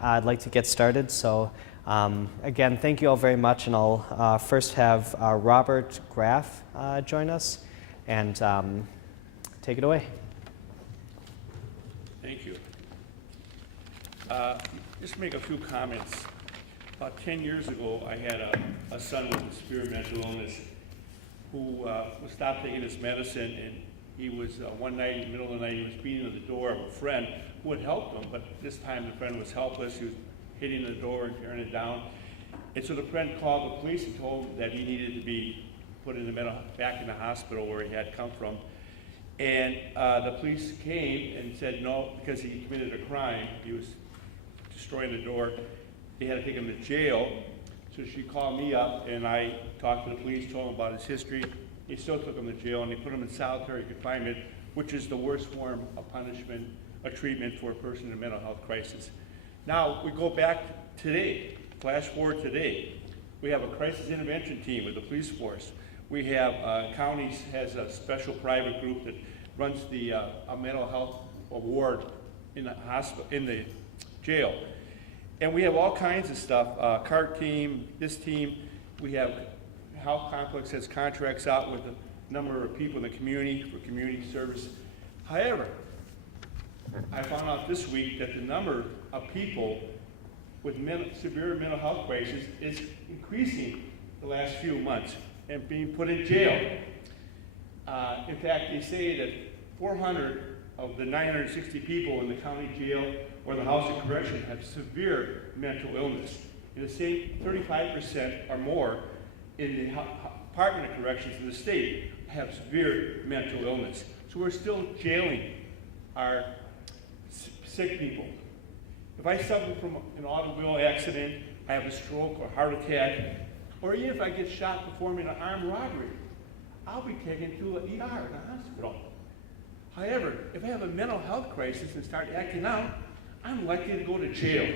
I'd like to get started. So again, thank you all very much, and I'll first have Robert Graff join us and take it away. Thank you. Just make a few comments. About 10 years ago, I had a son with a severe mental illness who stopped taking his medicine, and he was, one night in the middle of the night, he was beating at the door of a friend who had helped him, but this time the friend was helpless. He was hitting the door and tearing it down. And so the friend called the police and told him that he needed to be put in back in the hospital where he had come from. And the police came and said no, because he committed a crime. He was destroying the door. They had to take him to jail. So she called me up, and I talked to the police, told him about his history. They still took him to jail, and they put him in solitary confinement, which is the worst form of punishment, a treatment for a person in a mental health crisis. Now, we go back today, flash forward today. We have a crisis intervention team with the police force. We have, counties has a special private group that runs the a mental health ward in the hospital, in the jail. And we have all kinds of stuff, CART team, this team. We have Health Complex has contracts out with a number of people in the community for community service. However, I found out this week that the number of people with severe mental health crisis is increasing the last few months and being put in jail. In fact, they say that 400 of the 960 people in the county jail or the House of Correction have severe mental illness. And the same 35% or more in the Department of Corrections in the state have severe mental illness. So we're still jailing our sick people. If I suffer from an automobile accident, I have a stroke or heart attack, or even if I get shot performing an armed robbery, I'll be taken to an ER in the hospital. However, if I have a mental health crisis and start acting out, I'm likely to go to jail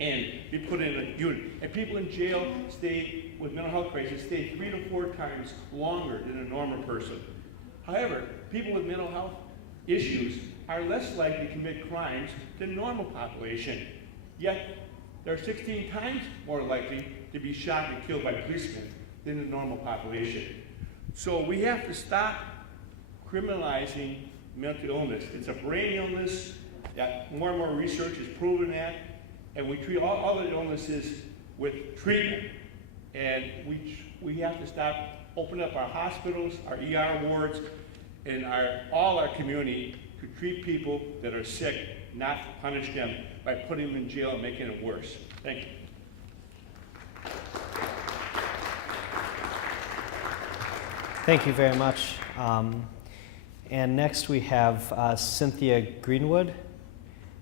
and be put in a unit. And people in jail stay with mental health crisis stay 3 to 4 times longer than a normal person. However, people with mental health issues are less likely to commit crimes than the normal population. Yet, they're 16 times more likely to be shot and killed by policemen than the normal population. So we have to stop criminalizing mental illness. It's a brain illness that more and more research has proven that, and we treat all other illnesses with treatment. And we have to stop opening up our hospitals, our ER wards, and all our community to treat people that are sick, not punish them by putting them in jail and making it worse. Thank you. Thank you very much. And next we have Cynthia Greenwood.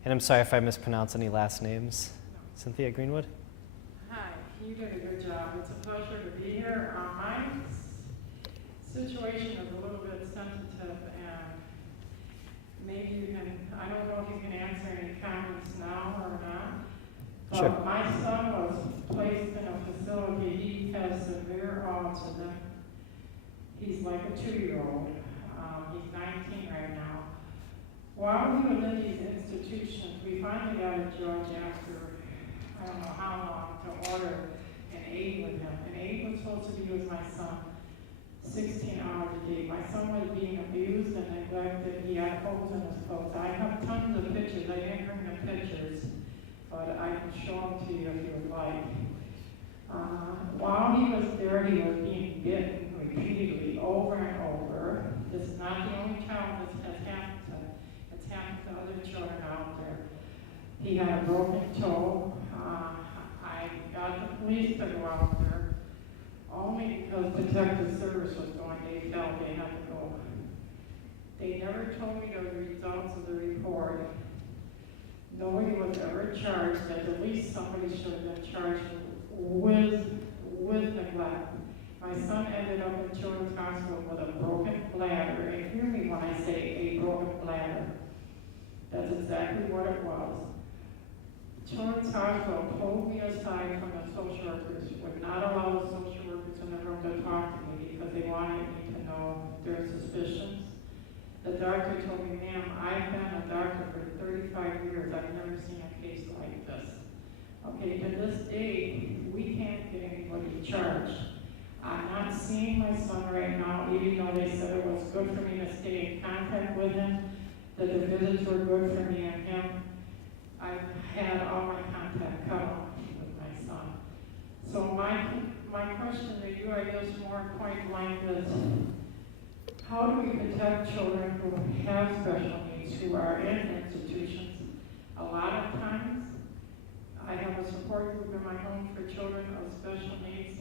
And I'm sorry if I mispronounce any last names. Cynthia Greenwood? Hi, you did a good job. It's a pleasure to be here. My situation is a little bit sensitive, and maybe you can, I don't know if you can answer any comments now or not. But sure. My son was placed in a facility. He has severe autism. He's like a 2-year-old. He's 19 right now. While he was in these institutions, we finally got a judge after, I don't know how long, to order an aide with him. An aide was supposed to be with my son 16 hours a day. My son was being abused and neglected. He had holes in his clothes. I have tons of pictures. I didn't bring the pictures, but I can show them to you if you would like. While he was there, he was being bitten repeatedly, over and over. This is not the only child this has happened to. It's happened to other children out there. He had a broken toe. I got the police to go out there only because Protective Service was going. They felt they had to go. They never told me the results of the report. Nobody was ever charged. At least somebody should have been charged with neglect. My son ended up in Children's Hospital with a broken bladder. And hear me when I say a broken bladder. That's exactly what it was. Children's Hospital pulled me aside from the social workers, would not allow the social workers in the room to talk to me because they wanted me to know their suspicions. The doctor told me, ma'am, I've been a doctor for 35 years. I've never seen a case like this. Okay, to this day, we can't get anybody charged. I'm not seeing my son right now, even though they said it was good for me to stay in contact with him, that the visits were good for me and him. I've had all my contact cut off with my son. So my question to you, I guess more point blank is, how do we protect children who have special needs, who are in institutions? A lot of times, I have a support group in my home for children of special needs,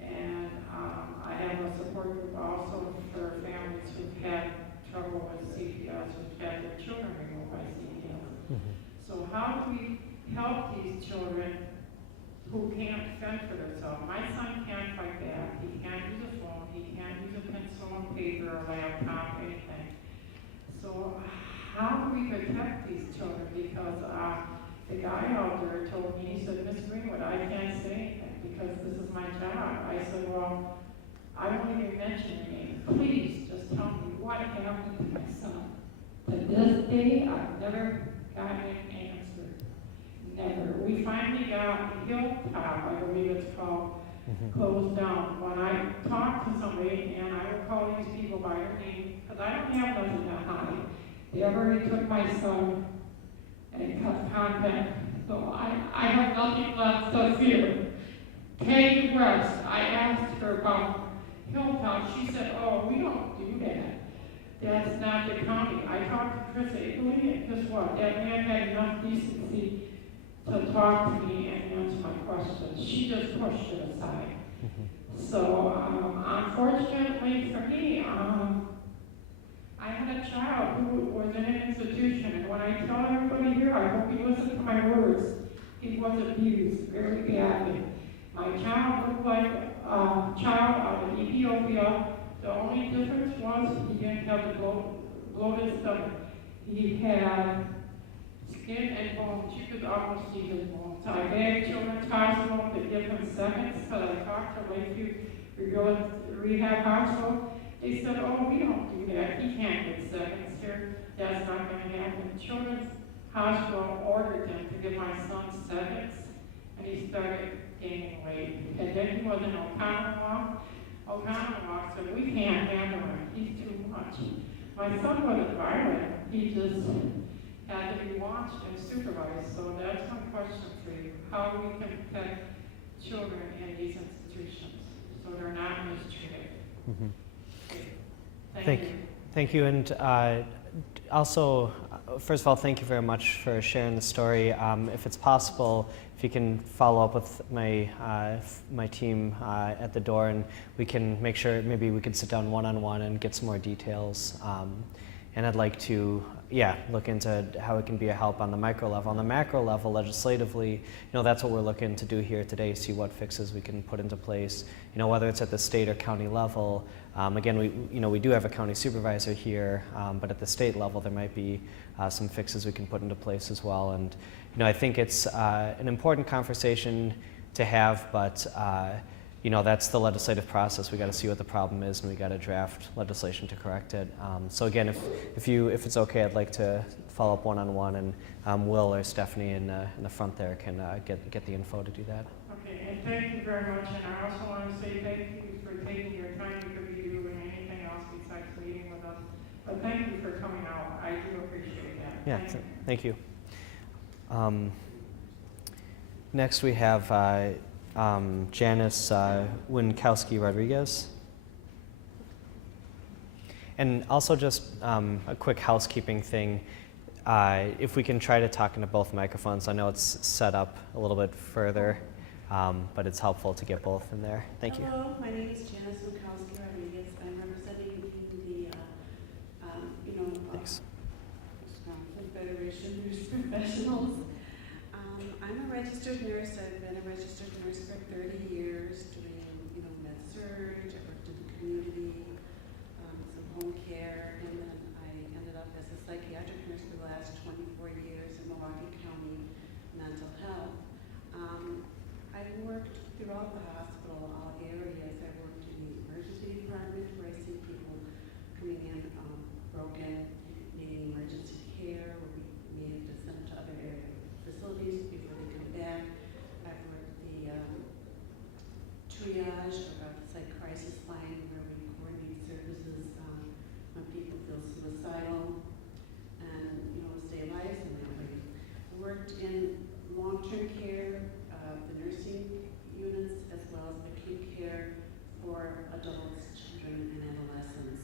and I have a support group also for families who've had trouble with CPS, who've had their children removed by CPS. So how do we help these children who can't fend for themselves? My son can't fight back. He can't use a phone. He can't use a pencil and paper or laptop, anything. So how do we protect these children? Because the guy out there told me, he said, Miss Greenwood, I can't say anything because this is my job. I said, well, I won't even mention your name. Please just tell me what happened to my son. To this day, I've never gotten an answer. Never. We finally got Hilltop, I believe it's called, closed down. When I talk to somebody, and I will call these people by their name, because I don't have nothing to hide. They already took my son and cut contact, so I have nothing left to fear. Peggy West, I asked her about Hilltop. She said, oh, we don't do that. That's not the county. I talked to Chris Abley, and guess what? That man had enough decency to talk to me and answer my questions. She just pushed it aside. So, unfortunately for me, I had a child who was in an institution, and when I tell everybody here, I hope you listen to my words, he was abused very badly. My child looked like a child out of Ethiopia. The only difference was he didn't have the bloated stomach. He had skin and bones. You could almost see his bones. I begged Children's Hospital to give him seconds, but I talked to Lakeview Rehab Hospital. They said, oh, we don't do that. He can't get seconds here. That's not going to happen. Children's Hospital ordered him to give my son seconds, and he started gaining weight. And then he was in Oconomowoc. Oconomowoc said, we can't handle him. He's too much. My son wasn't violent. He just had to be watched and supervised. So that's my question for you. How we can protect children in these institutions so they're not mistreated. Thank you. And also, first of all, thank you very much for sharing the story. If it's possible, if you can follow up with my team at the door, and we can make sure maybe we could sit down one-on-one and get some more details. And I'd like to, look into how it can be a help on the micro level. On the macro level, legislatively, that's what we're looking to do here today, see what fixes we can put into place, whether it's at the state or county level. Again, we do have a county supervisor here, but at the state level, there might be some fixes we can put into place as well. And, I think it's an important conversation to have, but that's the legislative process. We got to see what the problem is, and we got to draft legislation to correct it. So again, if it's okay, I'd like to follow up one-on-one, and Will or Stephanie in the front there can get the info to do that. Okay, and thank you very much. And I also want to say thank you for taking your time. You could be doing anything else besides meeting with us. But thank you for coming out. I do appreciate that. Yeah, thank you. Next we have Janice Winkowski-Rodriguez. And also just a quick housekeeping thing. If we can try to talk into both microphones. I know it's set up a little bit further, but it's helpful to get both in there. Thank you. Hello, my name is Janice Winkowski-Rodriguez. I'm representing the, Thanks. Federation of Nurse Professionals. I'm a registered nurse. I've been a registered nurse for 30 years doing, med-surg. I worked in the community, some home care, and then I ended up as a psychiatric nurse for the last 24 years in Milwaukee County mental health. I've worked throughout the hospital, all areas. I worked in the emergency department where I see people coming in broken for adults, children, and adolescents.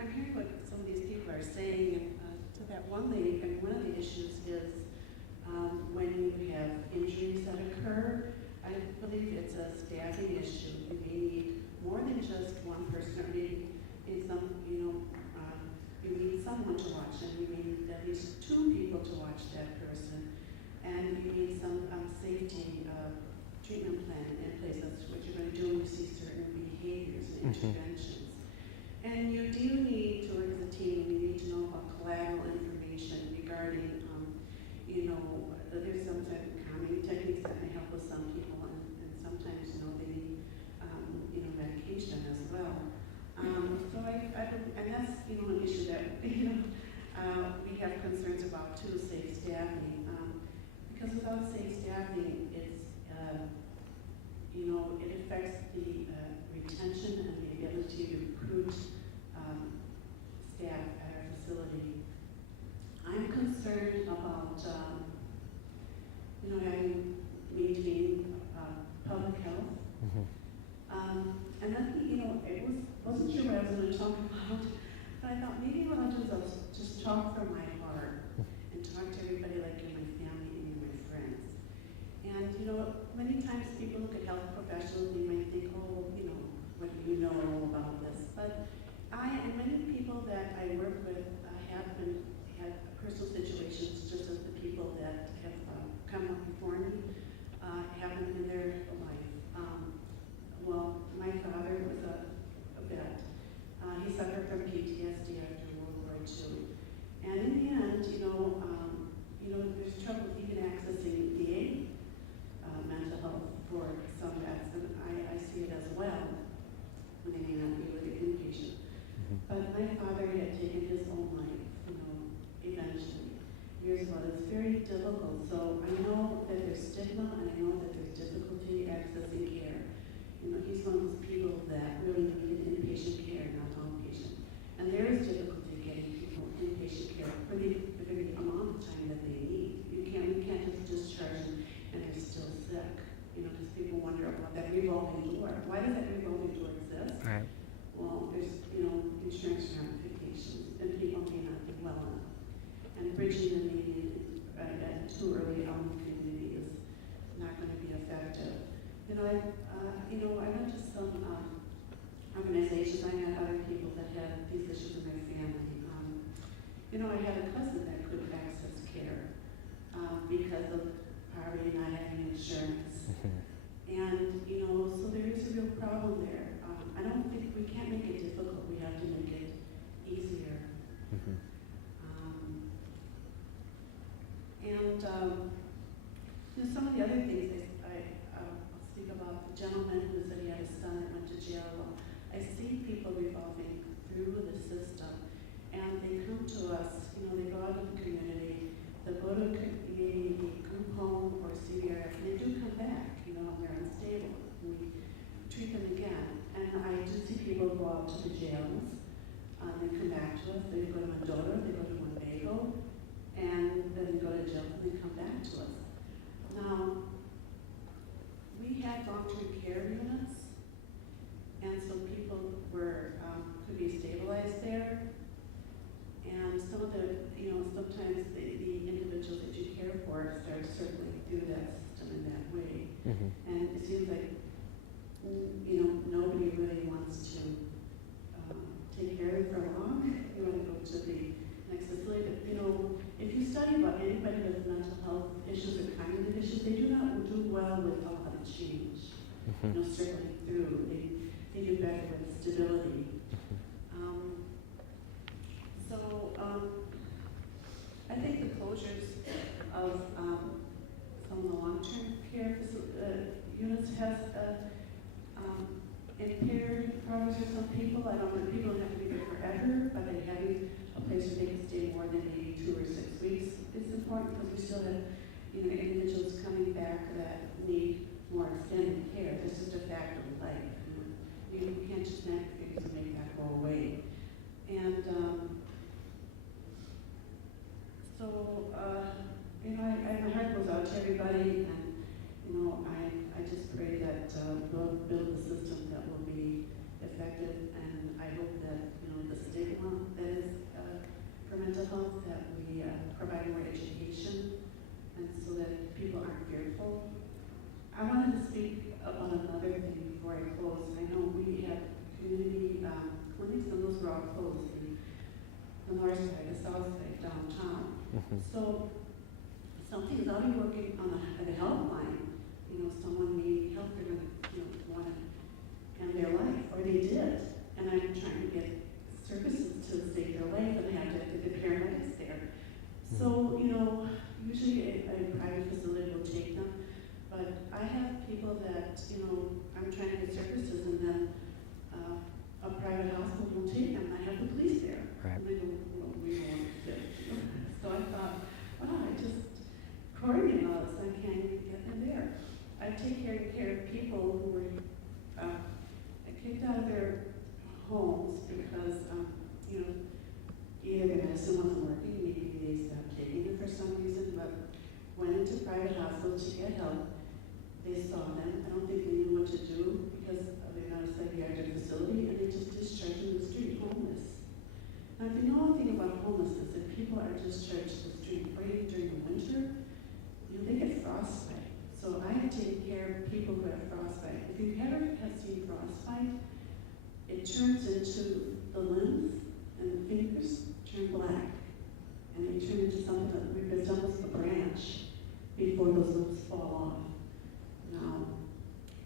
I'm hearing what some of these people are saying, and to that one lady, and one of the issues is when you have injuries that occur, I believe it's a staffing issue. You may need more than just one person, or maybe in some, you need someone to watch, and you need at least two people to watch that person, and you need some safety treatment plan in place. That's what you're going to do when you see certain behaviors and interventions. And you do need to work as a team, and you need to know about collateral information regarding, there's some type of calming techniques that may help with some people, and sometimes, they need, medication as well. So and that's, an issue that, we have concerns about too, safe staffing. Because without safe staffing, it's, it affects the retention and the ability to recruit staff at our facility. I'm concerned about, having maintained public health. And then, it wasn't sure what I was going to talk about, but I thought maybe what I'll do is I'll just talk from my heart and talk to everybody like you're my family and you're my friends. And, many times people look at health professionals and they might think, oh, what do you know about this? But and many people that I work with had personal situations, just as the people that have come up before me happened in their life. My father was a vet. He suffered from PTSD after World War II. And in the end, there's trouble even accessing VA mental health for some vets, and I see it as well, when they may not be with an inpatient. But my father had taken his own life, eventually, years ago. It's very difficult. So I know that there's stigma, and I know that there's difficulty accessing care. He's one of those people that really need inpatient care, not outpatient. And there is difficulty getting people inpatient care for the amount of time that they need. We can't just discharge them and they're still sick. Because people wonder about that revolving door. Why does that revolving door exist? Right. Well, there's, insurance ramifications, and people may not be well enough. And bridging the maybe at too early on in the community is not going to be effective. I went to some organizations. I had other people that had these issues in their family. I had a cousin that couldn't access care because of poverty, not having insurance. And, so there is a real problem there. I don't think we can't make it difficult. We have to make it easier. Some of the other things I'll speak about. The gentleman who said he had a son that went to jail. I see people revolving through the system, and they come to us. They go out in the community. They go to maybe the group home or CVRF, and they do come back. And they're unstable. And we treat them again. And I do see people go out to the jails. They come back to us. They go to Mendota. They go to Winnebago. And then they go to jail and they come back to us. Now, we had long-term care units, and so people could be stabilized there. And some of the, sometimes the individuals that you care for start circling through that system in that way. And it seems like, nobody really wants to take care of it for long. You want to go to the next facility. But, if you study about anybody with mental health issues or cognitive issues, they do not do well with a lot of change. Circling through. They do better with stability. I think the closures of some of the long-term care units has impaired progress for some people. I don't know, people don't have to be there forever, but having a place where they can stay more than maybe 2 or 6 weeks is important, because we still have individuals coming back that need more extended care. This is a fact of life. You can't just snap your fingers and make that go away. And my heart goes out to everybody just pray that we'll build a system that will be effective, and I hope that, you know, the stigma that is for mental health, that we provide more education, and so that people aren't fearful. I wanted to speak about another thing before I close. I know we have community clinics, and those are all closed, the north side, the south side, downtown. So something's already working on the helpline. You know, someone needs help, they're gonna, you know, want to end their life, or they did. And I'm trying to get services to save their life, and they have to have the paramedics there. So, you know, usually a private facility will take them, but I have people that, you know, I'm trying to get services, and then a private hospital won't take them. I have the police there. Right. And they go, well, we won't fit. So I thought, wow, I just coordinate all this, I can't even get them there. I take care of people who were kicked out of their homes because, you know, either their medicine wasn't working, maybe they stopped taking it for some reason, but went into private hospitals to get help. They saw them. I don't think they knew what to do because they're not a psychiatric facility, and they just discharged them to the street homeless. Now, if you know anything about homelessness, if people are discharged to the street waiting during the winter, you know, they get frostbite. So I have taken care of people who have frostbite. If you ever have seen frostbite, it turns into the limbs and the fingers turn black, and they turn into something that resembles a branch before those limbs fall off. Now,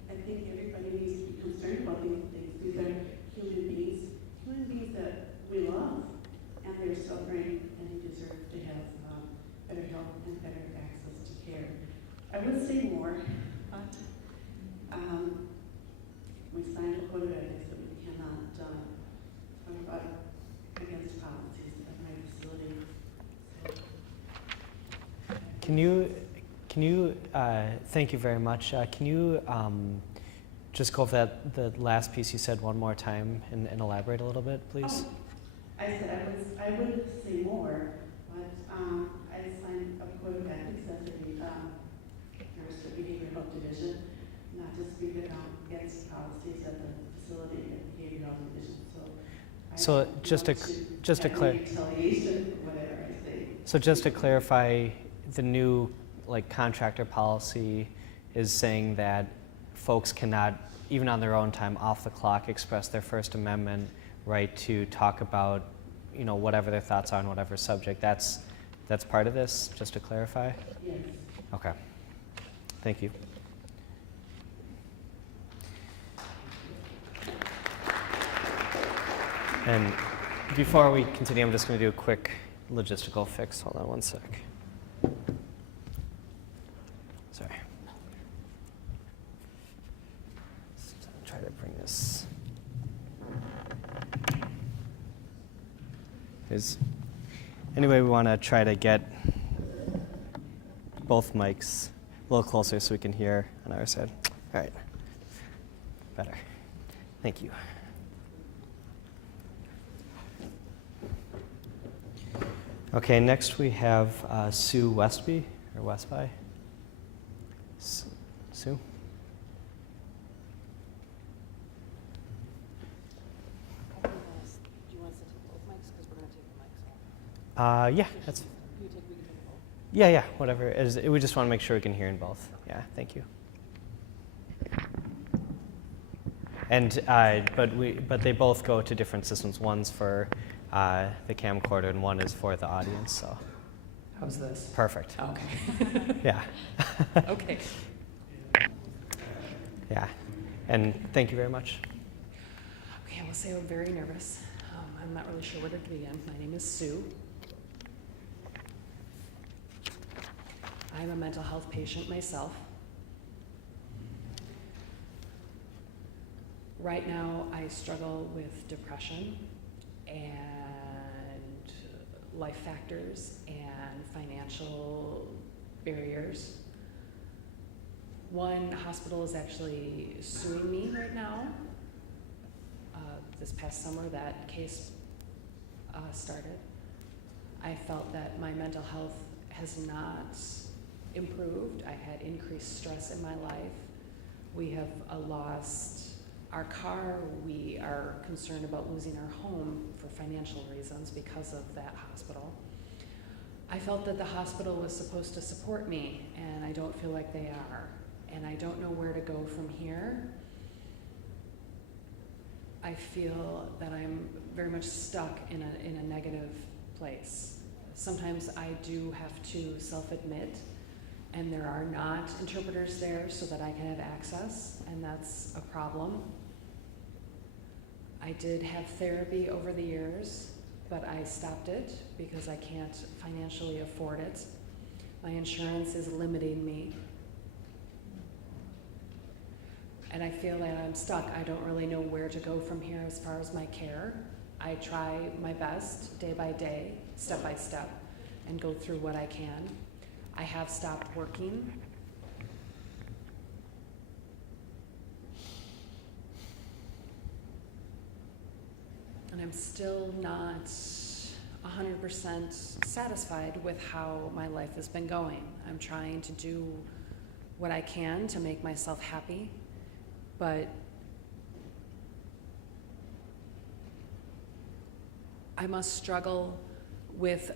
I think everybody needs to be concerned about these things. These are human beings that we love, and they're suffering, and they deserve to have better health and better access to care. I would say more, but we signed a code of ethics that we cannot talk about against policies at my facility. So, Can you thank you very much. Can you just go over the last piece you said one more time and elaborate a little bit, please? Oh, I said I would say more, but I signed a code of ethics as a nurse at Behavioral Health Division, not to speak against policies at the facility at Behavioral Health Division. So just to clarify, the new contractor policy is saying that folks cannot, even on their own time, off the clock, express their First Amendment right to talk about, whatever their thoughts are on whatever subject. That's part of this, just to clarify? Yes. Okay. Thank you. And before we continue, I'm just going to do a quick logistical fix. Hold on one sec. Sorry. Let's try to bring this. Anyway, we want to try to get both mics a little closer so we can hear on our side. All right. Better. Thank you. Okay, next we have Sue Westby, or Westby. Sue? Do you want us to take both mics? Because we're going to take the mics off. Yeah, that's. We can take both. Yeah, whatever. We just want to make sure we can hear in both. Yeah, thank you. And but they both go to different systems. One's for the camcorder, and one is for the audience. So. How's this? Perfect. Okay. Yeah. Okay. Yeah, and thank you very much. Okay, I will say I'm very nervous. I'm not really sure where to begin. My name is Sue. I'm a mental health patient myself. Right now, I struggle with depression and life factors and financial barriers. One hospital is actually suing me right now. This past summer, that case started. I felt that my mental health has not improved. I had increased stress in my life. We have lost our car. We are concerned about losing our home for financial reasons because of that hospital. I felt that the hospital was supposed to support me, and I don't feel like they are. And I don't know where to go from here. I feel that I'm very much stuck in a negative place. Sometimes I do have to self-admit, and there are not interpreters there so that I can have access, and that's a problem. I did have therapy over the years, but I stopped it because I can't financially afford it. My insurance is limiting me. And I feel that I'm stuck. I don't really know where to go from here as far as my care. I try my best day by day, step by step, and go through what I can. I have stopped working. And I'm still not 100% satisfied with how my life has been going. I'm trying to do what I can to make myself happy, but I must struggle with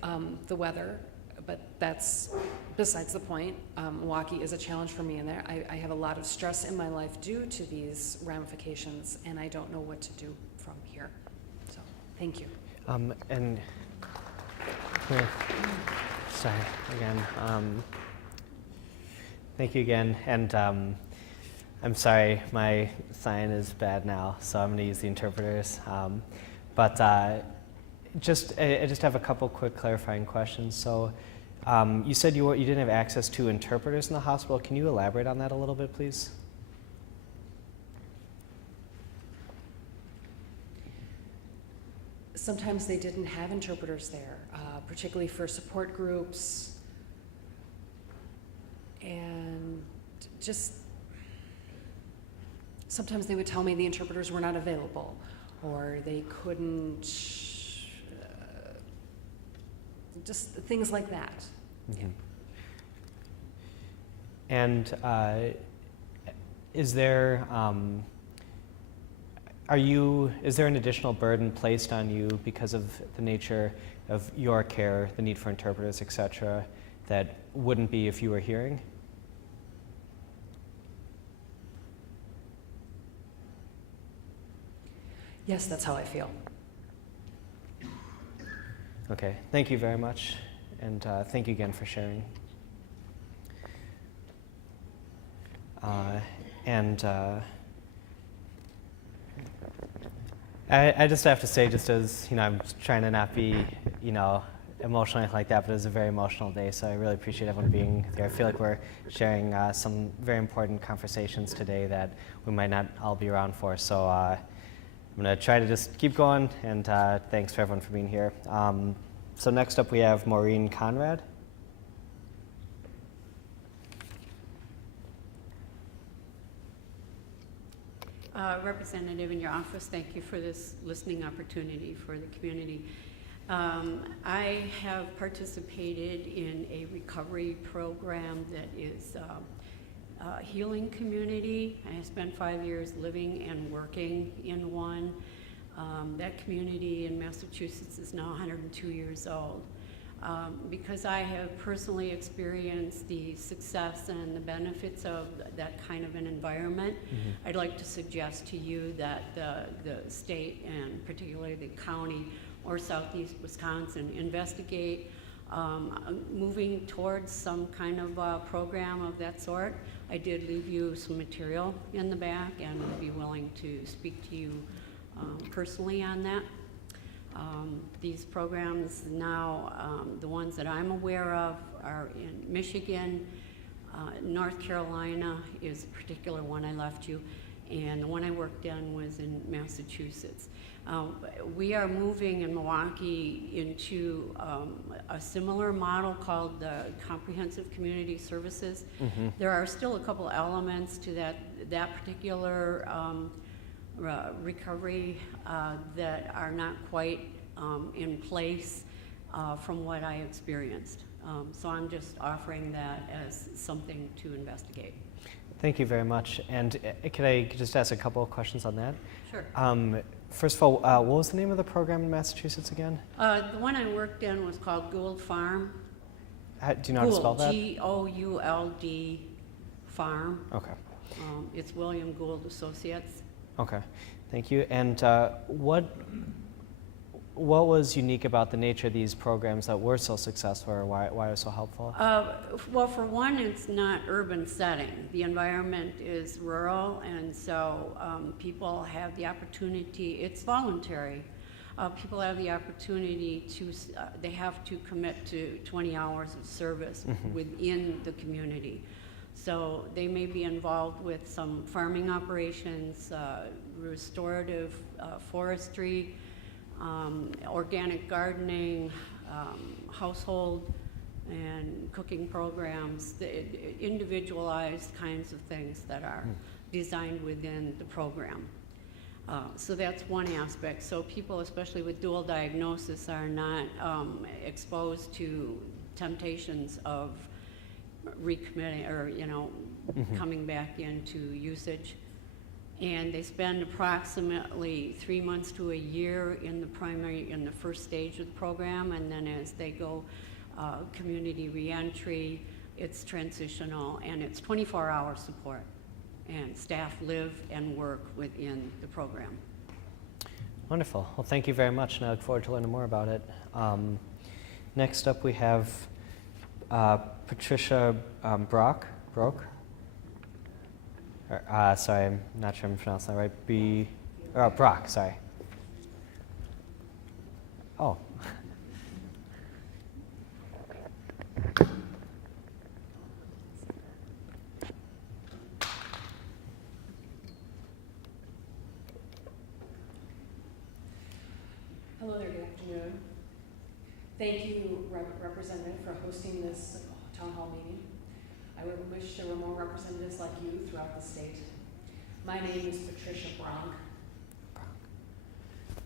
the weather, but that's besides the point. Milwaukee is a challenge for me, and I have a lot of stress in my life due to these ramifications, and I don't know what to do from here. So, thank you. And sorry again. Thank you again, and I'm sorry, my sign is bad now, so I'm going to use the interpreters. But I just have a couple quick clarifying questions. So you said you didn't have access to interpreters in the hospital. Can you elaborate on that a little bit, please? Sometimes they didn't have interpreters there, particularly for support groups, and just sometimes they would tell me the interpreters were not available, or they couldn't, just things like that. Mm-hmm. And is there an additional burden placed on you because of the nature of your care, the need for interpreters, etc., that wouldn't be if you were hearing? Yes, that's how I feel. Okay, thank you very much, and thank you again for sharing. I just have to say, just as, I'm trying to not be, emotional like that, but it was a very emotional day, so I really appreciate everyone being there. I feel like we're sharing some very important conversations today that we might not all be around for, so I'm going to try to just keep going, and thanks for everyone for being here. So next up we have Maureen Conrad. Representative in your office, thank you for this listening opportunity for the community. I have participated in a recovery program that is healing community. I spent 5 years living and working in one. That community in Massachusetts is now 102 years old. Because I have personally experienced the success and the benefits of that kind of an environment, mm-hmm. I'd like to suggest to you that the state, and particularly the county or Southeast Wisconsin, investigate moving towards some kind of program of that sort. I did leave you some material in the back and would be willing to speak to you personally on that. These programs now, the ones that I'm aware of, are in Michigan. North Carolina is a particular one I left you, and the one I worked in was in Massachusetts. We are moving in Milwaukee into a similar model called the Comprehensive Community Services. Mm-hmm. There are still a couple elements to that particular recovery that are not quite in place from what I experienced. So I'm just offering that as something to investigate. Thank you very much. And could I just ask a couple of questions on that? Sure. First of all, what was the name of the program in Massachusetts again? The one I worked in was called Gould Farm. Do you know how to spell that? Gould Farm. Okay. It's William Gould Associates. Okay. Thank you. And what was unique about the nature of these programs that were so successful, or why it was so helpful? Well, for one, it's not urban setting. The environment is rural, and so people have the opportunity, it's voluntary. People have the opportunity to, they have to commit to 20 hours of service within the community. So they may be involved with some farming operations, restorative forestry, organic gardening, household and cooking programs, the individualized kinds of things that are designed within the program. So that's one aspect. So people, especially with dual diagnosis, are not exposed to temptations of recommitting or, coming back into usage. And they spend approximately 3 months to a year in the first stage of the program, and then as they go community reentry, it's transitional, and it's 24-hour support. And staff live and work within the program. Wonderful. Well, thank you very much, and I look forward to learning more about it. Next up, we have Patricia Brock. Sorry, I'm not sure I'm pronouncing that right. Brock, sorry. Oh. Hello there, good afternoon. Thank you, Representative, for hosting this town hall meeting. I would wish there were more representatives like you throughout the state. My name is Patricia Bronk.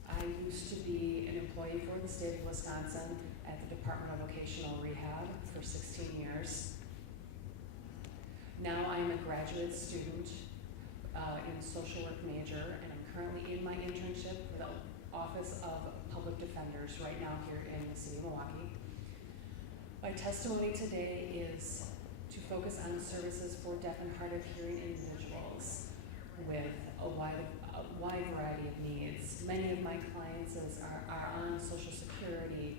I used to be an employee for the state of Wisconsin at the Department of Vocational Rehab for 16 years. Now I am a graduate student in social work major, and I'm currently in my internship for the Office of Public Defenders right now here in the city of Milwaukee. My testimony today is to focus on services for deaf and hard of hearing individuals with a wide variety of needs. Many of my clients are on Social Security,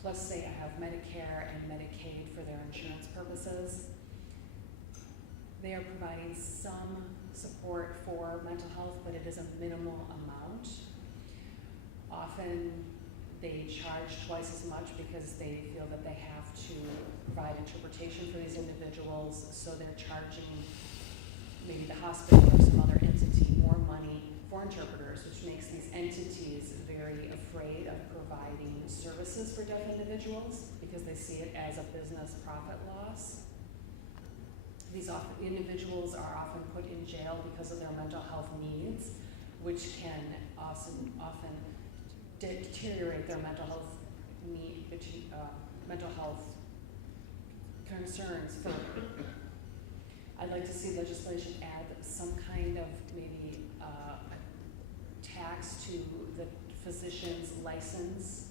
plus they have Medicare and Medicaid for their insurance purposes. They are providing some support for mental health, but it is a minimal amount. Often they charge twice as much because they feel that they have to provide interpretation for these individuals, so they're charging maybe the hospital or some other entity more money for interpreters, which makes these entities very afraid of providing services for deaf individuals because they see it as a business profit loss. These individuals are often put in jail because of their mental health needs, which can often deteriorate their mental health concerns further. I'd like to see legislation add some kind of maybe tax to the physician's license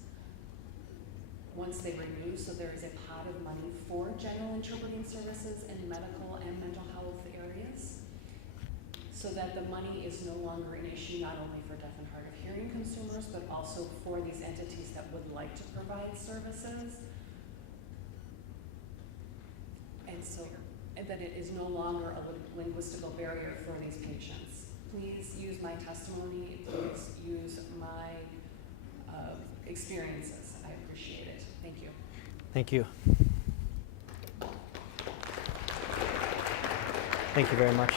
once they renew, so there is a pot of money for general interpreting services in medical and mental health areas, so that the money is no longer an issue not only for deaf and hard of hearing consumers, but also for these entities that would like to provide services. And that it is no longer a linguistical barrier for these patients. Please use my testimony, please use my experiences. I appreciate it. Thank you. Thank you. Thank you very much.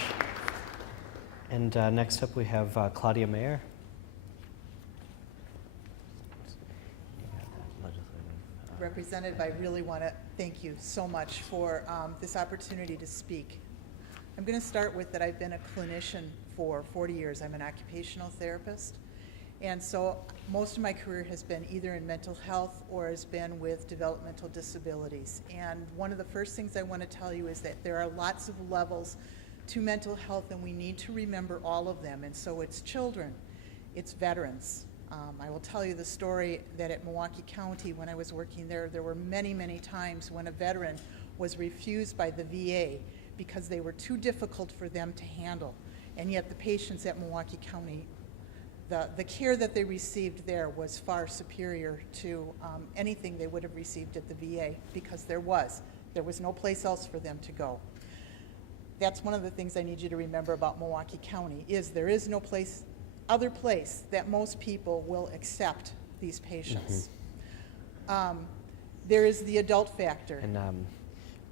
And next up we have Claudia Mayer. Representative, I really want to thank you so much for this opportunity to speak. I'm going to start with that I've been a clinician for 40 years. I'm an occupational therapist, And so most of my career has been either in mental health or has been with developmental disabilities. And one of the first things I want to tell you is that there are lots of levels to mental health, and we need to remember all of them. And so it's children, it's veterans. I will tell you the story that at Milwaukee County, when I was working there, there were many, many times when a veteran was refused by the VA because they were too difficult for them to handle. And yet the patients at Milwaukee County, the care that they received there was far superior to anything they would have received at the VA, because there was no place else for them to go. That's one of the things I need you to remember about Milwaukee County, is there is no other place that most people will accept these patients. There is the adult factor. And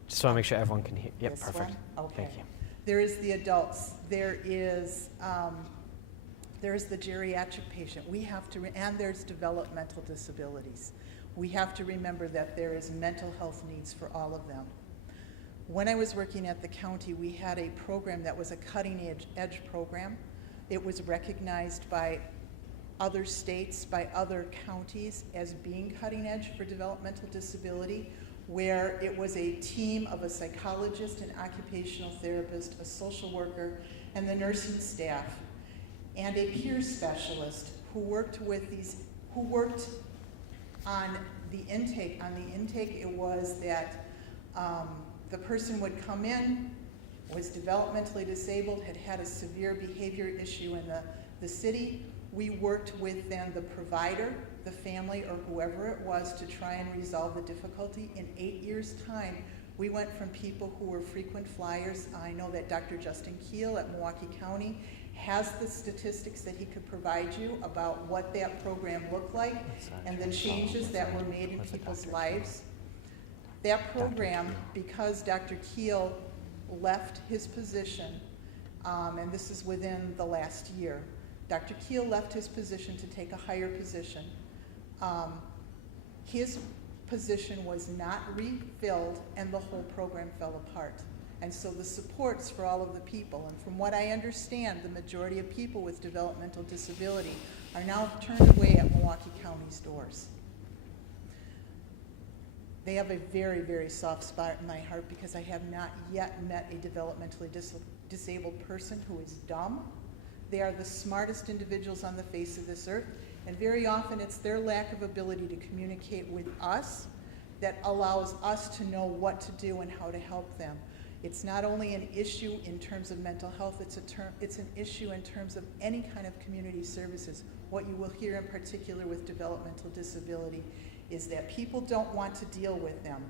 just want to make sure everyone can hear. Yep, This perfect. one? Okay. Thank you. There is the adults. There is the geriatric patient. We have to, and there's developmental disabilities. We have to remember that there is mental health needs for all of them. When I was working at the county, we had a program that was a cutting edge program. It was recognized by other states, by other counties, as being cutting edge for developmental disability, where it was a team of a psychologist, an occupational therapist, a social worker, and the nursing staff, and a peer specialist who worked on the intake. On the intake, it was that the person would come in, was developmentally disabled, had a severe behavior issue in the city. We worked with then the provider, the family, or whoever it was, to try and resolve the difficulty. In 8 years' time, we went from people who were frequent flyers. I know that Dr. Justin Keel at Milwaukee County has the statistics that he could provide you about what that program looked like and the changes that were made in people's lives. That program, because Dr. Keel left his position, and this is within the last year, Dr. Keel left his position to take a higher position. His position was not refilled, and the whole program fell apart. And so the supports for all of the people, and from what I understand, the majority of people with developmental disability are now turned away at Milwaukee County's doors. They have a very, very soft spot in my heart, because I have not yet met a developmentally disabled person who is dumb. They are the smartest individuals on the face of this earth, and very often it's their lack of ability to communicate with us that allows us to know what to do and how to help them. It's not only an issue in terms of mental health, it's an issue in terms of any kind of community services. What you will hear in particular with developmental disability is that people don't want to deal with them.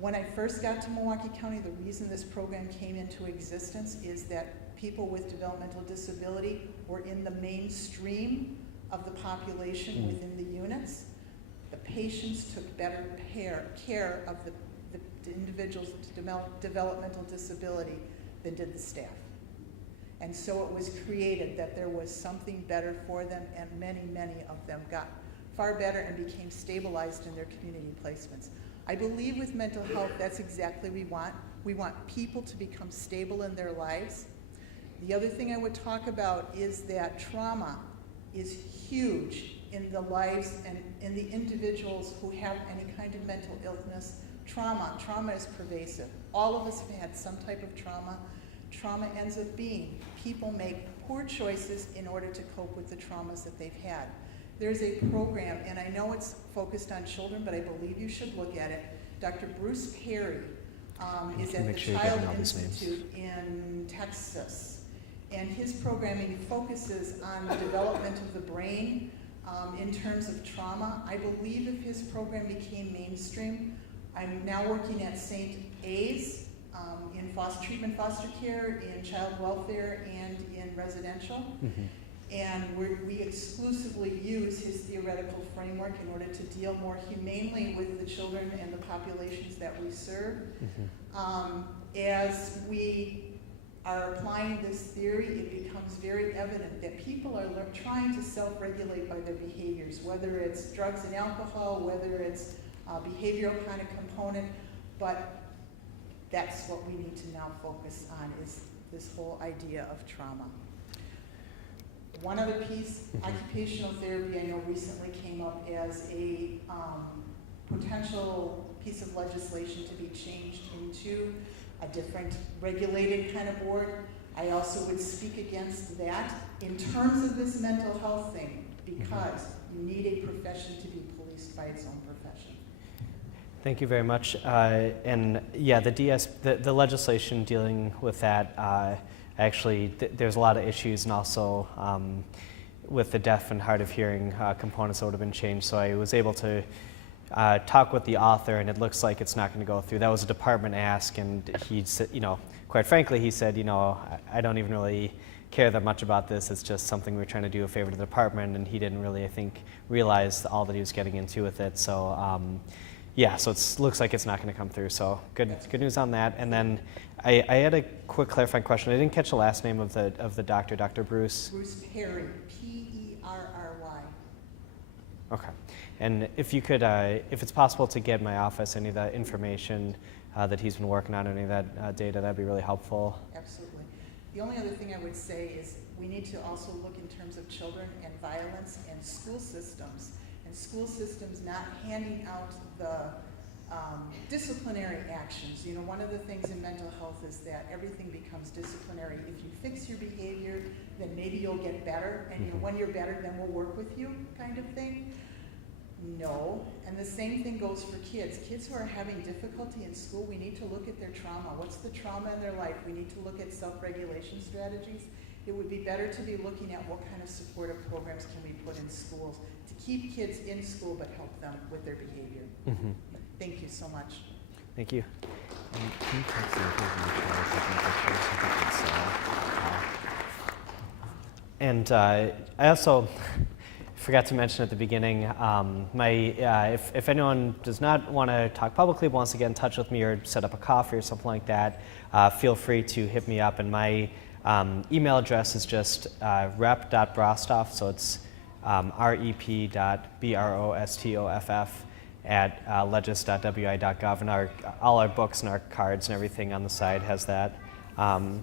When I first got to Milwaukee County, the reason this program came into existence is that people with developmental disability were in the mainstream of the population within the units. The patients took better care of the individuals with developmental disability than did the staff. And so it was created that there was something better for them, and many, many of them got far better and became stabilized in their community placements. I believe with mental health, that's exactly what we want. We want people to become stable in their lives. The other thing I would talk about is that trauma is huge in the lives and in the individuals who have any kind of mental illness. Trauma is pervasive. All of us have had some type of trauma. Trauma ends up being people make poor choices in order to cope with the traumas that they've had. There's a program, and I know it's focused on children, but I believe you should look at it. Dr. Bruce Perry is at the Child Institute in Texas, and his programming focuses on the development of the brain in terms of trauma. I believe if his program became mainstream, I'm now working at St. A's in treatment foster care, in child welfare, and in residential. And we exclusively use his theoretical framework in order to deal more humanely with the children and the populations that we serve. As we are applying this theory, it becomes very evident that people are trying to self-regulate by their behaviors, whether it's drugs and alcohol, whether it's behavioral kind of component, but that's what we need to now focus on, is this whole idea of trauma. One other piece, occupational therapy, I know recently came up as a potential piece of legislation to be changed into a different regulated kind of board. I also would speak against that in terms of this mental health thing, because you need a profession to be policed by its own profession. Thank you very much. And yeah, the legislation dealing with that, there's a lot of issues, and also with the deaf and hard of hearing components that would have been changed. So I was able to talk with the author, and it looks like it's not going to go through. That was a department ask, and he said, quite frankly, he said, I don't even really care that much about this. It's just something we're trying to do a favor to the department, and he didn't really, I think, realize all that he was getting into with it. So. Yeah, so it looks like it's not going to come through. So good news on that. And then I had a quick clarifying question. I didn't catch the last name of the doctor, Dr. Bruce. Bruce Perry, P-E-R-R-Y. Okay. And if you could, if it's possible to get my office any of that information that he's been working on, any of that data, that'd be really helpful. Absolutely. The only other thing I would say is we need to also look in terms of children and violence and school systems. And school systems not handing out the disciplinary actions. One of the things in mental health is that everything becomes disciplinary. If you fix your behavior, then maybe you'll get better, and when you're better, then we'll work with you, kind of thing. No, and the same thing goes for kids. Kids who are having difficulty in school, we need to look at their trauma. What's the trauma in their life? We need to look at self-regulation strategies. It would be better to be looking at what kind of supportive programs can we put in schools to keep kids in school but help them with their behavior. Mm-hmm. Thank you so much. Thank you. And I also forgot to mention at the beginning, if anyone does not want to talk publicly, wants to get in touch with me or set up a coffee or something like that, feel free to hit me up. And my email address is just rep.brostoff, so it's rep.brostoff@legis.wi.gov, and all our books and our cards and everything on the side has that. So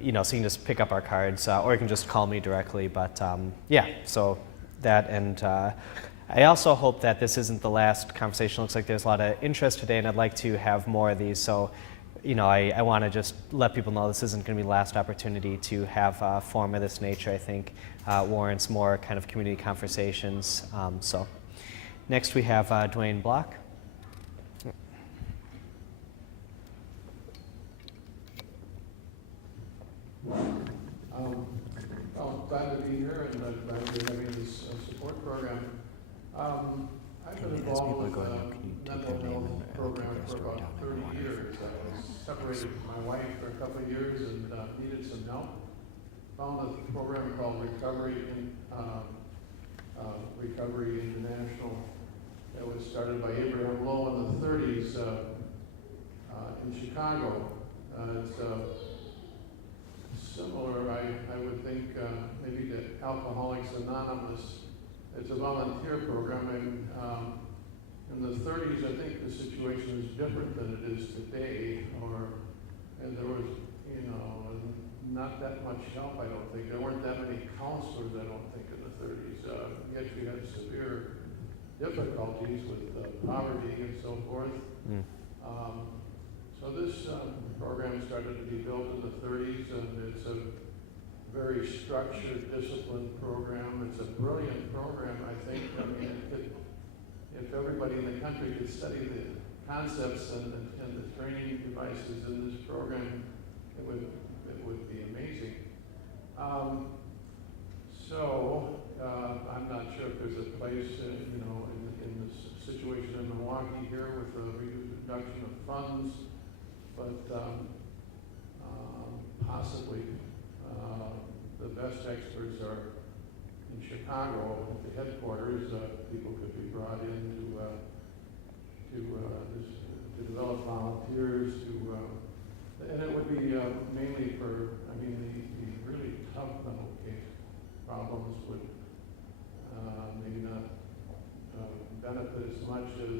you can just pick up our cards, or you can just call me directly. But so that, and I also hope that this isn't the last conversation. Looks like there's a lot of interest today, and I'd like to have more of these. So I want to just let people know this isn't going to be the last opportunity to have a forum of this nature. I think warrants more kind of community conversations. So next we have Dwayne Block. Glad to be here, and glad to be having this support program. I've been involved with the mental health program for about 30 years. I was separated from my wife for a couple of years and needed some help. Found a program called Recovery International. It was started by Abraham Lowe in the 30s in Chicago. It's similar, I would think, maybe to Alcoholics Anonymous. It's a volunteer program, and in the 30s, I think the situation is different than it is today, and there was, not that much help, I don't think. There weren't that many counselors, I don't think, in the 30s. Yet we had severe difficulties with poverty and so forth. So this program started to be built in the 30s, and it's a very structured, disciplined program. It's a brilliant program, I think. I mean, if everybody in the country could study the concepts and the training devices in this program, it would be amazing. I'm not sure if there's a place, in this situation in Milwaukee here with the reduction of funds, but possibly the best experts are in Chicago at the headquarters. People could be brought in to develop volunteers, and it would be mainly for, the really tough mental case problems would maybe not benefit as much as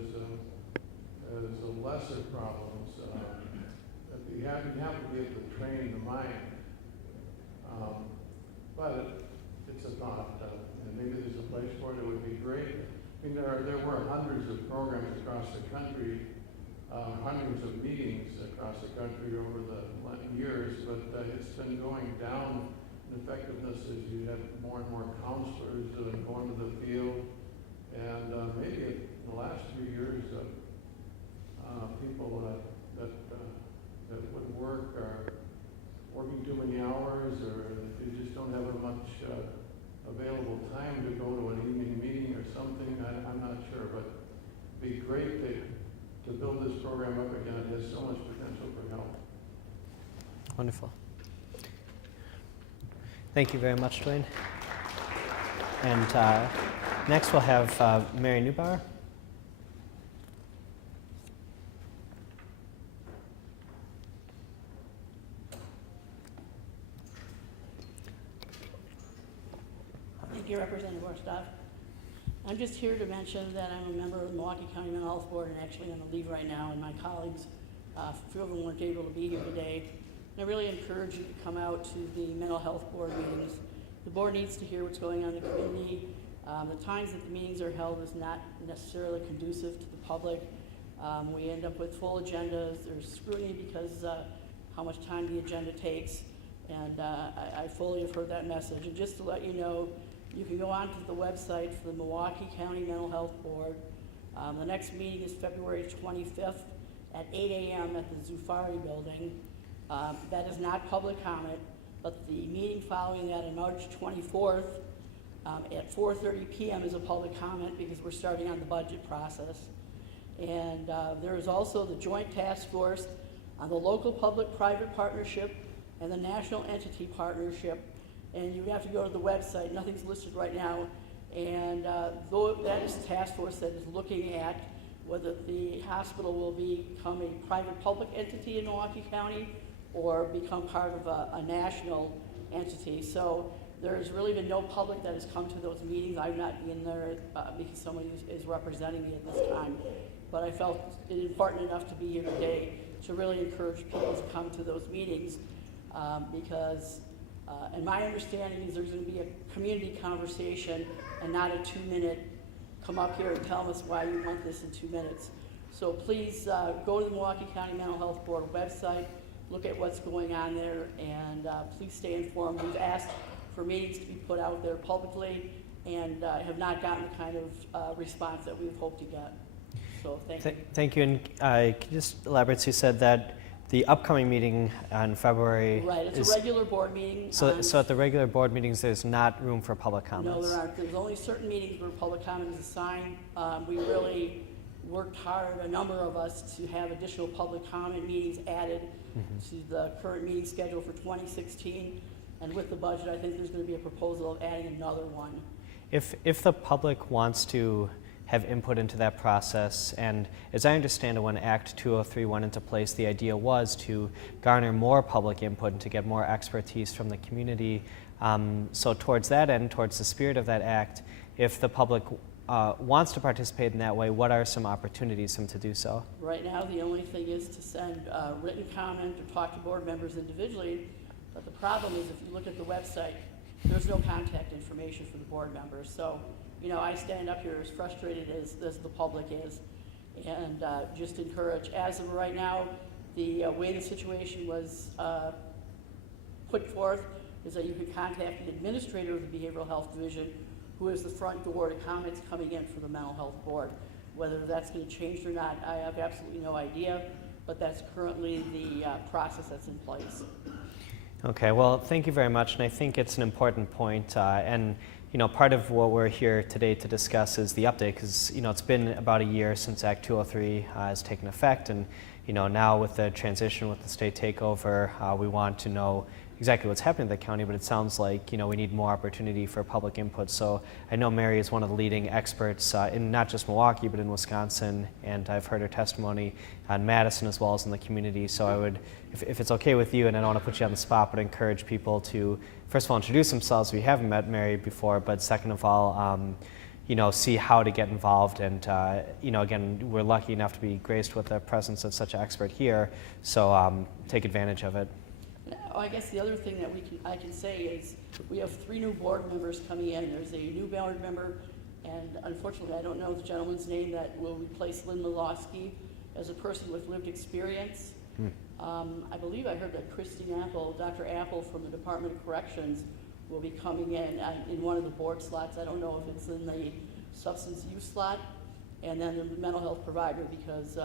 the lesser problems. You have to be able to train the mind. but it's a thought, and maybe there's a place for it. It would be great. I mean, there were hundreds of programs across the country, hundreds of meetings across the country over the years, but it's been going down in effectiveness as you have more and more counselors going to the field, and maybe in the last few years, people that would work are working too many hours, or they just don't have much available time to go to an evening meeting or something. I'm not sure, but it'd be great to build this program up again. It has so much potential for help. Wonderful. Thank you very much, Dwayne. And next we'll have Mary Neubauer. Thank you, Representative Brostoff. I'm just here to mention that I'm a member of the Milwaukee County Mental Health Board and actually on the leave right now, and my colleagues, a few of them weren't able to be here today. And I really encourage you to come out to the mental health board meetings. The board needs to hear what's going on in the community. The times that the meetings are held is not necessarily conducive to the public. We end up with full agendas. There's scrutiny because how much time the agenda takes. And I fully have heard that message. And just to let you know, you can go onto the website for the Milwaukee County Mental Health Board. The next meeting is February 25th at 8 a.m. at the Zufari building. That is not public comment, but the meeting following that on March 24th at 4:30 p.m. is a public comment because we're starting on the budget process. And there is also the joint task force on the local public-private partnership and the national entity partnership. And you have to go to the website. Nothing's listed right now. And though that is a task force that is looking at whether the hospital will become a private-public entity in Milwaukee County or become part of a national entity. So there's really been no public that has come to those meetings. I've not been there because somebody is representing me at this time. But I felt it important enough to be here today to really encourage people to come to those meetings because, and my understanding is there's going to be a community conversation and not a 2-minute come up here and tell us why you want this in 2 minutes. So please go to the Milwaukee County Mental Health Board website, look at what's going on there, and please stay informed. We've asked for meetings to be put out there publicly and have not gotten the kind of response that we've hoped to get. So thank you. Thank you. And can you just elaborate? So you said that the upcoming meeting on February Right, it's a regular board meeting. So at the regular board meetings, there's not room for public comments? No, there aren't. There's only certain meetings where public comment is assigned. We really worked hard, a number of us, to have additional public comment meetings added to the current meeting schedule for 2016. And with the budget, I think there's going to be a proposal of adding another one. If the public wants to have input into that process, and as I understand it, when Act 203 went into place, the idea was to garner more public input and to get more expertise from the community. So towards that end, towards the spirit of that act, if the public wants to participate in that way, what are some opportunities for them to do so? Right now, the only thing is to send written comment or talk to board members individually. But the problem is, if you look at the website, there's no contact information for the board members. So, you know, I stand up here as frustrated as the public is, and just encourage. As of right now, the way the situation was put forth is that you could contact the administrator of the Behavioral Health Division, who is the front door to comments coming in for the Mental Health Board. Whether that's going to change or not, I have absolutely no idea, but that's currently the process that's in place. Okay, well, thank you very much, and I think it's an important point, and you know, part of what we're here today to discuss is the update, because you know, it's been about a year since Act 203 has taken effect, and you know, now with the transition, with the state takeover, we want to know exactly what's happening in the county, but it sounds like, you know, we need more opportunity for public input. So I know Mary is one of the leading experts in not just Milwaukee, but in Wisconsin, and I've heard her testimony on Madison as well as in the community. So I would, if it's okay with you, and I don't want to put you on the spot, but encourage people to, first of all, introduce themselves if you haven't met Mary before, but second of all, you know, see how to get involved. And, you know, again, we're lucky enough to be graced with the presence of such an expert here, so take advantage of it. I guess the other thing that I can say is we have 3 new board members coming in. There's a new board member, and unfortunately, I don't know the gentleman's name that will replace Lynn Milwaukee as a person with lived experience. I believe I heard that Christine Apple, Dr. Apple from the Department of Corrections, will be coming in one of the board slots. I don't know if it's in the substance use slot, and then the mental health provider, because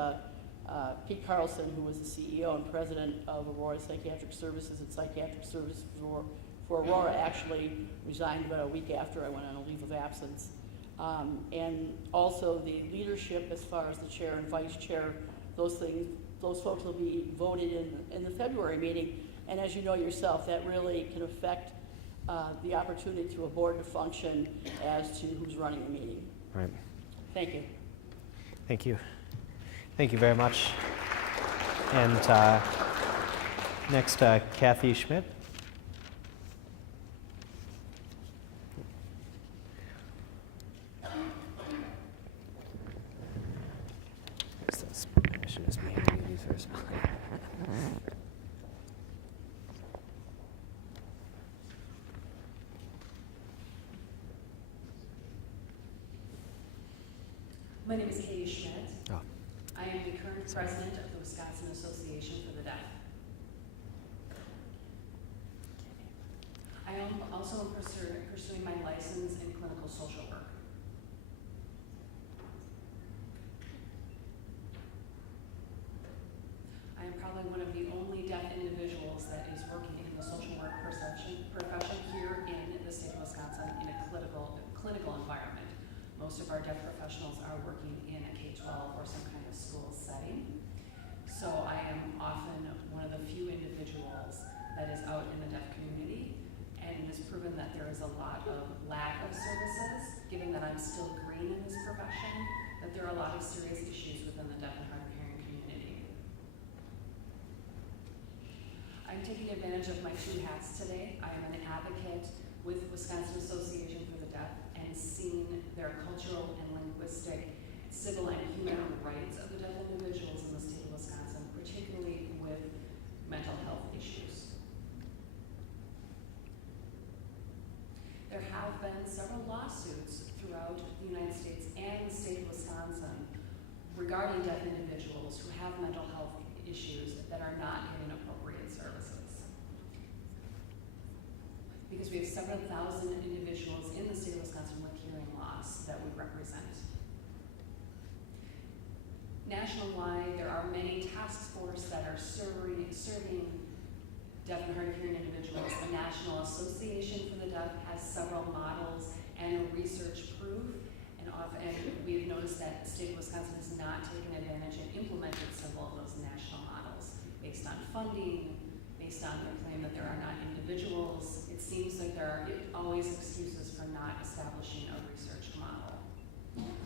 Pete Carlson, who was the CEO and president of Aurora Psychiatric Services and Psychiatric Services for Aurora, actually resigned about a week after I went on a leave of absence. And also the leadership as far as the chair and vice chair, those folks will be voted in the February meeting. And as you know yourself, that really can affect the opportunity to a board to function as to who's running the meeting. Right. Thank you. Thank you. Thank you very much. And next, Kathy Schmidt. I should just make you first. My name is Katie Schmidt. Oh. I am the current president of the Wisconsin Association for the Deaf. I am also pursuing my license in clinical social work. I am probably one of the only deaf individuals that is working in the social work profession here in the state of Wisconsin in a clinical environment. Most of our deaf professionals are working in a K-12 or some kind of school setting. So I am often one of the few individuals that is out in the deaf community, and it has proven that there is a lot of lack of services, given that I'm still green in this profession, that there are a lot of serious issues within the deaf and hard of hearing community. I'm taking advantage of my 2 hats today. I am an advocate with Wisconsin Association for the Deaf and seeing their cultural and linguistic, civil and human rights of the deaf individuals in the state of Wisconsin, particularly with mental health issues. There have been several lawsuits throughout the United States and the state of Wisconsin regarding deaf individuals who have mental health issues that are not getting appropriate services. Because we have 7,000 individuals in the state of Wisconsin with hearing loss that we represent. Nationwide, there are many task forces that are serving deaf and hard of hearing individuals. The National Association for the Deaf has several models and research proof, and often we've noticed that the state of Wisconsin has not taken advantage and implemented several of those national models based on funding, based on their claim that there are not individuals. It seems like there are always excuses for not establishing a research model.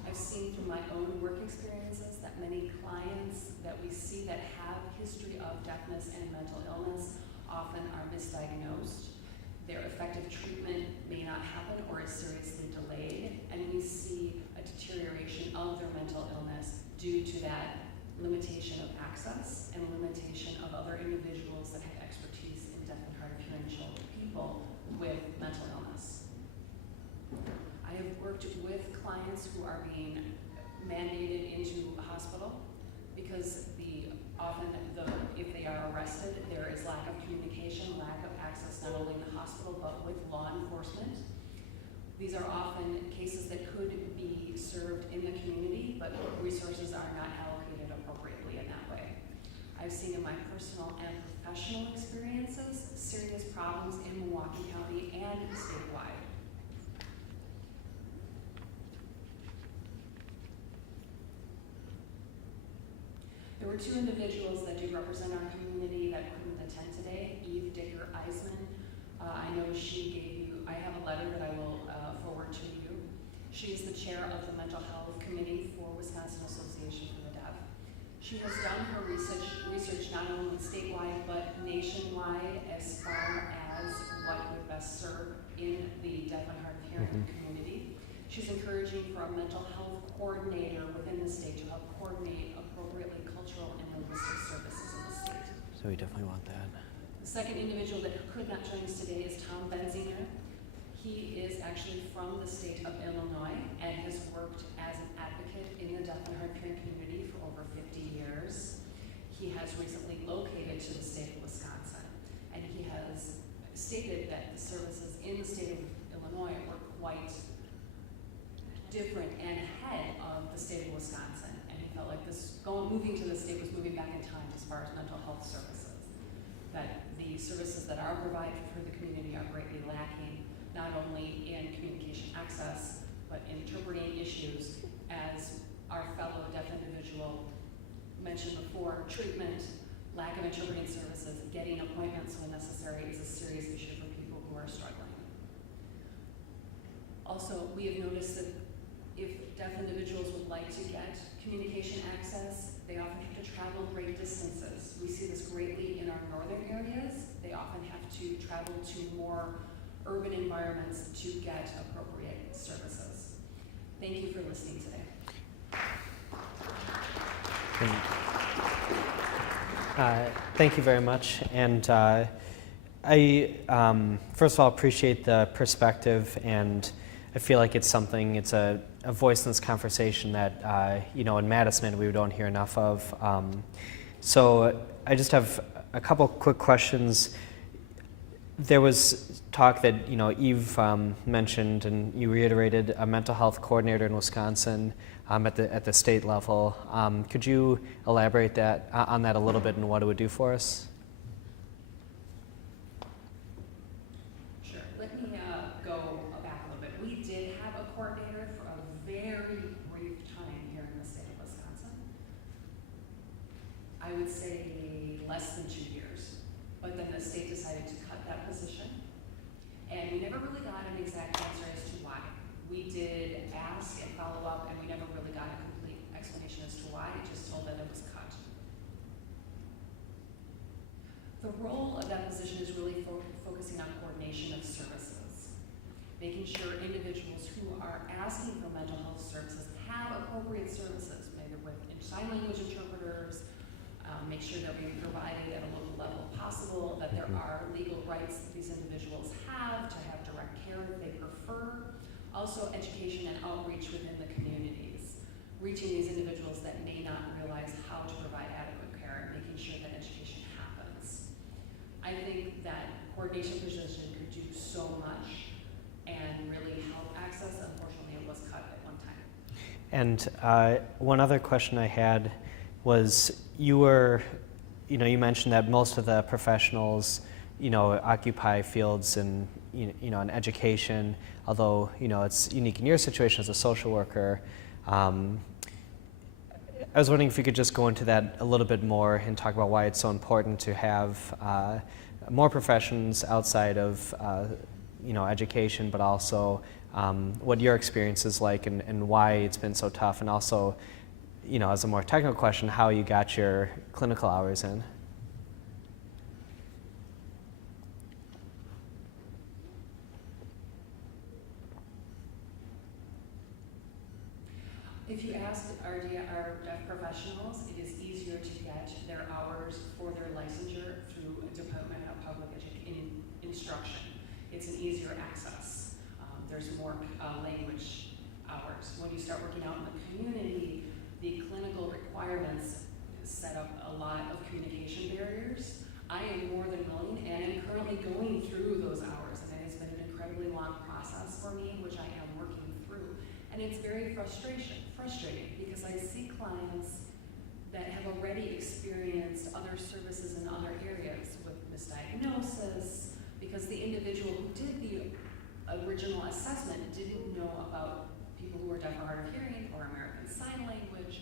I've seen through my own work experiences that many clients that we see that have history of deafness and mental illness often are misdiagnosed. Their effective treatment may not happen or is seriously delayed, and we see a deterioration of their mental illness due to that limitation of access and limitation of other individuals that have expertise in deaf and hard of hearing people with mental illness. I have worked with clients who are being mandated into a hospital because if they are arrested, there is lack of communication, lack of access not only in the hospital but with law enforcement. These are often cases that could be served in the community, but resources are not allocated appropriately in that way. I've seen in my personal and professional experiences serious problems in Milwaukee County and statewide. There were 2 individuals that do represent our community that couldn't attend today. Eve Dicker-Eisman, I know she gave you, I have a letter that I will forward to you. She is the chair of the Mental Health Committee for Wisconsin Association for the Deaf. She has done her research not only statewide but nationwide as far as what would best serve in the deaf and hard of hearing community. She's encouraging for a mental health coordinator within the state to help coordinate appropriately cultural and linguistic services in the state. So we definitely want that. The The second individual that could not join us today is Tom Benzinger. He is actually from the state of Illinois and has worked as an advocate in the deaf and hard of hearing community for over 50 years. He has recently located to the state of Wisconsin, and he has stated that the services in the state of Illinois were quite different and ahead of the state of Wisconsin, and he felt like moving to the state was moving back in time as far as mental health services. That the services that are provided for the community are greatly lacking, not only in communication access, but interpreting issues, as our fellow deaf individual mentioned before. Treatment, lack of interpreting services, getting appointments when necessary is a serious issue for people who are struggling. Also, we have noticed that if deaf individuals would like to get communication access, they often have to travel great distances. We see this greatly in our northern areas. They often have to travel to more urban environments to get appropriate services. Thank you for listening today. Thank you very much. And I, first of all, appreciate the perspective, and I feel like it's a voice in this conversation that, in Madison we don't hear enough of. So I just have a couple quick questions. There was talk that, Eve mentioned, and you reiterated, a mental health coordinator in Wisconsin at the state level. Could you elaborate on that a little bit and what it would do for us? Sure. Let me go back a little bit. We did have a coordinator for a very brief time here in the state of Wisconsin. I would say less than 2 years. But then the state decided to cut that position. And we never really got an exact answer as to why. We did ask and follow up, and we never really got a complete explanation as to why. It just told that it was cut. The role of that position is really focusing on coordination of services, making sure individuals who are asking for mental health services have appropriate services, maybe with sign language interpreters, make sure they're being provided at a local level possible, that there are legal rights that these individuals have to have direct care if they prefer. Also, education and outreach within the communities, reaching these individuals that may not realize how to provide adequate care and making sure that education happens. I think that coordination position could do so much and really help access. Unfortunately, it was cut at one time. And one other question I had was, you mentioned that most of the professionals, occupy fields in, in education, although, it's unique in your situation as a social worker. I was wondering if you could just go into that a little bit more and talk about why it's so important to have more professions outside of, education, but also what your experience is like and why it's been so tough, and also, as a more technical question, how you got your clinical hours in. If you ask our deaf professionals, it is easier to get their hours for their licensure through a Department of Public Instruction. It's an easier access. There's more language hours. When you start working out in the community, the clinical requirements set up a lot of communication barriers. I am more than willing and am currently going through those hours, and it has been an incredibly long process for me, which I am working through. And it's very frustrating because I see clients that have already experienced other services in other areas with misdiagnosis, because the individual who did the original assessment didn't know about people who are deaf or hard of hearing or American Sign Language.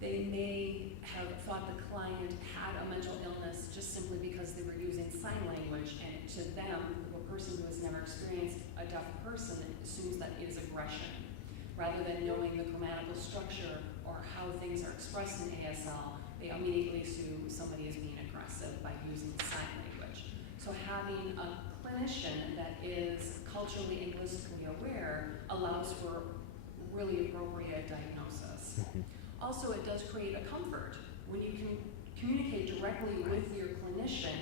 They may have thought the client had a mental illness just simply because they were using sign language, and to them, a person who has never experienced a deaf person assumes that it is aggression. Rather than knowing the grammatical structure or how things are expressed in ASL, they immediately assume somebody is being aggressive by using sign language. So having a clinician that is culturally and linguistically aware allows for really appropriate diagnosis. Also, it does create a comfort when you can communicate directly with your clinician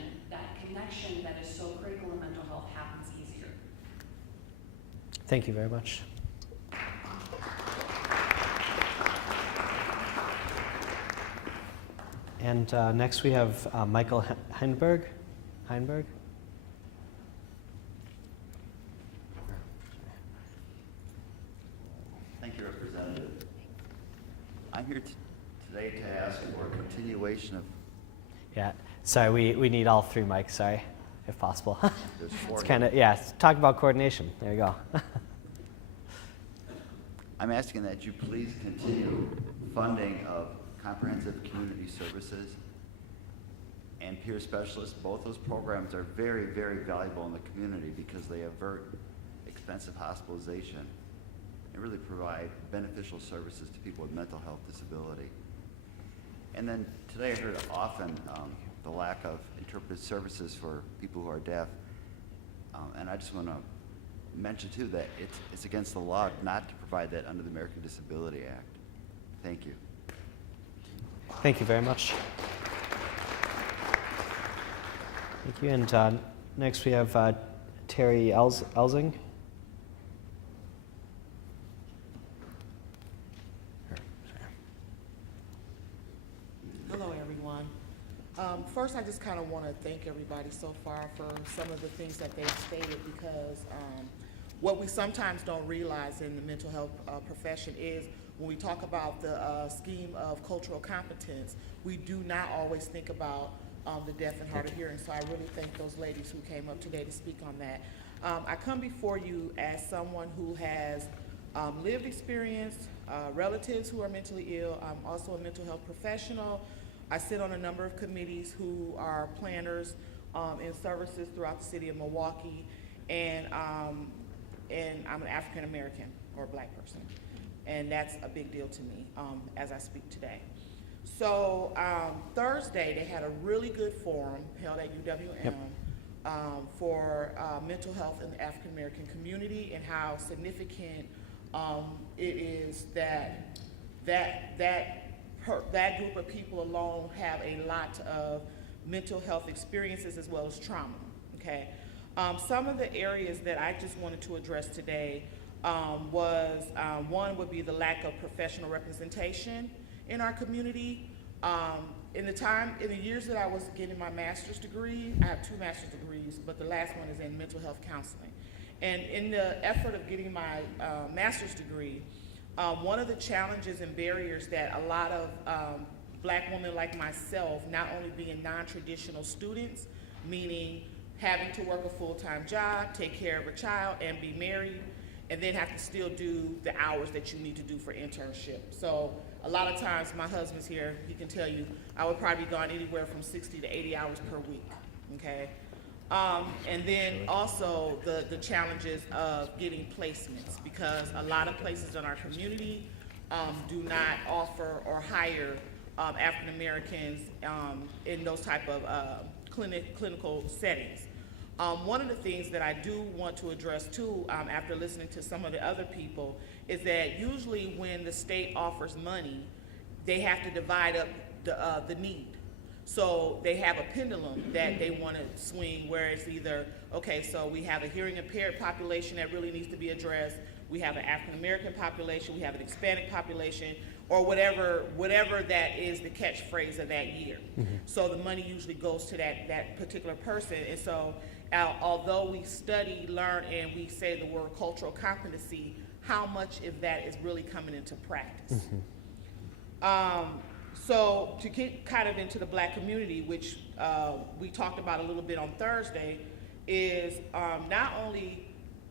Thank you very much. And next we have Michael Heinberg. Thank you, Representative. I'm here today to ask for a continuation of, Yeah, sorry, we need all three mics, sorry, if possible. there's four. It's kind of, yeah, talk about coordination. There you go. I'm asking that you please continue funding of comprehensive community services and peer specialists. Both those programs are very, very valuable in the community because they avert expensive hospitalization and really provide beneficial services to people with mental health disability. And then today I heard often the lack of interpretive services for people who are deaf. And I just want to mention too that it's against the law not to provide that under the American Disability Act. Thank you. Thank you very much. Thank you. And next we have Terry Elsing. Hello, everyone. First, I just kind of want to thank everybody so far for some of the things that they've stated, because what we sometimes don't realize in the mental health profession is when we talk about the scheme of cultural competence, we do not always think about the deaf and hard of hearing. So I really thank those ladies who came up today to speak on that. I come before you as someone who has lived experience, relatives who are mentally ill. I'm also a mental health professional. I sit on a number of committees who are planners in services throughout the city of Milwaukee, and I'm an African American or Black person, and that's a big deal to me as I speak today. So Thursday they had a really good forum held at UWM for mental health in the African American community, and how significant it is that group of people alone have a lot of mental health experiences as well as trauma, okay? Some of the areas that I just wanted to address today was, one would be the lack of professional representation in our community. In the years that I was getting my master's degree, I have 2 master's degrees, but the last one is in mental health counseling. And in the effort of getting my master's degree, one of the challenges and barriers that a lot of Black women like myself, not only being non-traditional students, meaning having to work a full-time job, take care of a child, and be married, and then have to still do the hours that you need to do for internship. So a lot of times, my husband's here, he can tell you, I would probably be gone anywhere from 60 to 80 hours per week, okay? And then also the challenges of getting placements, because a lot of places in our community do not offer or hire African Americans in those type of clinical settings. One of the things that I do want to address too, after listening to some of the other people, is that usually when the state offers money, they have to divide up the need. So they have a pendulum that they want to swing, where it's either, okay, so we have a hearing impaired population that really needs to be addressed, we have an African American population, we have an Hispanic population, or whatever that is the catchphrase of that year. So the money usually goes to that particular person. And so although we study, learn, and we say the word cultural competency, how much of that is really coming into practice? So to get kind of into the Black community, which we talked about a little bit on Thursday, is not only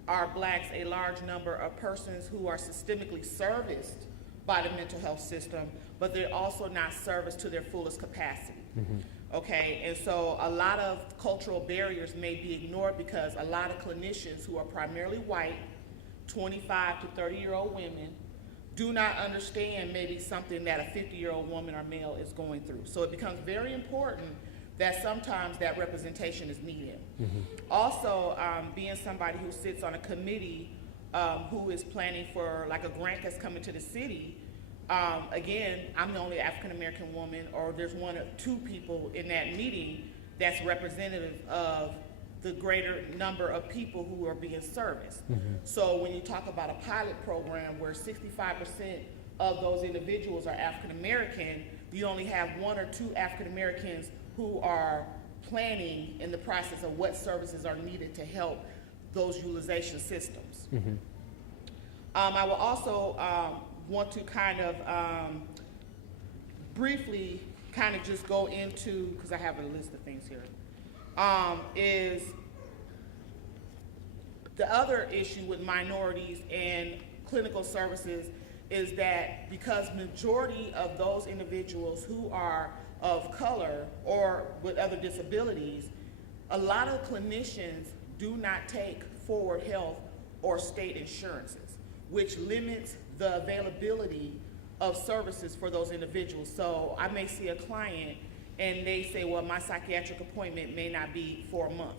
are Blacks a large number of persons who are systemically serviced by the mental health system, but they're also not serviced to their fullest capacity. Okay, and so a lot of cultural barriers may be ignored because a lot of clinicians who are primarily white, 25 to 30-year-old women, do not understand maybe something that a 50-year-old woman or male is going through. So it becomes very important that sometimes that representation is needed. Also, being somebody who sits on a committee who is planning for like a grant that's coming to the city, again, I'm the only African-American woman, or there's 1 or 2 people in that meeting that's representative of the greater number of people who are being serviced. So when you talk about a pilot program where 65% of those individuals are African American, you only have 1 or 2 African Americans who are planning in the process of what services are needed to help those utilization systems. I will also want to kind of briefly kind of just go into, because I have a list of things here, is the other issue with minorities and clinical services is that because majority of those individuals who are of color or with other disabilities, a lot of clinicians do not take forward health or state insurances, which limits the availability of services for those individuals. So I may see a client and they say, well, my psychiatric appointment may not be for a month.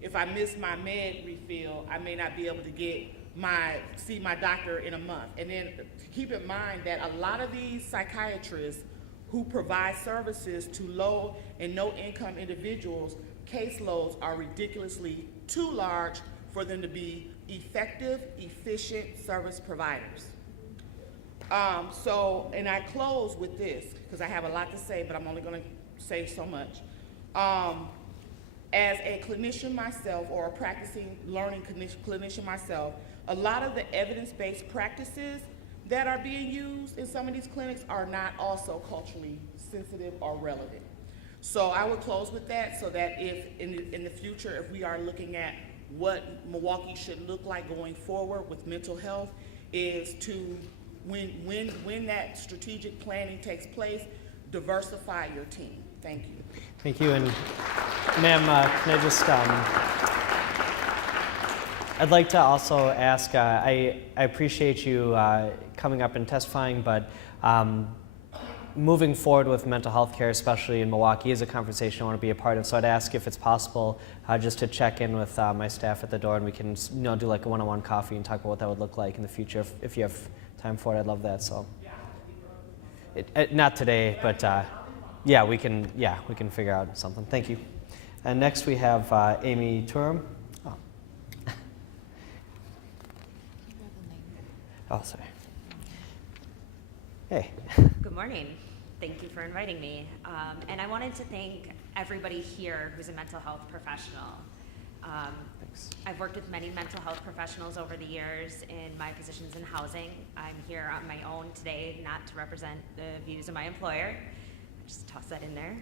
If I miss my med refill, I may not be able to see my doctor in a month. And then keep in mind that a lot of these psychiatrists who provide services to low and no income individuals, caseloads are ridiculously too large for them to be effective, efficient service providers. And I close with this, because I have a lot to say, but I'm only gonna say so much. As a clinician myself, or a practicing learning clinician myself, a lot of the evidence-based practices that are being used in some of these clinics are not also culturally sensitive or relevant. So I would close with that, so that if in the future, if we are looking at what Milwaukee should look like going forward with mental health, is to, when that strategic planning takes place, diversify your team. Thank you. Thank you. And ma'am, can I just, I'd like to also ask, I appreciate you coming up and testifying, but moving forward with mental health care, especially in Milwaukee, is a conversation I want to be a part of. So I'd ask if it's possible just to check in with my staff at the door, and we can do like a one-on-one coffee and talk about what that would look like in the future. If you have time for it, I'd love that. So, not today, but yeah, we can figure out something. Thank you. And next we have Amy Turum. Oh. Oh, sorry. Hey. Good morning. Thank you for inviting me. And I wanted to thank everybody here who's a mental health professional. Thanks. I've worked with many mental health professionals over the years in my positions in housing. I'm here on my own today, not to represent the views of my employer. Just toss that in there.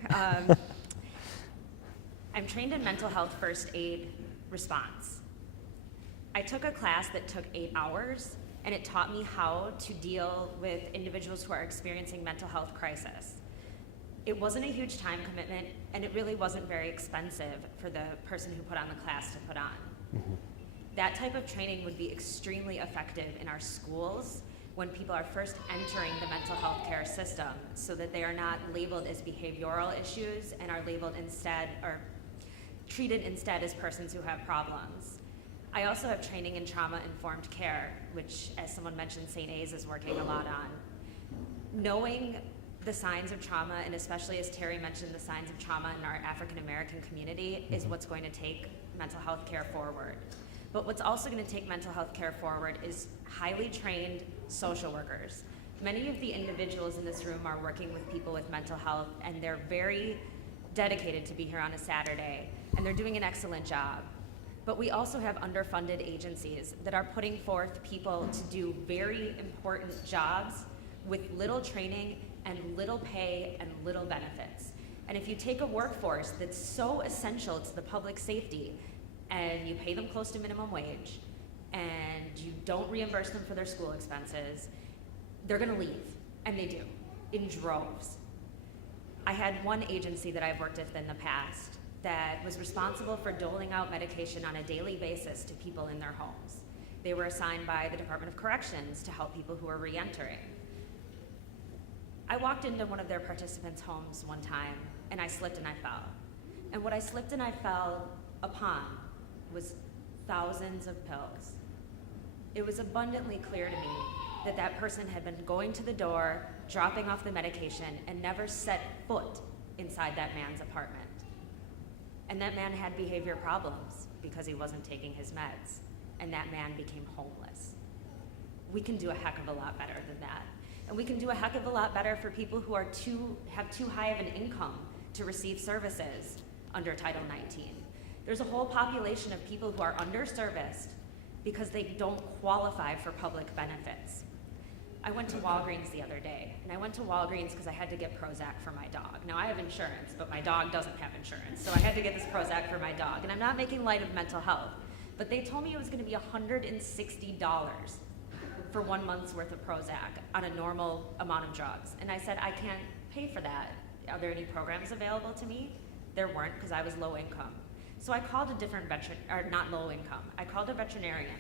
I'm trained in mental health first aid response. I took a class that took 8 hours, and it taught me how to deal with individuals who are experiencing mental health crisis. It wasn't a huge time commitment, and it really wasn't very expensive for the person who put on the class to put on. Mm-hmm. That type of training would be extremely effective in our schools when people are first entering the mental health care system, so that they are not labeled as behavioral issues and are labeled instead, or treated instead as persons who have problems. I also have training in trauma-informed care, which, as someone mentioned, St. A's is working a lot on. Knowing the signs of trauma, and especially as Terry mentioned, the signs of trauma in our African-American community is what's going to take mental health care forward. But what's also going to take mental health care forward is highly trained social workers. Many of the individuals in this room are working with people with mental health, and they're very dedicated to be here on a Saturday, and they're doing an excellent job. But we also have underfunded agencies that are putting forth people to do very important jobs with little training and little pay and little benefits. And if you take a workforce that's so essential to the public safety, and you pay them close to minimum wage, and you don't reimburse them for their school expenses, they're gonna leave, and they do, in droves. I had one agency that I've worked with in the past that was responsible for doling out medication on a daily basis to people in their homes. They were assigned by the Department of Corrections to help people who were re-entering. I walked into one of their participants' homes one time, and I slipped and I fell. And what I slipped and I fell upon was thousands of pills. It was abundantly clear to me that that person had been going to the door, dropping off the medication, and never set foot inside that man's apartment. And that man had behavior problems because he wasn't taking his meds. And that man became homeless. We can do a heck of a lot better than that. And we can do a heck of a lot better for people who have too high of an income to receive services under Title 19. There's a whole population of people who are underserviced because they don't qualify for public benefits. I went to Walgreens the other day, and I went to Walgreens because I had to get Prozac for my dog. Now, I have insurance, but my dog doesn't have insurance, so I had to get this Prozac for my dog. And I'm not making light of mental health, but they told me it was gonna be $160 for 1 month's worth of Prozac on a normal amount of drugs. And I said, I can't pay for that. Are there any programs available to me? There weren't, because I was low income. So I called a different not low income, I called a veterinarian.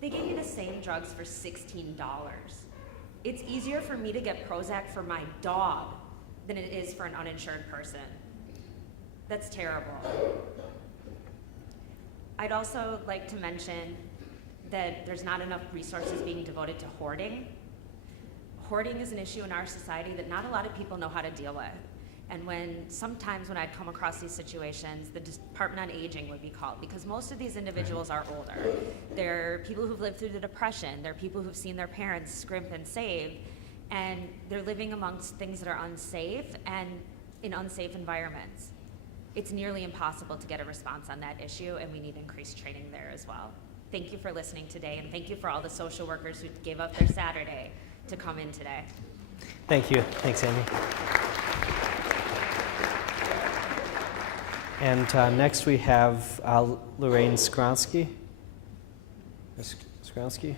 They gave me the same drugs for $16. It's easier for me to get Prozac for my dog than it is for an uninsured person. That's terrible. I'd also like to mention that there's not enough resources being devoted to hoarding. Hoarding is an issue in our society that not a lot of people know how to deal with. And sometimes when I'd come across these situations, the Department on Aging would be called, because most of these individuals are older. They're people who've lived through the Depression. They're people who've seen their parents scrimp and save, and they're living amongst things that are unsafe and in unsafe environments. It's nearly impossible to get a response on that issue, and we need increased training there as well. Thank you for listening today, and thank you for all the social workers who gave up their Saturday to come in today. Thank you. Thanks, Amy. And next we have Lorraine Skronsky. Ms. Skronsky.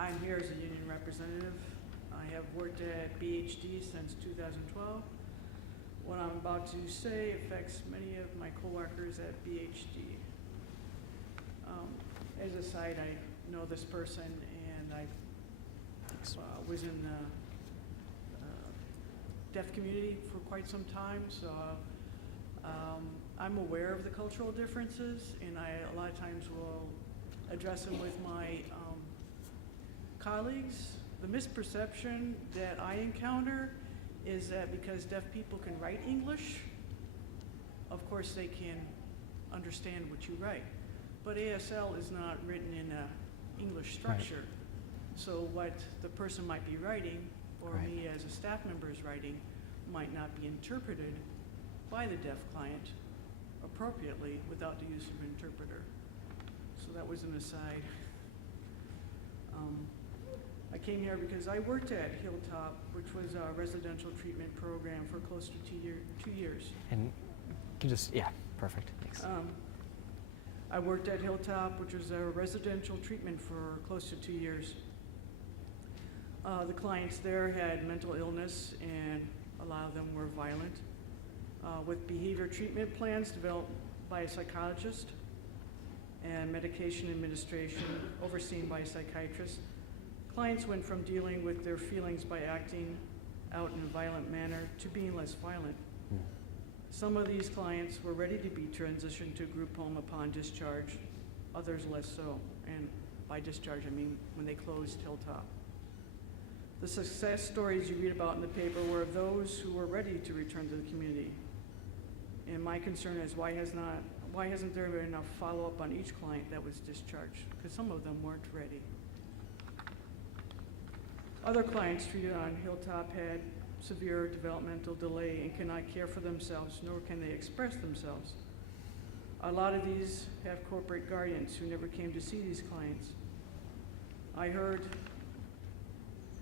I'm here as a union representative. I have worked at BHD since 2012. What I'm about to say affects many of my coworkers at BHD. As a side, I know this person, and I was in the deaf community for quite some time, so I'm aware of the cultural differences, and I a lot of times will address them with my colleagues. The misperception that I encounter is that because deaf people can write English, of course they can understand what you write. But ASL is not written in an English structure. Right. So what the person might be writing, or right. me as a staff member is writing, might not be interpreted by the deaf client appropriately without the use of an interpreter. So that was an aside. I came here because I worked at Hilltop, which was a residential treatment program for close to 2 years. And you just, yeah, perfect, thanks. I worked at Hilltop, which was a residential treatment for close to 2 years. The clients there had mental illness, and a lot of them were violent. With behavior treatment plans developed by a psychologist and medication administration overseen by a psychiatrist, clients went from dealing with their feelings by acting out in a violent manner to being less violent. Some of these clients were ready to be transitioned to group home upon discharge, others less so. And by discharge, I mean when they closed Hilltop. The success stories you read about in the paper were of those who were ready to return to the community. And my concern is why hasn't there been enough follow-up on each client that was discharged? Because some of them weren't ready. Other clients treated on Hilltop had severe developmental delay and cannot care for themselves, nor can they express themselves. A lot of these have corporate guardians who never came to see these clients. I heard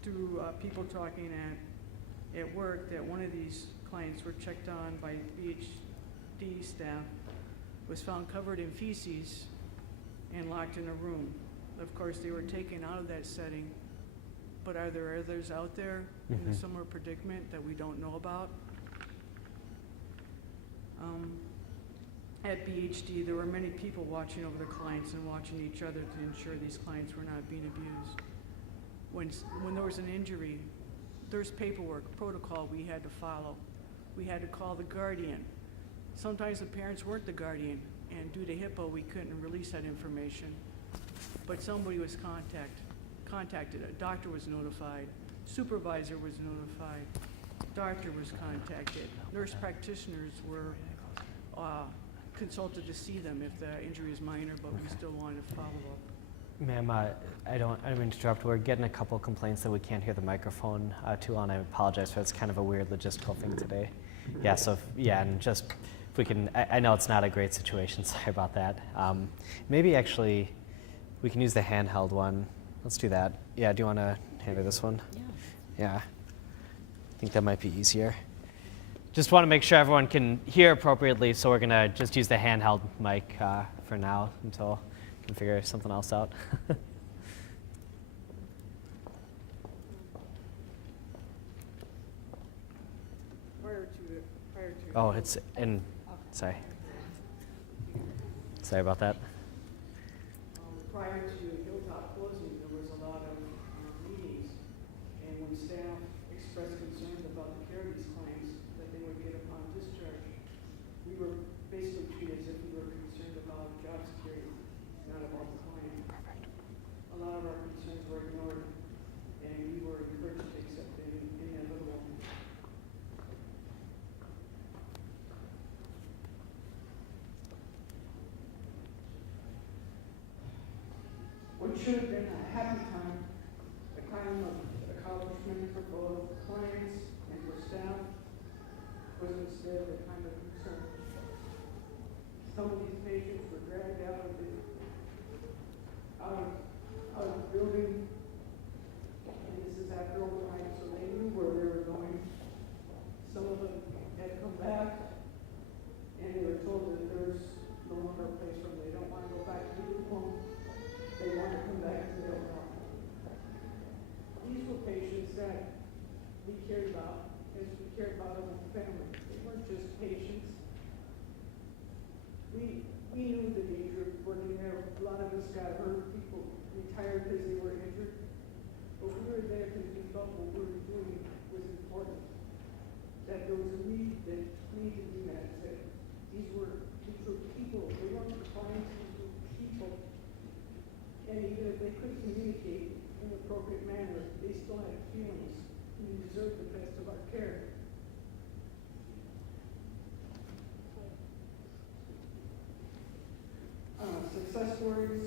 through people talking at work that one of these clients were checked on by BHD staff, was found covered in feces and locked in a room. Of course, they were taken out of that setting. But are there others out there in a similar predicament that we don't know about? At BHD, there were many people watching over the clients and watching each other to ensure these clients were not being abused. when there was an injury, there's paperwork, protocol we had to follow. We had to call the guardian. Sometimes the parents weren't the guardian, and due to HIPAA, we couldn't release that information. But somebody was contacted. A doctor was notified, supervisor was notified, doctor was contacted. Nurse practitioners were consulted to see them if the injury is minor, but we still wanted to follow up. Ma'am, I don't mean to interrupt. We're getting a couple complaints that we can't hear the microphone too well, and I apologize for it. It's kind of a weird logistical thing today. Yeah, so and just if we can, I know it's not a great situation. Sorry about that. Maybe actually we can use the handheld one. Let's do that. Yeah, do you want to handle this one? Yeah. Yeah. I think that might be easier. Just want to make sure everyone can hear appropriately, so we're gonna just use the handheld mic for now until we can figure something else out. Oh, it's in. Sorry. Sorry about that. Prior to Hilltop closing, there was a lot of meetings, and when staff expressed concerns about the care of these clients that they would get upon discharge, we were basically treated as if we were concerned about job security, not about the client. A lot of our concerns were ignored, and we were encouraged to accept the inevitable. What should have been a happy time, a time of accomplishment for both clients and for staff, was instead a time of concern. Some of these patients were dragged out of the building, and this is after overnight, so they knew where they were going. Some of them had come back, and they were told that there's no longer a place for them. They don't want to go back to the home. They want to come back to their home. These were patients that we cared about as we cared about our own family. They weren't just patients. We knew the danger of working there. A lot of us got hurt. People retired because they were injured. But we were there because we felt what we were doing was important. That there was a need that needed to be met. That these were people. They weren't clients. These were people. And even if they couldn't communicate in an appropriate manner, they still had feelings. We deserve the best of our care. Success stories.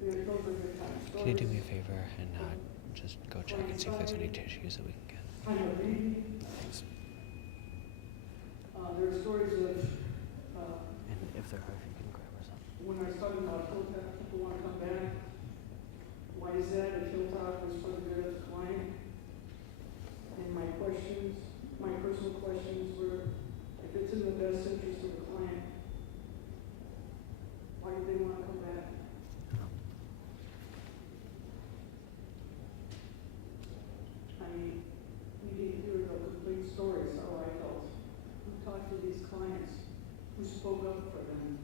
Those are good times. Can you do me a favor and just go check and see if there's any tissues that we can get? Thanks. There are stories of. And if there are, if you can grab or something. When I was talking about Hilltop, people want to come back. Why is that? If Hilltop was for the good of the client? And my personal questions were, if it's in the best interest of the client, why do they want to come back? I mean, we didn't hear the complete stories, how I felt. Who talked to these clients? Who spoke up for them?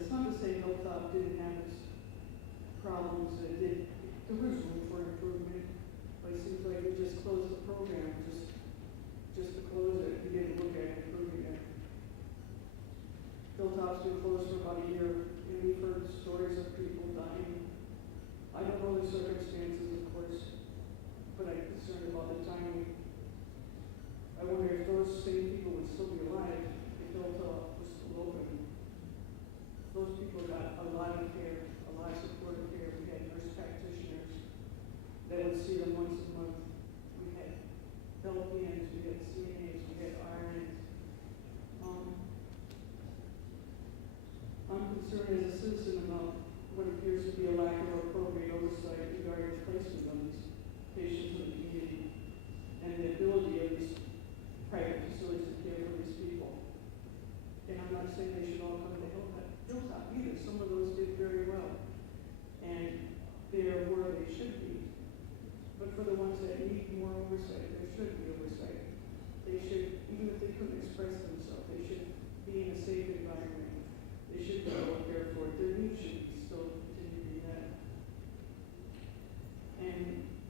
It's not to say Hilltop didn't have its problems. There was room for improvement, but it seems like we just closed the program just to close it. We didn't look at improving it. Hilltop's been closed for about a year, and we've heard stories of people dying. I don't know the circumstances, of course, but I'm concerned about the timing. I wonder if those same people would still be alive if Hilltop was still open. Those people got a lot of care, a lot of supportive care. We had nurse practitioners that would see them once a month. We had LPNs, we had CNAs, we had RNs. I'm concerned as a citizen about what appears to be a lack of appropriate oversight regarding the placement of these patients in the community and the ability of these private facilities to care for these people.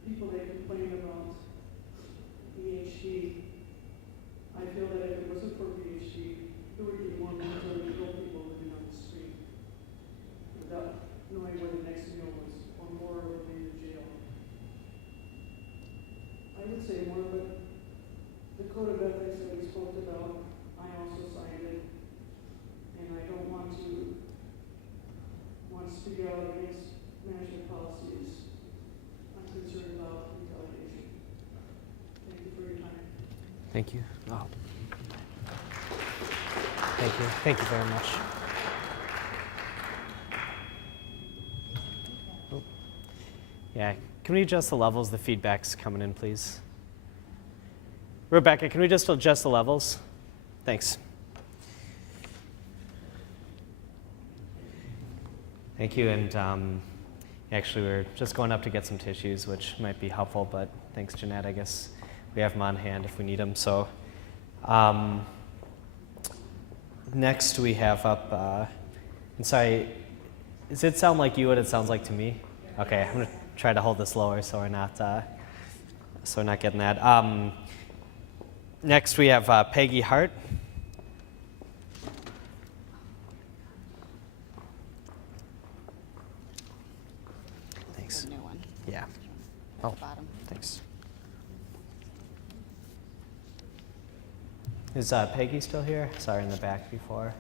people that complain about VHD, I feel that if it wasn't for VHD, there would be more mentally ill people living on the street without knowing where the next meal was, or more would be in jail. I would say more, but the code of ethics that we spoke about, I also signed it, and I don't want to speak out against management policies. I'm concerned about retaliation. Thank you for your time. Thank you. Oh. Thank you. Thank you very much. Oh. Yeah, can we adjust the levels? The feedback's coming in, please. Rebecca, can we just adjust the levels? Thanks. Thank you, and actually we're just going up to get some tissues, which might be helpful, but thanks, Jeanette. I guess we have them on hand if we need them. So next we have up, and sorry, does it sound like you what it sounds like to me? Okay, I'm gonna try to hold this lower so we're not getting that. Next we have Peggy Hart. Thanks. New one. Yeah. At Oh, the bottom. thanks. Is Peggy still here? Sorry, in the back before.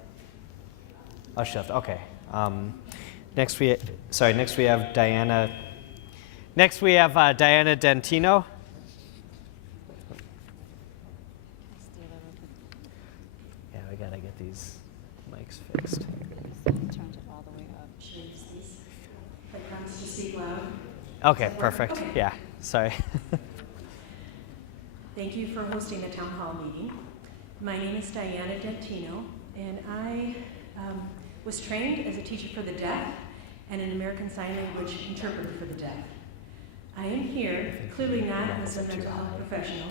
Oh, shift. Okay. Next we have Diana. Next we have Diana Dentino. Yeah, we gotta get these mics fixed. Turned it all the way up. I promise to speak loud. Okay, perfect. Okay. Yeah, sorry. Thank you for hosting the town hall meeting. My name is Diana Dentino, and I was trained as a teacher for the deaf and an American Sign Language interpreter for the deaf. I am here, clearly not as a mental health professional,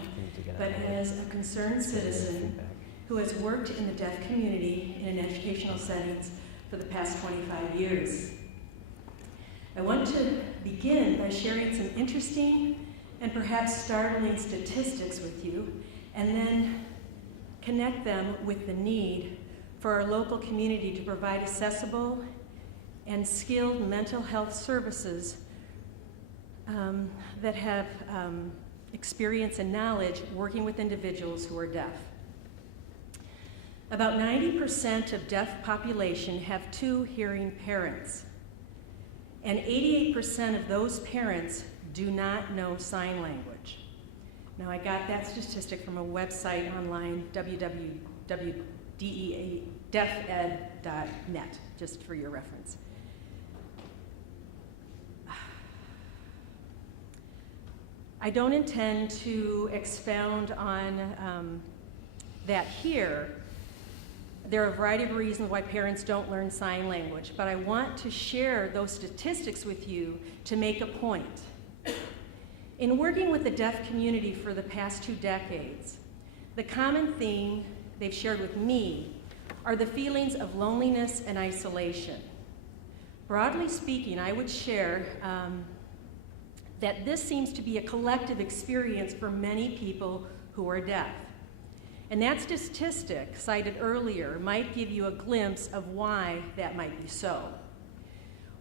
but as a concerned citizen who has worked in the deaf community in educational settings for the past 25 years. I want to begin by sharing some interesting and perhaps startling statistics with you, and then connect them with the need for our local community to provide accessible and skilled mental health services that have experience and knowledge working with individuals who are deaf. About 90% of deaf population have 2 hearing parents, and 88% of those parents do not know sign language. Now, I got that statistic from a website online, www.defed.net, just for your reference. I don't intend to expound on that here. There are a variety of reasons why parents don't learn sign language, but I want to share those statistics with you to make a point. In working with the deaf community for the past 2 decades, the common theme they've shared with me are the feelings of loneliness and isolation. Broadly speaking, I would share that this seems to be a collective experience for many people who are deaf. And that statistic cited earlier might give you a glimpse of why that might be so.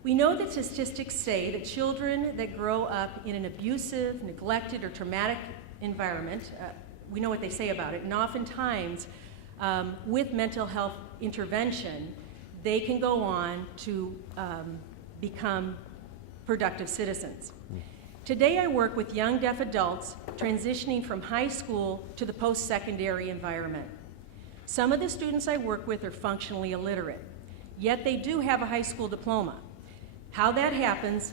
We know that statistics say that children that grow up in an abusive, neglected, or traumatic environment, we know what they say about it, and oftentimes with mental health intervention, they can go on to become productive citizens. Today I work with young deaf adults transitioning from high school to the post-secondary environment. Some of the students I work with are functionally illiterate, yet they do have a high school diploma. How that happens,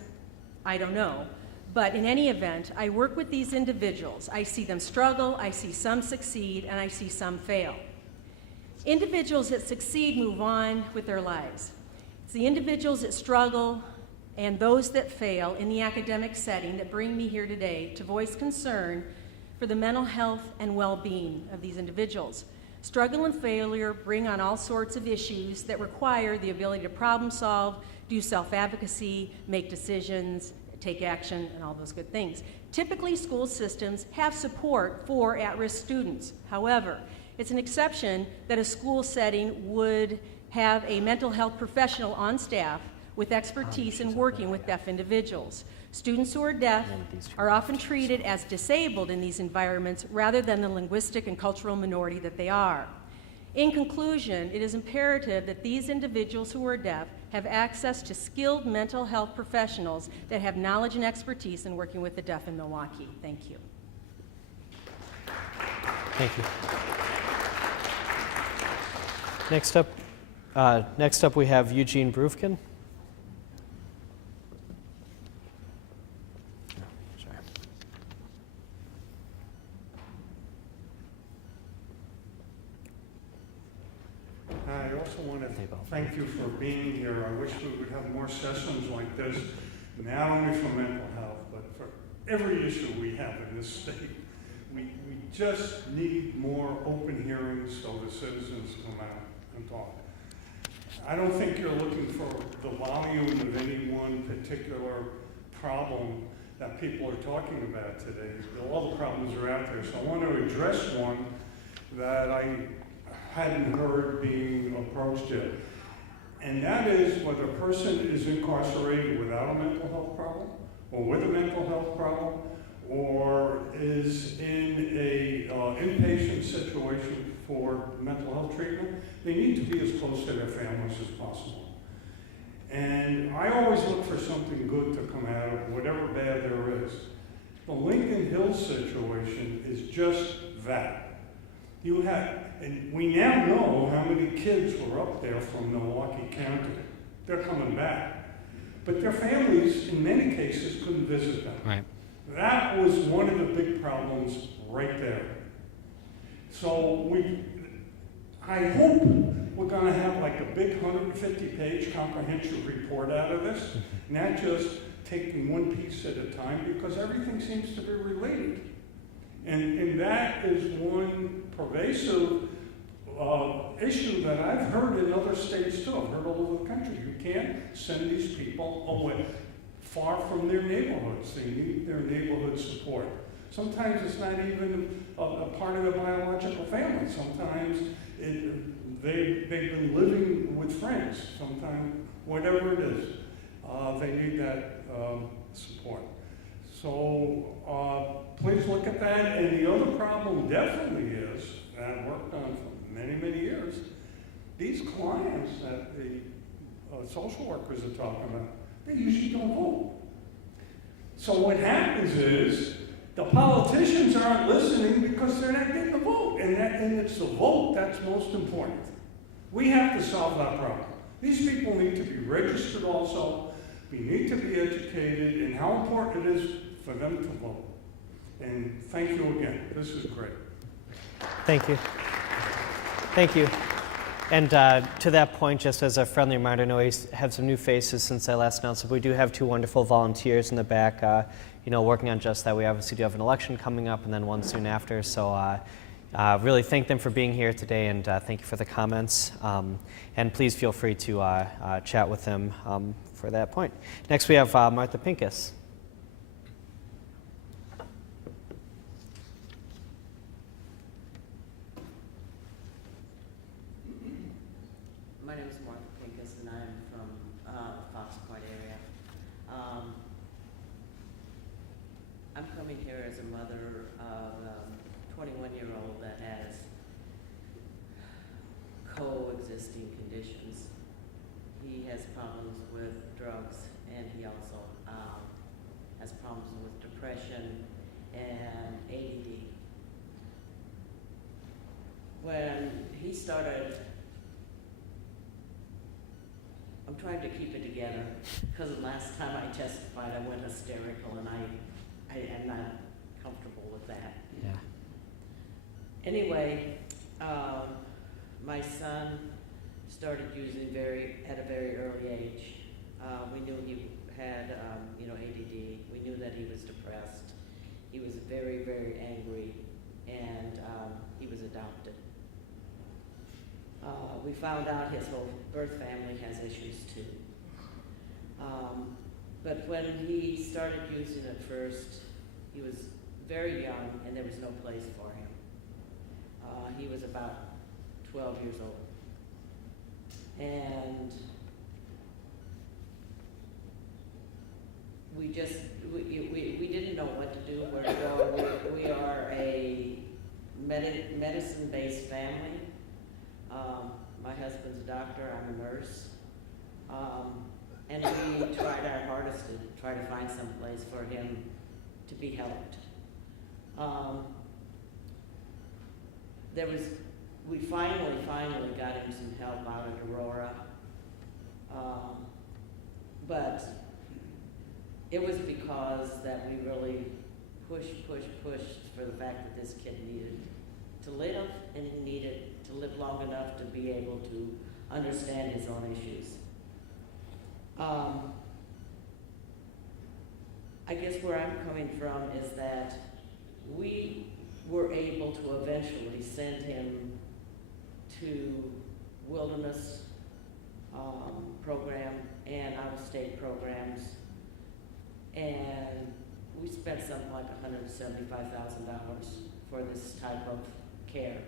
I don't know, but in any event, I work with these individuals. I see them struggle, I see some succeed, and I see some fail. Individuals that succeed move on with their lives. It's the individuals that struggle and those that fail in the academic setting that bring me here today to voice concern for the mental health and well-being of these individuals. Struggle and failure bring on all sorts of issues that require the ability to problem solve, do self-advocacy, make decisions, take action, and all those good things. Typically, school systems have support for at-risk students. However, it's an exception that a school setting would have a mental health professional on staff with expertise in working with deaf individuals. Students who are deaf are often treated as disabled in these environments rather than the linguistic and cultural minority that they are. In conclusion, it is imperative that these individuals who are deaf have access to skilled mental health professionals that have knowledge and expertise in working with the deaf in Milwaukee. Thank you. Thank you. Next up we have Eugene Brufkin. I also want to thank you for being here. I wish we would have more sessions like this, not only for mental health, but for every issue we have in this state. We just need more open hearings so the citizens come out and talk. I don't think you're looking for the volume of any one particular problem that people are talking about today. All the problems are out there. So I want to address one that I hadn't heard being approached yet. And that is whether a person is incarcerated without a mental health problem, or with a mental health problem, or is in a inpatient situation for mental health treatment, they need to be as close to their families as possible. And I always look for something good to come out of whatever bad there is. The Lincoln Hills situation is just that. You have, and we now know how many kids were up there from Milwaukee County. They're coming back. But their families, in many cases, couldn't visit them. Right. That was one of the big problems right there. So I hope we're going to have like a big 150-page comprehensive report out of this, not just taking one piece at a time, because everything seems to be related. And that is one pervasive issue that I've heard in other states too. I've heard all over the country. You can't send these people away far from their neighborhoods. They need their neighborhood support. Sometimes it's not even a part of the biological family. Sometimes they've been living with friends. Sometimes, whatever it is, they need that support. So please look at that. And the other problem definitely is, and I've worked on for many, many years, these clients that the social workers are talking about, they usually don't vote. So what happens is the politicians aren't listening because they're not getting the vote. And it's the vote that's most important. We have to solve that problem. These people need to be registered also. We need to be educated in how important it is for them to vote. And thank you again. This is great. Thank you. Thank you. And to that point, just as a friendly reminder, I know we have some new faces since I last announced it. We do have two wonderful volunteers in the back, working on just that. We obviously do have an election coming up and then one soon after. So really thank them for being here today, and thank you for the comments. And please feel free to chat with them for that point. Next we have Martha Pincus. My name is Martha Pincus, and I'm from Fox Point area. I'm coming here as a mother of a 21-year-old that has coexisting conditions. He has problems with drugs, and he also has problems with depression and ADD. When he started, I'm trying to keep it together, because the last time I testified, I went hysterical, and I am not comfortable with that. Yeah. Anyway, my son started using at a very early age. We knew he had, ADD. We knew that he was depressed. He was very, very angry, and he was adopted. We found out his whole birth family has issues too. But when he started using it first, he was very young and there was no place for him. He was about 12 years old. And we didn't know what to do, where to go. We are a medicine-based family. My husband's a doctor, I'm a nurse. And we tried our hardest to try to find some place for him to be helped. We finally got him some help out at Aurora. But it was because that we really pushed for the fact that this kid needed to live, and he needed to live long enough to be able to understand his own issues. I guess where I'm coming from is that we were able to eventually send him to wilderness program and out-of-state programs, and we spent something like $175,000 for this type of care.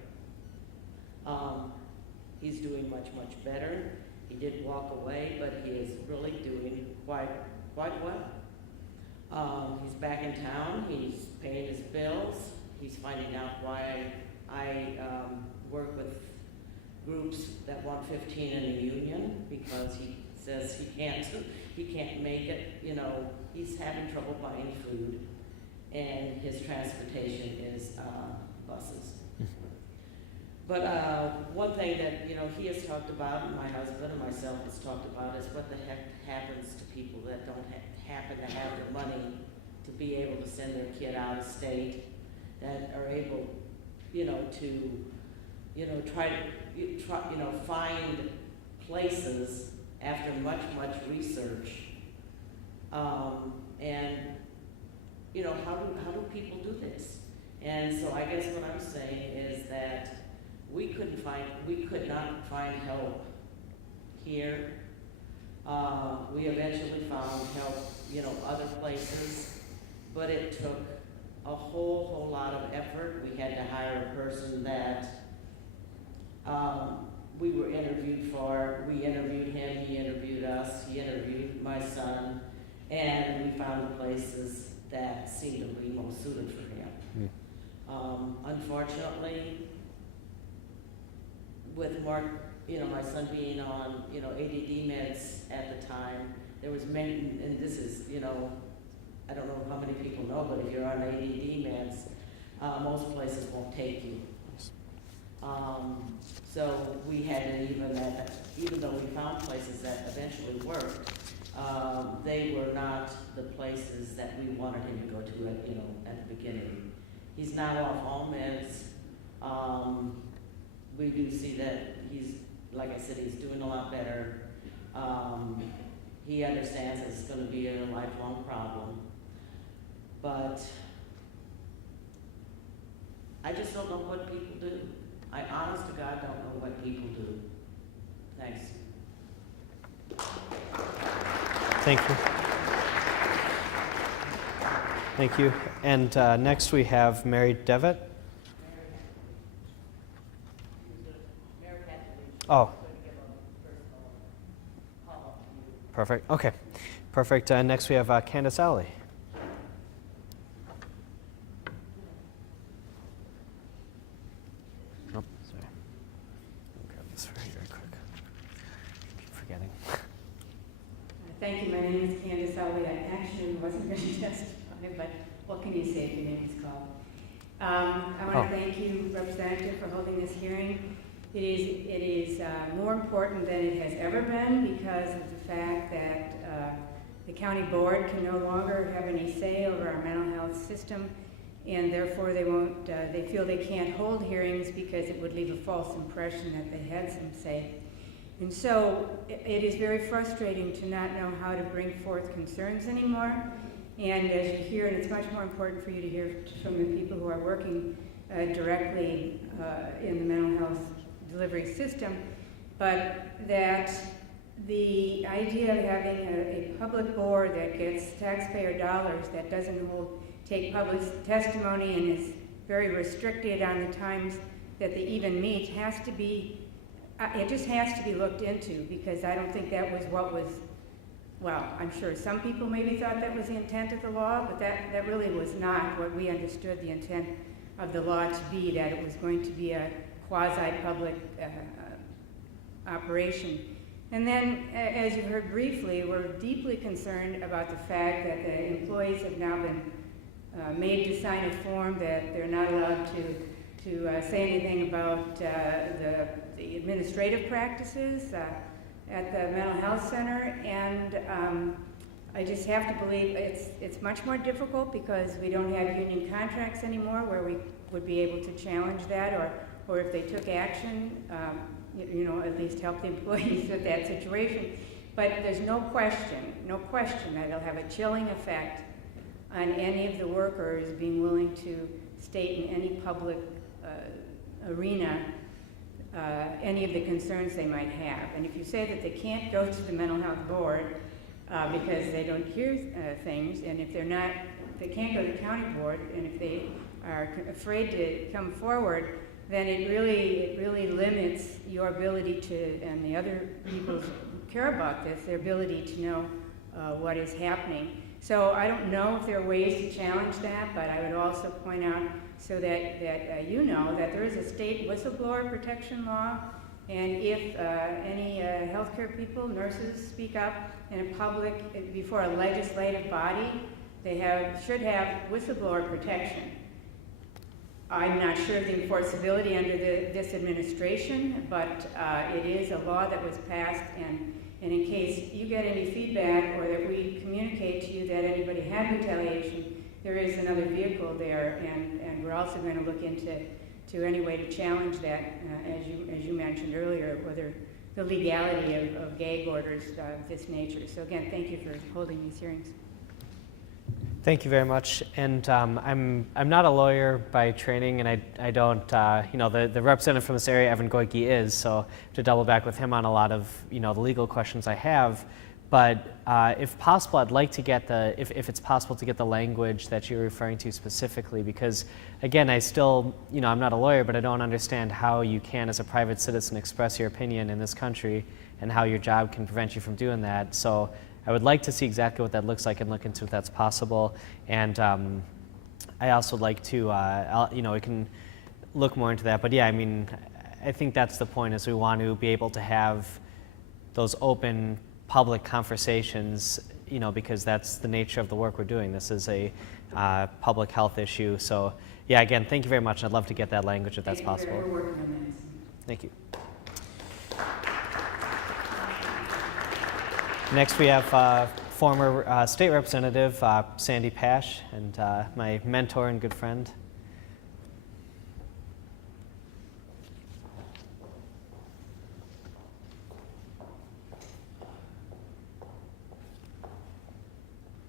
He's doing much better. He did walk away, but he is really doing quite well. He's back in town. He's paying his bills. He's finding out why I work with groups that want 15 in a union, because he says he can't make it. You know, he's having trouble buying food, and his transportation is buses. But one thing that, you know, he has talked about, and my husband and myself has talked about, is what the heck happens to people that don't happen to have the money to be able to send their kid out of state, that are able, you know, to, you know, try to find places after much research. And, you know, how do people do this? And so I guess what I'm saying is that we could not find help here. We eventually found help, you know, other places, but it took a whole lot of effort. We had to hire a person that we were interviewed for. We interviewed him, he interviewed us, he interviewed my son, and we found the places that seemed to be most suited for him. Unfortunately, with Mark, you know, my son being on, you know, ADD meds at the time, there was many, and this is, you know, I don't know how many people know, but if you're on ADD meds, most places won't take you. So we had to even though we found places that eventually worked, they were not the places that we wanted him to go to at, you know, at the beginning. He's now off all meds. We do see that he's, like I said, he's doing a lot better. He understands it's going to be a lifelong problem. But I just don't know what people do. I honest to God don't know what people do. Thanks. Thank you. Thank you. And next we have Mary Devitt. Oh. Perfect. Okay. Perfect. Next we have Candace Alley. Oh, sorry. I'll grab this very quick. Keep forgetting. Thank you. My name is Candace Alley. I actually wasn't going to testify, but what can you say if your name is called? I want to thank you, Representative, for holding this hearing. It is more important than it has ever been because of the fact that the county board can no longer have any say over our mental health system, and therefore they feel they can't hold hearings because it would leave a false impression that they had some say. And so it is very frustrating to not know how to bring forth concerns anymore. And as you hear, and it's much more important for you to hear from the people who are working directly in the mental health delivery system, but that the idea of having a public board that gets taxpayer dollars, that doesn't take public testimony and is very restricted on the times that they even meet, has to be, it just has to be looked into, because I don't think that was what was, well, I'm sure some people maybe thought that was the intent of the law, but that really was not what we understood the intent of the law to be, that it was going to be a quasi-public operation. And then, as you heard briefly, we're deeply concerned about the fact that the employees have now been made to sign a form that they're not allowed to say anything about the administrative practices at the mental health center. And I just have to believe it's much more difficult because we don't have union contracts anymore where we would be able to challenge that, or if they took action, at least help the employees with that situation. But there's no question that it'll have a chilling effect on any of the workers being willing to state in any public arena any of the concerns they might have. And if you say that they can't go to the mental health board because they don't hear things, and if they can't go to the county board, and if they are afraid to come forward, then it really limits your ability to, and the other people who care about this, their ability to know what is happening. So I don't know if there are ways to challenge that, but I would also point out so that you know that there is a state whistleblower protection law, and if any healthcare people, nurses, speak up in a public, before a legislative body, they should have whistleblower protection. I'm not sure of the enforceability under this administration, but it is a law that was passed, and in case you get any feedback or that we communicate to you that anybody had retaliation, there is another vehicle there, and we're also going to look into any way to challenge that, as you mentioned earlier, whether the legality of gag orders of this nature. So again, thank you for holding these hearings. Thank you very much. And I'm not a lawyer by training, and I don't, the representative from this area, Evan Goike, is, so to double back with him on a lot of, the legal questions I have. But if possible, I'd like to get if it's possible to get the language that you're referring to specifically, because again, I still, I'm not a lawyer, but I don't understand how you can, as a private citizen, express your opinion in this country and how your job can prevent you from doing that. So I would like to see exactly what that looks like and look into if that's possible. And I also would like to, we can look more into that. But yeah, I think that's the point, is we want to be able to have those open public conversations, because that's the nature of the work we're doing. This is a public health issue. So yeah, again, thank you very much. I'd love to get that language if that's possible. We're working on that. Thank you. Next, we have former state representative Sandy Pash, and my mentor and good friend.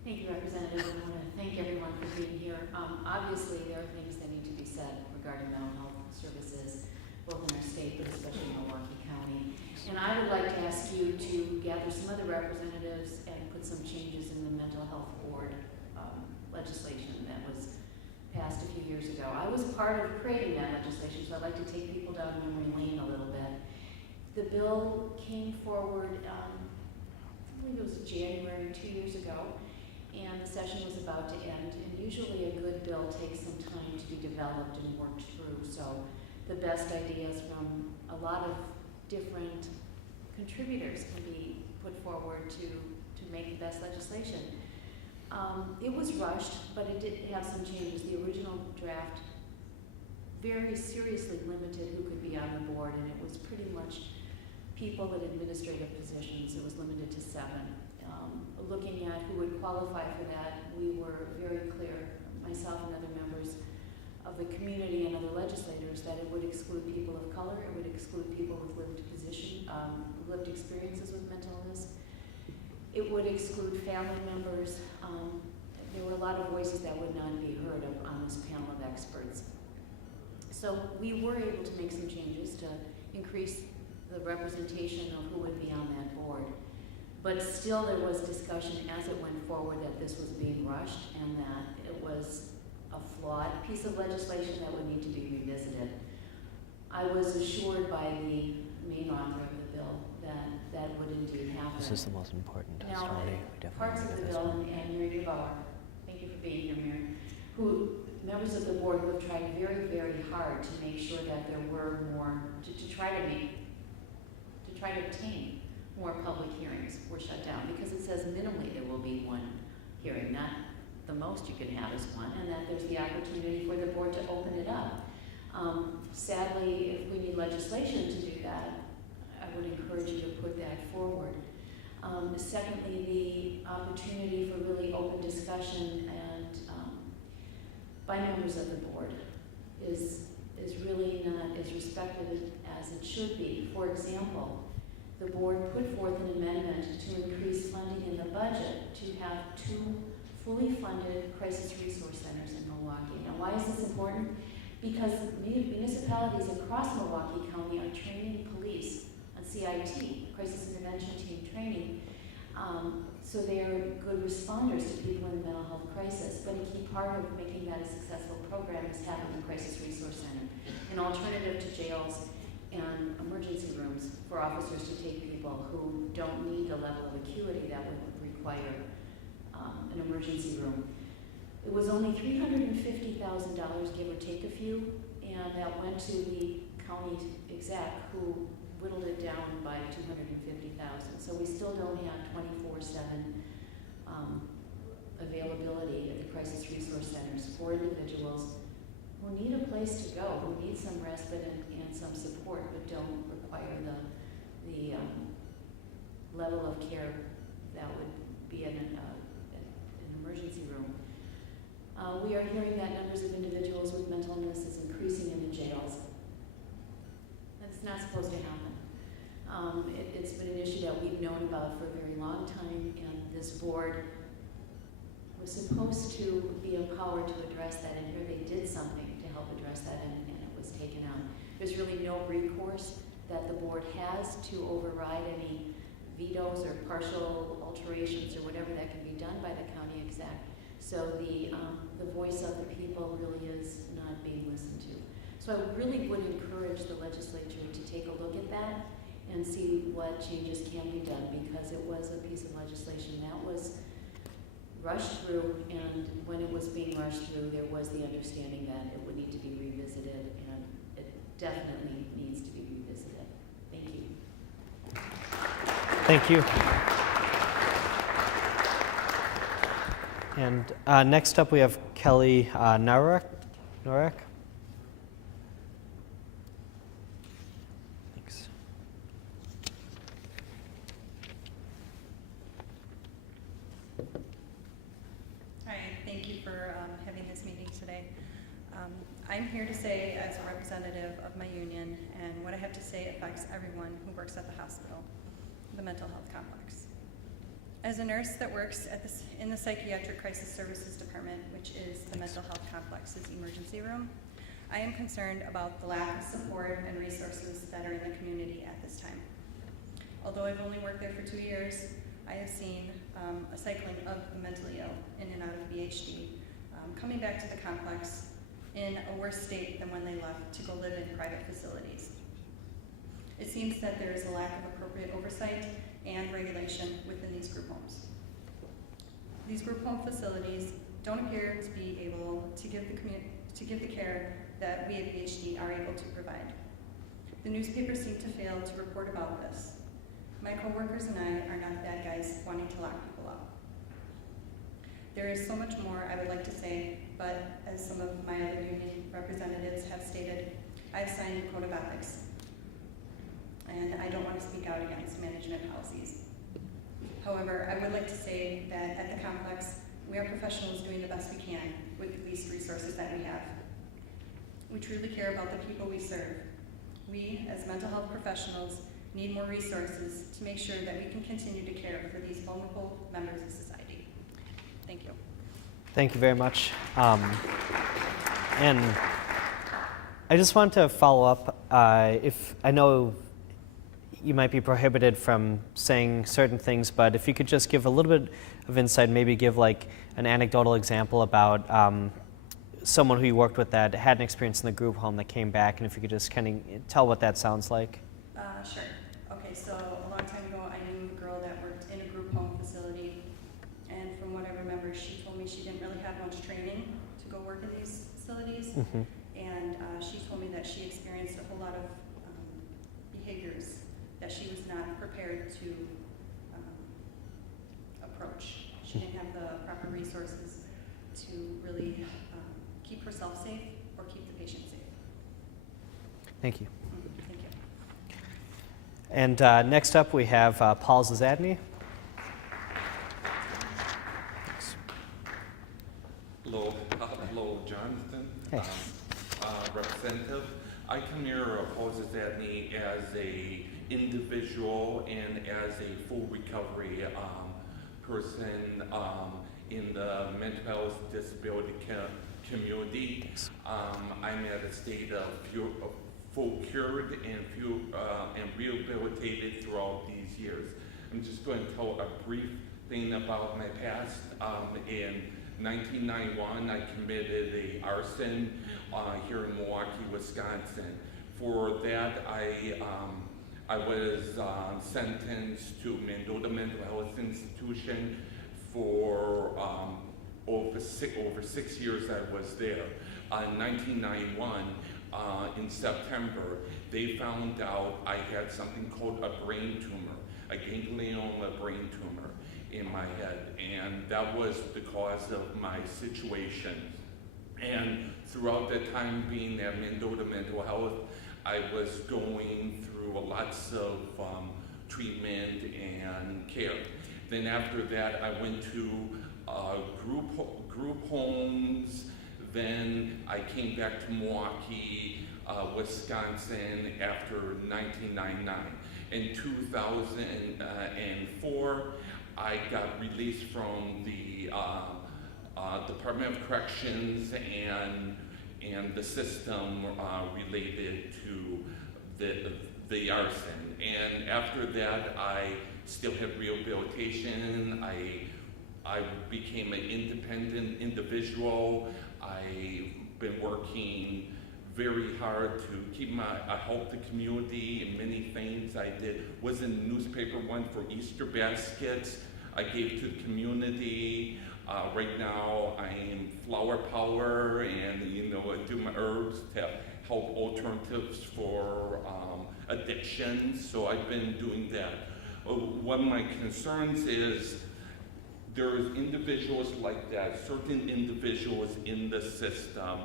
Thank you, Representative. I want to thank everyone for being here. Obviously, there are things that need to be said regarding mental health services, both in our state, but especially in Milwaukee County. And I would like to ask you to gather some other representatives and put some changes in the mental health board legislation that was passed a few years ago. I was part of creating that legislation, so I'd like to take people down memory lane a little bit. The bill came forward, I believe it was January 2 years ago, and the session was about to end. And usually a good bill takes some time to be developed and worked through, so the best ideas from a lot of different contributors can be put forward to make the best legislation. It was rushed, but it did have some changes. The original draft very seriously limited who could be on the board, and it was pretty much people in administrative positions. It was limited to 7. Looking at who would qualify for that, we were very clear, myself and other members of the community and other legislators, that it would exclude people of color, it would exclude people with lived experiences with mental illness. It would exclude family members. There were a lot of voices that would not be heard of on this panel of experts. So we were able to make some changes to increase the representation of who would be on that board. But still there was discussion as it went forward that this was being rushed and that it was a flawed piece of legislation that would need to be revisited. I was assured by the main author of the bill that that would indeed happen. This is the most important Now, testimony. We definitely parts of need the this bill, one. and Mary Gebauer, thank you for being here, Mary, who, members of the board who have tried very, very hard to make sure that there were more, to try to obtain more public hearings were shut down, because it says minimally there will be one hearing, not the most you can have is one, and that there's the opportunity for the board to open it up. Sadly, if we need legislation to do that, I would encourage you to put that forward. Secondly, the opportunity for really open discussion and by members of the board is really not as respected as it should be. For example, the board put forth an amendment to increase funding in the budget to have 2 fully funded crisis resource centers in Milwaukee. Now, why is this important? Because municipalities across Milwaukee County are training police on CIT, Crisis Intervention Team Training, so they are good responders to people in the mental health crisis. But a key part of making that a successful program is having a crisis resource center, an alternative to jails and emergency rooms for officers to take people who don't need the level of acuity that would require an emergency room. It was only $350,000, give or take a few, and that went to the county exec who whittled it down by $250,000. So we still don't have 24/7 availability at the crisis resource centers for individuals who need a place to go, who need some respite and some support, but don't require the level of care that would be in an emergency room. We are hearing that numbers of individuals with mental illness is increasing in the jails. That's not supposed to happen. It's been an issue that we've known about for a very long time, and this board was supposed to be empowered to address that, and here they did something to help address that, and it was taken out. There's really no recourse that the board has to override any vetoes or partial alterations or whatever that can be done by the county exec. So the voice of the people really is not being listened to. So I really would encourage the legislature to take a look at that and see what changes can be done, because it was a piece of legislation that was rushed through, and when it was being rushed through, there was the understanding that it would need to be revisited, and it definitely needs to be revisited. Thank you. Thank you. And next up we have Kelly Norek. Thanks. Hi, thank you for having this meeting today. I'm here to say, as a representative of my union, and what I have to say affects everyone who works at the hospital, the mental health complex. As a nurse that works in the Psychiatric Crisis Services Department, which is the mental health complex's emergency room, I am concerned about the lack of support and resources that are in the community at this time. Although I've only worked there for 2 years, I have seen a cycling of the mentally ill in and out of BHD, coming back to the complex in a worse state than when they left to go live in private facilities. It seems that there is a lack of appropriate oversight and regulation within these group homes. These group home facilities don't appear to be able to give the care that we at BHD are able to provide. The newspapers seem to fail to report about this. My coworkers and I are not bad guys wanting to lock people up. There is so much more I would like to say, but as some of my other union representatives have stated, I've signed a code of ethics, and I don't want to speak out against management policies. However, I would like to say that at the complex, we are professionals doing the best we can with the least resources that we have. We truly care about the people we serve. We, as mental health professionals, need more resources to make sure that we can continue to care for these vulnerable members of society. Thank you. Thank you very much. And I just want to follow up. If I know you might be prohibited from saying certain things, but if you could just give a little bit of insight, maybe give like an anecdotal example about someone who you worked with that had an experience in the group home that came back, and if you could just kind of tell what that sounds like. Sure. Okay, so a long time ago, I knew a girl that worked in a group home facility, and from what I remember, she told me she didn't really have much training to go work in these facilities, and she told me that she experienced a whole lot of behaviors that she was not prepared to approach. She didn't have the proper resources to really keep herself safe or keep the patient safe. Thank you. Thank you. And next up we have Paul Zazadny. Hello, hello, Jonathan. Hey. Representative. I come here opposed Zadney as a individual and as a full recovery person in the mental health disability community. I'm at a state of full cured and rehabilitated throughout these years. I'm just going to tell a brief thing about my past. In 1991, I committed an arson here in Milwaukee, Wisconsin. For that, I was sentenced to Mendota Mental Health Institution for over 6 years I was there. In 1991, in September, they found out I had something called a brain tumor, a ganglioma brain tumor in my head, and that was the cause of my situation. And throughout that time being at Mendota Mental Health, I was going through lots of treatment and care. Then after that, I went to group homes. Then I came back to Milwaukee, Wisconsin after 1999. In 2004, I got released from the Department of Corrections and the system related to the arson. And after that, I still had rehabilitation. I became an independent individual. I've been working very hard to keep I helped the community in many things. I was in the newspaper one for Easter baskets. I gave to the community. Right now I am flower power and I do my herbs to help alternatives for addictions. So I've been doing that. One of my concerns is there's individuals like that, certain individuals in the system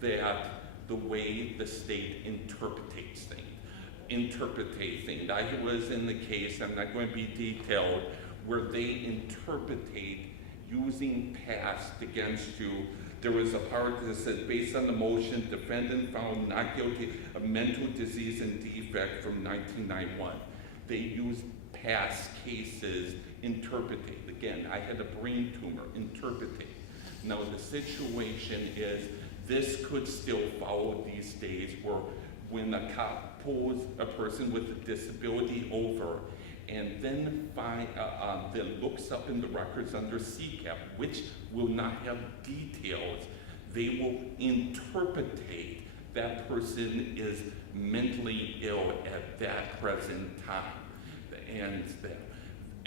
that the way the state interprets things. I was in the case, I'm not going to be detailed, where they interpretate using past against you. There was a part that said, based on the motion, defendant found not guilty of mental disease and defect from 1991. They used past cases, interpretate. Again, I had a brain tumor, interpretate. Now the situation is, this could still follow these days where when a cop pulls a person with a disability over and then then looks up in the records under CCAP, which will not have details, they will interpretate that person is mentally ill at that present time.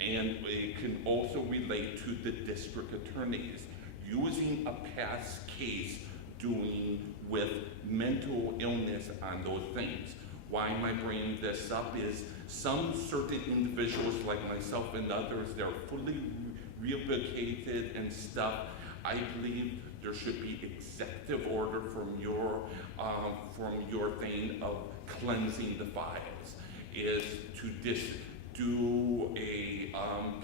And it can also relate to the district attorneys using a past case doing with mental illness on those things. Why am I bringing this up is some certain individuals like myself and others, they're fully rehabilitated and stuff. I believe there should be executive order from your thing of cleansing the files, is to do a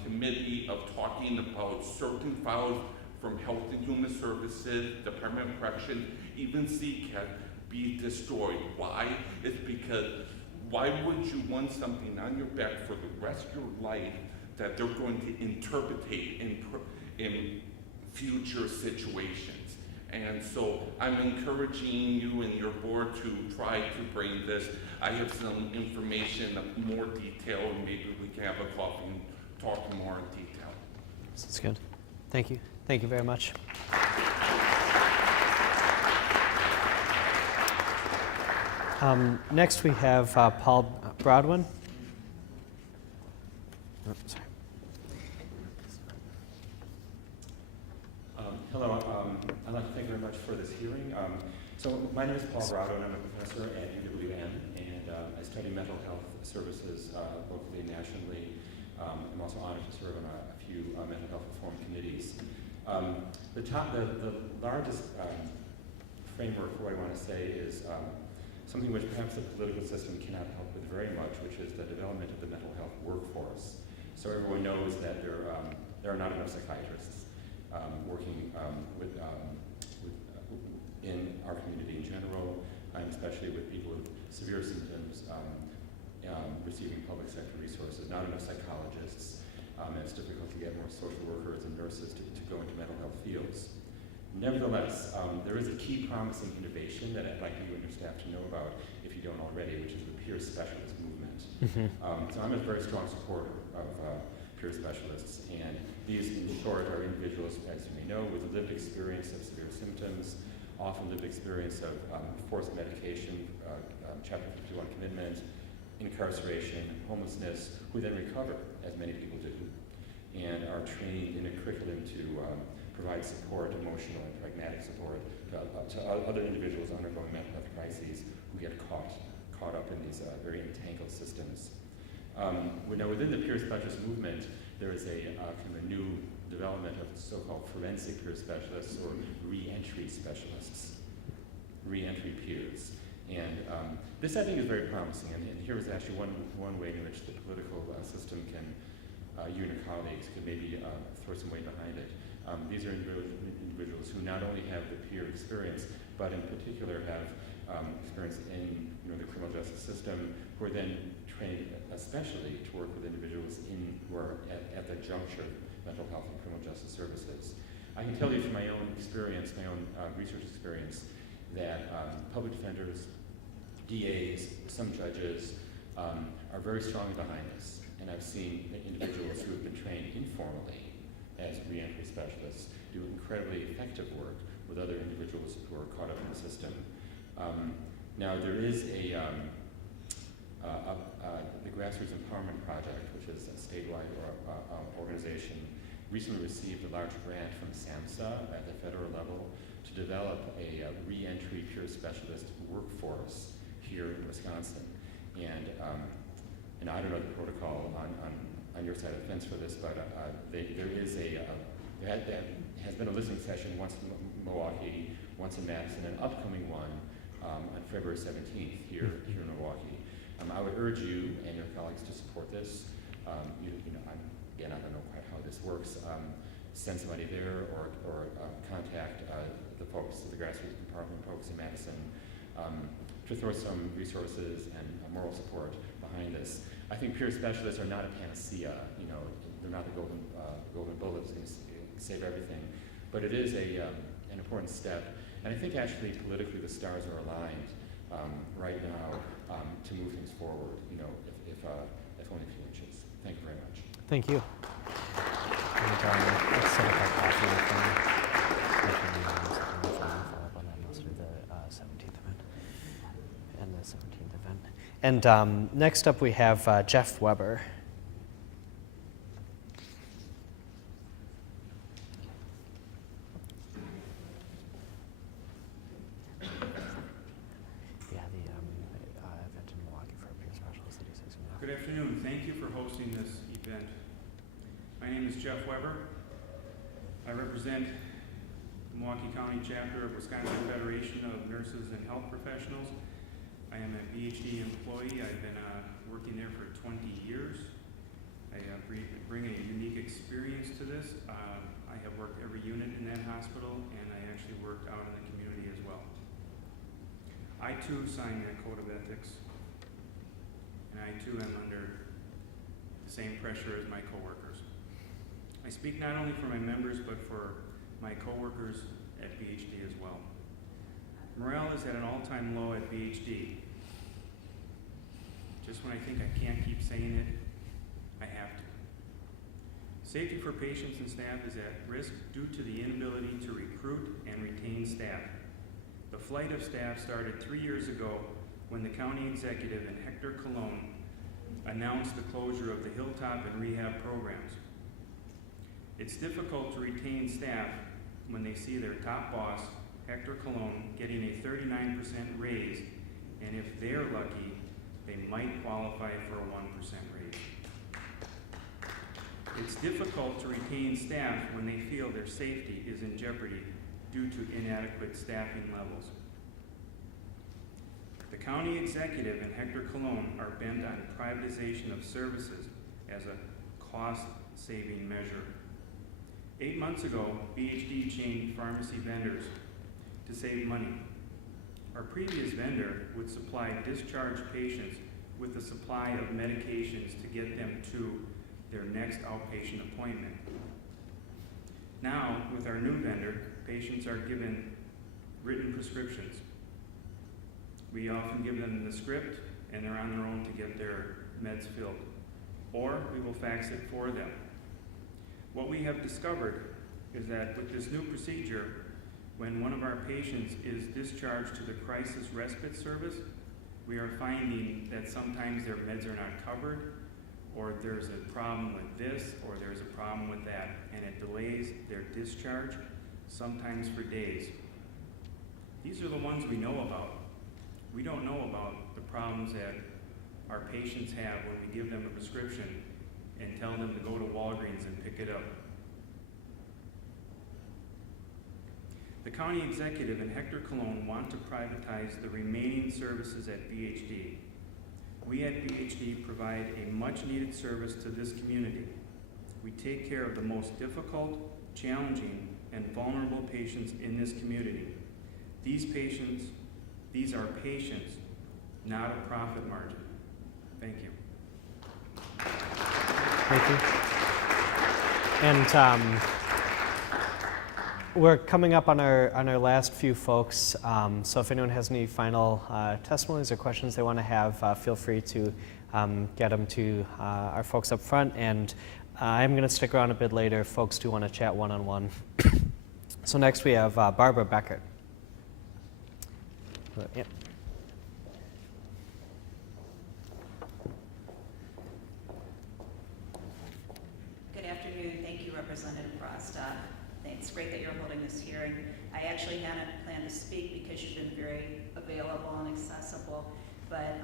committee of talking about certain files from Health and Human Services, Department of Corrections, even CCAT be destroyed. Why? It's because why would you want something on your back for the rest of your life that they're going to interpret in future situations? And so I'm encouraging you and your board to try to bring this. I have some information of more detail, and maybe we can have a coffee and talk more in detail. That's good. Thank you. Thank you very much. Next we have Paul Broadwin. Oh, sorry. Hello, I'd like to thank you very much for this hearing. So my name is Paul Broadwin. I'm a professor at UWM, and I study mental health services locally and nationally. I'm also honored to serve on a few mental health reform committees. The largest framework for what I want to say is something which perhaps the political system cannot help with very much, which is the development of the mental health workforce. So everyone knows that there are not enough psychiatrists working in our community in general, and especially with people with severe symptoms receiving public sector resources, not enough psychologists, and it's difficult to get more social workers and nurses to go into mental health fields. Nevertheless, there is a key promising innovation that I'd like you and your staff to know about, if you don't already, which is the peer specialist movement. So I'm a very strong supporter of peer specialists, and these, in short, are individuals, as you may know, with a lived experience of severe symptoms, often lived experience of forced medication, Chapter 51 commitment, incarceration, homelessness, who then recover, as many people do, and are trained in a curriculum to provide support, emotional and pragmatic support to other individuals undergoing mental health crises who get caught up in these very entangled systems. Now within the peer specialist movement, there is a kind of a new development of so-called forensic peer specialists or re-entry specialists, re-entry peers. And this, I think, is very promising. And here is actually one way in which the political system can, you and your colleagues could maybe throw some weight behind it. These are individuals who not only have the peer experience, but in particular have experience in the criminal justice system, who are then trained especially to work with individuals who are at the juncture of mental health and criminal justice services. I can tell you from my own experience, my own research experience, that public defenders, DAs, some judges are very strongly behind this. And I've seen individuals who have been trained informally as re-entry specialists do incredibly effective work with other individuals who are caught up in the system. Now there is the Grassroots Empowerment Project, which is a statewide organization, recently received a large grant from SAMHSA at the federal level to develop a re-entry peer specialist workforce here in Wisconsin. And I don't know the protocol on your side of the fence for this, but there has been a listening session once in Milwaukee, once in Madison, an upcoming one on February 17th here in Milwaukee. I would urge you and your colleagues to support this. Again, I don't know quite how this works. Send somebody there or contact the folks, the Grassroots Empowerment folks in Madison, to throw some resources and moral support behind this. I think peer specialists are not a panacea. They're not the golden bullet that's going to save everything, but it is an important step. And I think actually politically the stars are aligned right now to move things forward. If only a few inches. Thank you very much. Thank you. And, let's set up our coffee follow up on that and also do the 17th event and the 17th event. And next up we have Jeff Weber. Event in Milwaukee for peer specialists that he's using now. Good afternoon. Thank you for hosting this event. My name is Jeff Weber. I represent the Milwaukee County chapter of Wisconsin Federation of Nurses and Health Professionals. I am a BHD employee. I've been working there for 20 years. I bring a unique experience to this. I have worked every unit in that hospital, and I actually worked out in the community as well. I too signed that code of ethics, and I too am under the same pressure as my coworkers. I speak not only for my members, but for my coworkers at BHD as well. is at an all-time low at BHD. Just when I think I can't keep saying it, I have to. Safety for patients and staff is at risk due to the inability to recruit and retain staff. The flight of staff started 3 years ago when the county executive and Hector Colon announced the closure of the Hilltop and rehab programs. It's difficult to retain staff when they see their top boss, Hector Colon, getting a 39% raise, and if they're lucky, they might qualify for a 1% raise. It's difficult to retain staff when they feel their safety is in jeopardy due to inadequate staffing levels. The county executive and Hector Colon are bent on privatization of services as a cost-saving measure. 8 months ago, BHD changed pharmacy vendors to save money. Our previous vendor would supply discharged patients with a supply of medications to get them to their next outpatient appointment. Now, with our new vendor, patients are given written prescriptions. We often give them the script, and they're on their own to get their meds filled. Or we will fax it for them. What we have discovered is that with this new procedure, when one of our patients is discharged to the crisis respite service, we are finding that sometimes their meds are not covered, or there's a problem with this, or there's a problem with that, and it delays their discharge, sometimes for days. These are the ones we know about. We don't know about the problems that our patients have when we give them a prescription and tell them to go to Walgreens and pick it up. The county executive and Hector Colon want to privatize the remaining services at BHD. We at BHD provide a much-needed service to this community. We take care of the most difficult, challenging, and vulnerable patients in this community. These are patients, not a profit margin. Thank you. Thank you. And we're coming up on our last few folks. So if anyone has any final testimonies or questions they want to have, feel free to get them to our folks up front. And I'm going to stick around a bit later if folks do want to chat one-on-one. So next we have Barbara Beckert. Yep. Good afternoon. Thank you, Representative Brostoff. It's great that you're holding this hearing. I actually hadn't planned to speak because you've been very available and accessible, but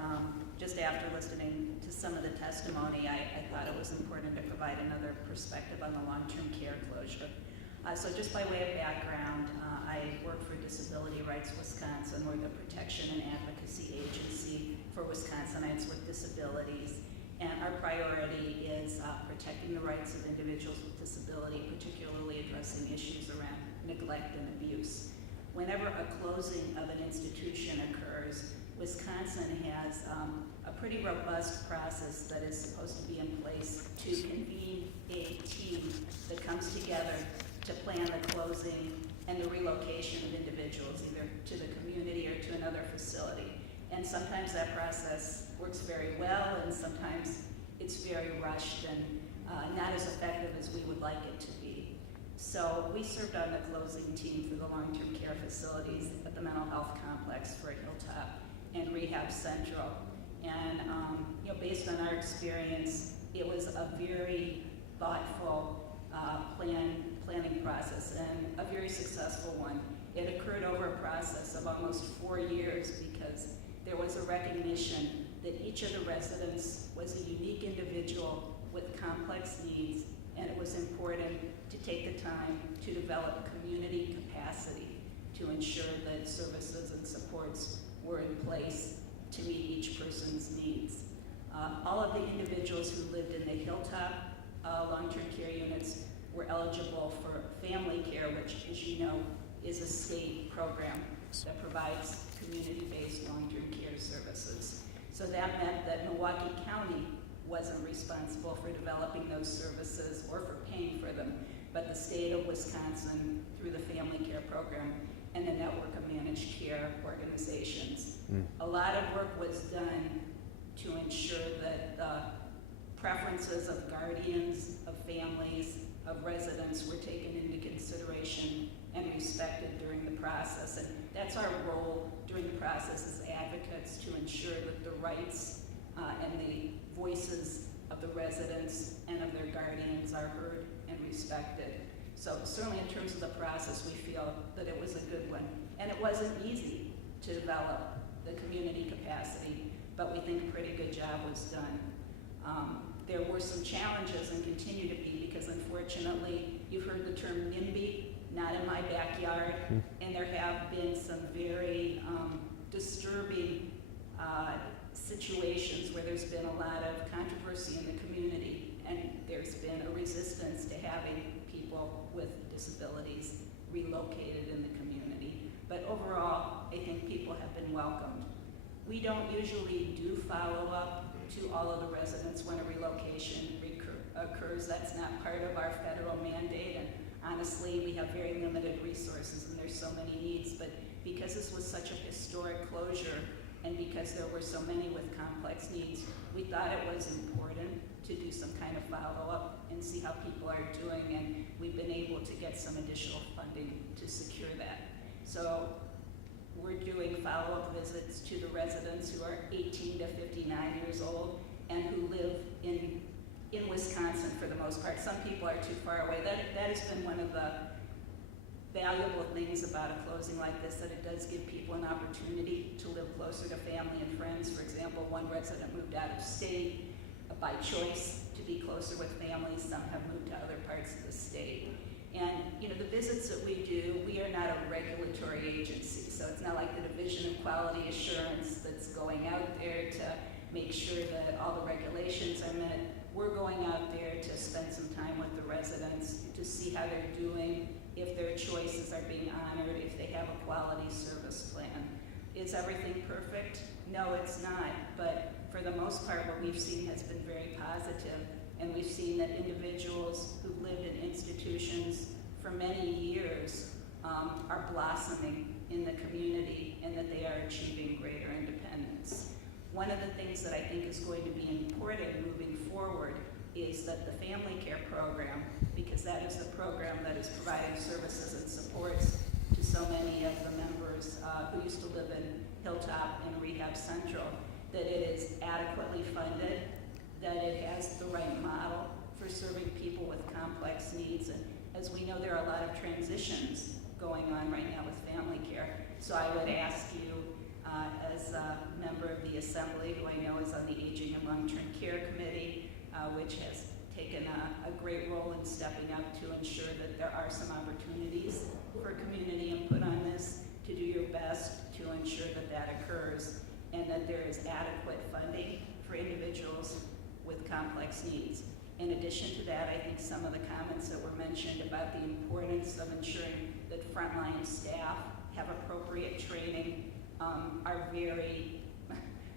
just after listening to some of the testimony, I thought it was important to provide another perspective on the long-term care closure. So just by way of background, I work for Disability Rights Wisconsin. We're the protection and advocacy agency for Wisconsinites with disabilities. And our priority is protecting the rights of individuals with disability, particularly addressing issues around neglect and abuse. Whenever a closing of an institution occurs, Wisconsin has a pretty robust process that is supposed to be in place to convene a team that comes together to plan the closing and the relocation of individuals, either to the community or to another facility. And sometimes that process works very well, and sometimes it's very rushed and not as effective as we would like it to be. So we served on the closing team for the long-term care facilities at the mental health complex for Hilltop and Rehab Central. And based on our experience, it was a very thoughtful planning process and a very successful one. It occurred over a process of almost 4 years because there was a recognition that each of the residents was a unique individual with complex needs, and it was important to take the time to develop community capacity to ensure that services and supports were in place to meet each person's needs. All of the individuals who lived in the Hilltop long-term care units were eligible for family care, which, as you know, is a state program that provides community-based long-term care services. So that meant that Milwaukee County wasn't responsible for developing those services or for paying for them, but the state of Wisconsin, through the family care program and the network of managed care organizations, lot of work was done to ensure that the preferences of guardians, of families, of residents were taken into consideration and respected during the process. And that's our role during the process as advocates, to ensure that the rights and the voices of the residents and of their guardians are heard and respected. So certainly in terms of the process, we feel that it was a good one. And it wasn't easy to develop the community capacity, but we think a pretty good job was done. There were some challenges and continue to be, because unfortunately, you've heard the term NIMBY, not in my backyard, and there have been some very disturbing situations where there's been a lot of controversy in the community, and there's been a resistance to having people with disabilities relocated in the community. But overall, I think people have been welcomed. We don't usually do follow-up to all of the residents when a relocation occurs. That's not part of our federal mandate, and honestly, we have very limited resources and there's so many needs. But because this was such a historic closure, and because there were so many with complex needs, we thought it was important to do some kind of follow-up and see how people are doing, and we've been able to get some additional funding to secure that. So we're doing follow-up visits to the residents who are 18 to 59 years old and who live in Wisconsin for the most part. Some people are too far away. That has been one of the valuable things about a closing like this, that it does give people an opportunity to live closer to family and friends. For example, one resident moved out of state by choice to be closer with families. Some have moved to other parts of the state. And the visits that we do, we are not a regulatory agency, so it's not like the Division of Quality Assurance that's going out there to make sure that all the regulations are met. We're going out there to spend some time with the residents to see how they're doing, if their choices are being honored, if they have a quality service plan. Is everything perfect? No, it's not, but for the most part, what we've seen has been very positive, and we've seen that individuals who've lived in institutions for many years are blossoming in the community, and that they are achieving greater independence. One of the things that I think is going to be important moving forward is that the family care program, because that is the program that is providing services and supports to so many of the members who used to live in Hilltop and Rehab Central, that it is adequately funded, that it has the right model for serving people with complex needs. And as we know, there are a lot of transitions going on right now with family care. So I would ask you, as a member of the Assembly, who I know is on the Aging and Long-Term Care Committee, which has taken a great role in stepping up to ensure that there are some opportunities for community input on this, to do your best to ensure that that occurs, and that there is adequate funding for individuals with complex needs. In addition to that, I think some of the comments that were mentioned about the importance of ensuring that frontline staff have appropriate training are very,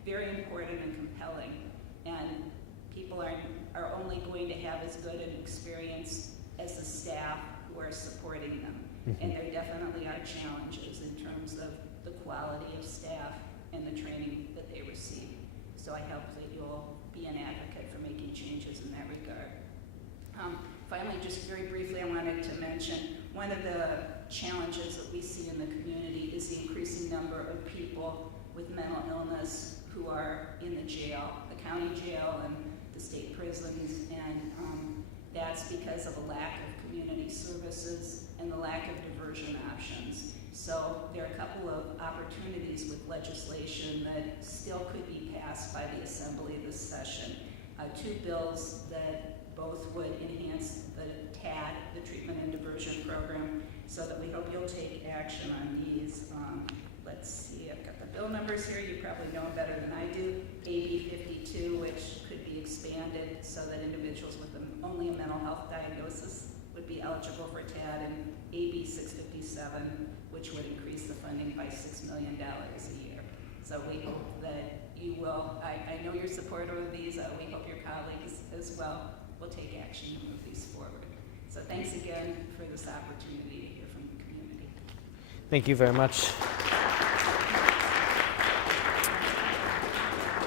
very important and compelling. And people are only going to have as good an experience as the staff who are supporting them. And there definitely are challenges in terms of the quality of staff and the training that they receive. So I hope that you'll be an advocate for making changes in that regard. Finally, just very briefly, I wanted to mention one of the challenges that we see in the community is the increasing number of people with mental illness who are in the jail, the county jail and the state prisons, and that's because of a lack of community services and the lack of diversion options. So there are a couple of opportunities with legislation that still could be passed by the Assembly this session. Two bills that both would enhance the TAD, the Treatment and Diversion Program, so that we hope you'll take action on these. Let's see, I've got the bill numbers here. You probably know them better than I do. AB 52, which could be expanded so that individuals with only a mental health diagnosis would be eligible for TAD, and AB 657, which would increase the funding by $6 million a year. So we hope that you will, I know you're supportive of these, we hope your colleagues as well will take action to move these forward. So thanks again for this opportunity to hear from the community. Thank you very much.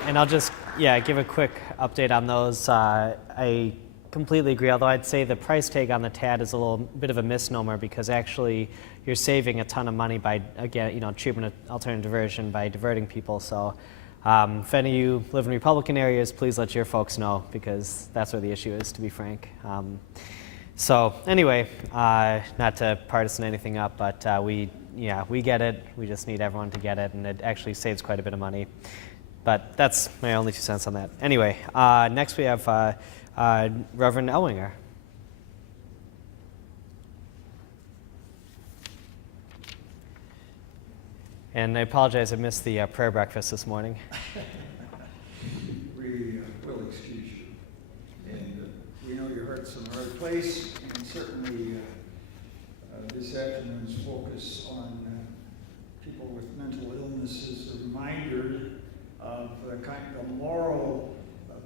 And I'll just, give a quick update on those. I completely agree, although I'd say the price tag on the TAD is a little bit of a misnomer because actually you're saving a ton of money by, again, treatment alternative diversion by diverting people. So if any of you live in Republican areas, please let your folks know because that's where the issue is, to be frank. So anyway, not to partisan anything up, but we get it. We just need everyone to get it, and it actually saves quite a bit of money. But that's my only 2 cents on that. Anyway, next we have Reverend Elwinger. And I apologize, I missed the prayer breakfast this morning. We will excuse you. And we know your heart's in the right place, and certainly this afternoon's focus on people with mental illness is a reminder of the kind of moral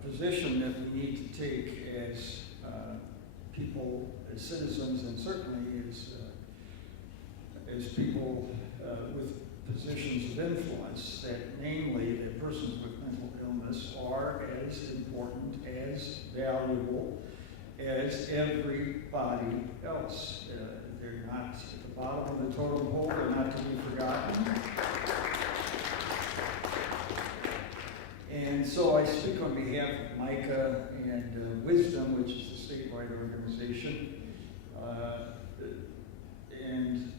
position that we need to take as people, as citizens, and certainly as people with positions of influence, that namely that persons with mental illness are as important, as valuable as everybody else. They're not at the bottom of the totem pole, they're not to be forgotten. And so I speak on behalf of Micah and Wisdom, which is the statewide organization. And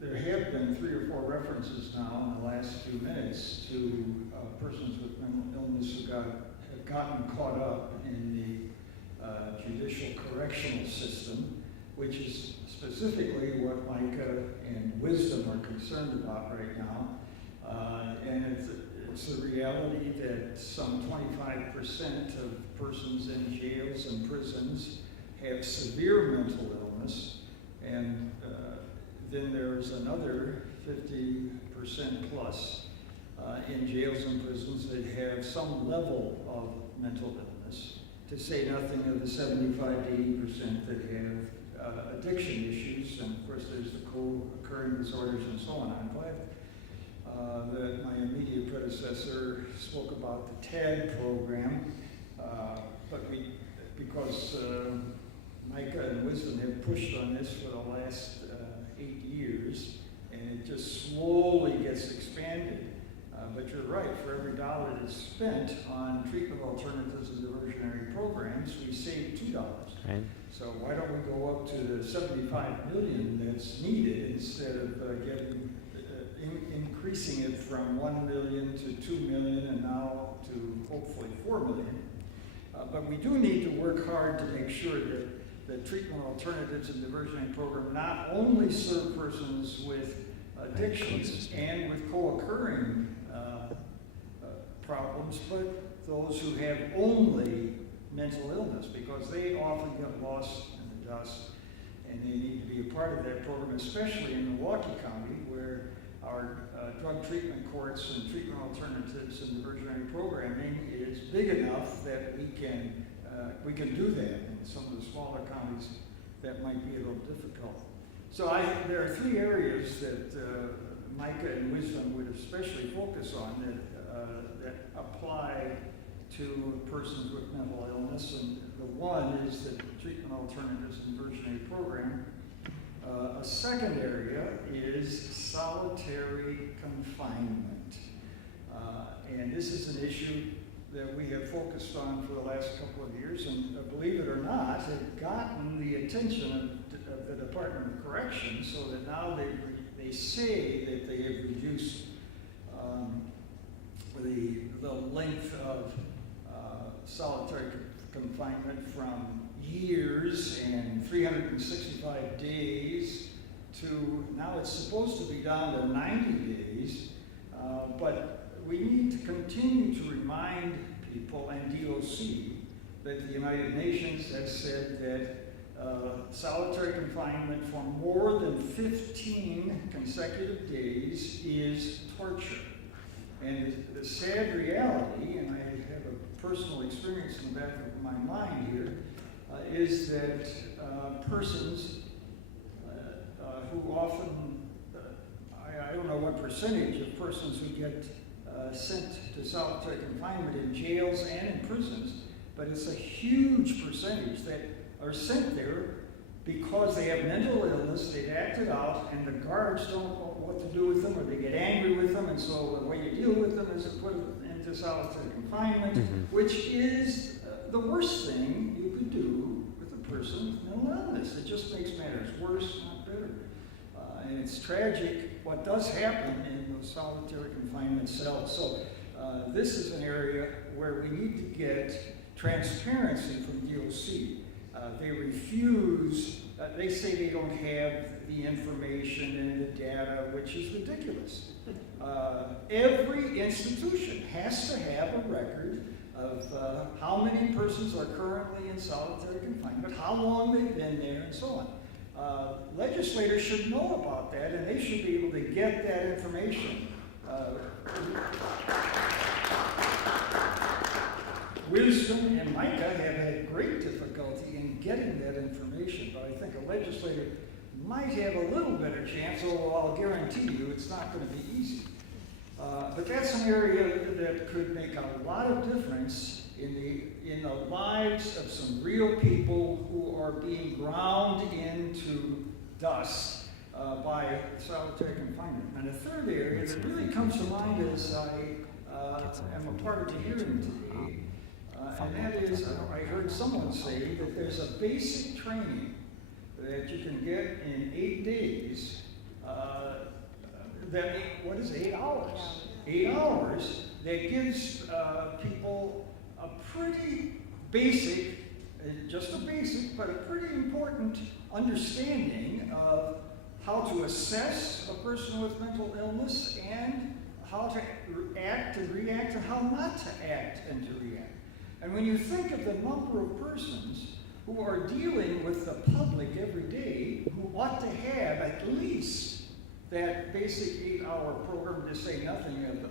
there have been 3 or 4 references now in the last few minutes to persons with mental illness who have gotten caught up in the judicial correctional system, which is specifically what Micah and Wisdom are concerned about right now. And it's the reality that some 25% of persons in jails and prisons have severe mental illness, and then there's another 50% plus in jails and prisons that have some level of mental illness, to say nothing of the 75 to 80% that have addiction issues, and of course there's the co-occurring disorders and so on. I'm glad that my immediate predecessor spoke about the TAD program, because Micah and Wisdom have pushed on this for the last 8 years, and it just slowly gets expanded. But you're right, for every dollar that's spent on treatment alternatives and diversionary programs, we save $2. Right. So why don't we go up to the $75 million that's needed instead of increasing it from 1 million to 2 million and now to hopefully 4 million. But we do need to work hard to make sure that the treatment alternatives and diversionary program not only serve persons with addictions and with co-occurring problems, but those who have only mental illness, because they often get lost in the dust, and they need to be a part of that program, especially in Milwaukee County, where our drug treatment courts and treatment alternatives and diversionary programming is big enough that we can do that. In some of the smaller counties, that might be a little difficult. So there are 3 areas that Micah and Wisdom would especially focus on that apply to persons with mental illness, and the one is the treatment alternatives and diversionary program. A second area is solitary confinement. And this is an issue that we have focused on for the last couple of years, and believe it or not, has gotten the attention of the Department of Corrections, so that now they say that they have reduced the length of solitary confinement from years and 365 days to now it's supposed to be down to 90 days, but we need to continue to remind people and DOC that the United Nations has said that solitary confinement for more than 15 consecutive days is torture. And the sad reality, and I have a personal experience in the back of my mind here, is that persons who often, I don't know what percentage of persons who get sent to solitary confinement in jails and in prisons, but it's a huge percentage that are sent there because they have mental illness, they've acted out, and the guards don't know what to do with them, or they get angry with them, and so the way you deal with them is to put them into solitary confinement, which is the worst thing you could do with a person with mental illness. It just makes matters worse, not better. And it's tragic what does happen in those solitary confinement cells. So this is an area where we need to get transparency from DOC. They refuse, they say they don't have the information and the data, which is ridiculous. Every institution has to have a record of how many persons are currently in solitary confinement, how long they've been there, and so on. Legislators should know about that, and they should be able to get that information. Wisdom and Micah have had great difficulty in getting that information, but I think a legislator might have a little better chance, although I'll guarantee you it's not going to be easy. But that's an area that could make a lot of difference in the lives of some real people who are being ground into dust by solitary confinement. And a third area that really comes to mind as I am a part of the hearing today, and that is, I heard someone say that there's a basic training that you can get in 8 days, what is it, 8 hours? 8 hours that gives people a pretty basic, just a basic, but a pretty important understanding of how to assess a person with mental illness and how to act and react and how not to act and to react. And when you think of the number of persons who are dealing with the public every day who ought to have at least that basic 8-hour program, to say nothing of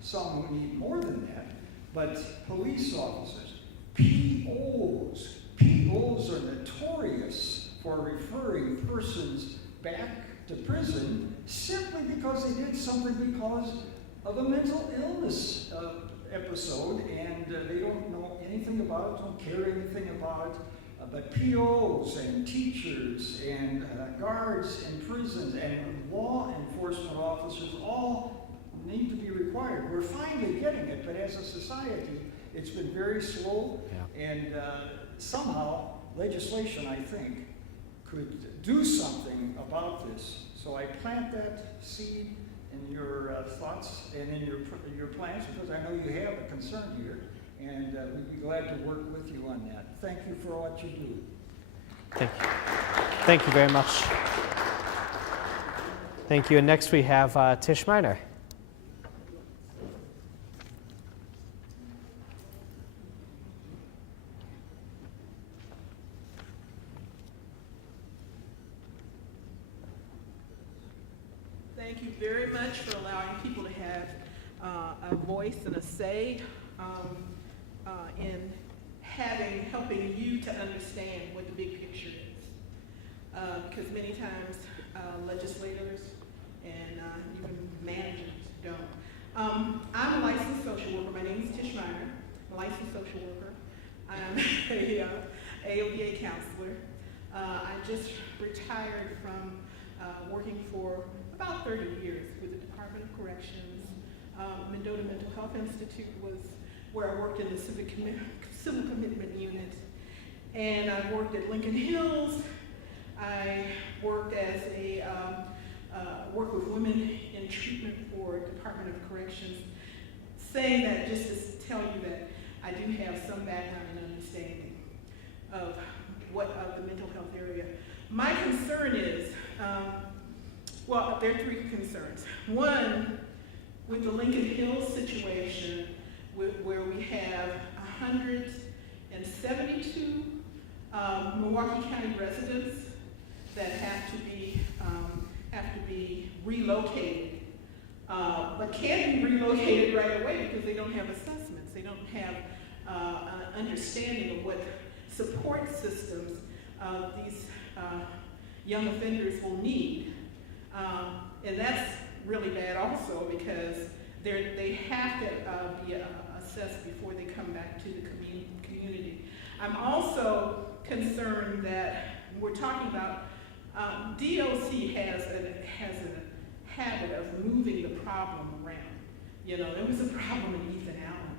some who need more than that, but police officers, POs. POs are notorious for referring persons back to prison simply because they did something because of a mental illness episode, and they don't know anything about it, don't care anything about it. But POs and teachers and guards in prisons and law enforcement officers all need to be required. We're finally getting it, but as a society, it's been very slow, and somehow legislation, I think, could do something about this. So I plant that seed in your thoughts and in your plans, because I know you have a concern here, and we'd be glad to work with you on that. Thank you for what you do. Thank you. Thank you very much. Thank you. And next we have Tish Miner. Thank you very much for allowing people to have a voice and a say in helping you to understand what the big picture is. Because many times legislators and even managers don't. I'm a licensed social worker. My name is Tish Miner. I'm a licensed social worker. I'm a AODA counselor. I just retired from working for about 30 years with the Department of Corrections. Mendota Mental Health Institute was where I worked in the civil commitment unit. And I worked at Lincoln Hills. I worked as worked with women in treatment for Department of Corrections. Saying that just to tell you that I do have some background and understanding of the mental health area. My concern is, well, there are 3 concerns. One, with the Lincoln Hills situation, where we have 172 Milwaukee County residents that have to be relocated, but can't be relocated right away because they don't have assessments. They don't have an understanding of what support systems these young offenders will need. And that's really bad also, because They have to be assessed before they come back to the community. I'm also concerned that we're talking about DOC has a habit of moving the problem around. You know, there was a problem in Ethan Allen.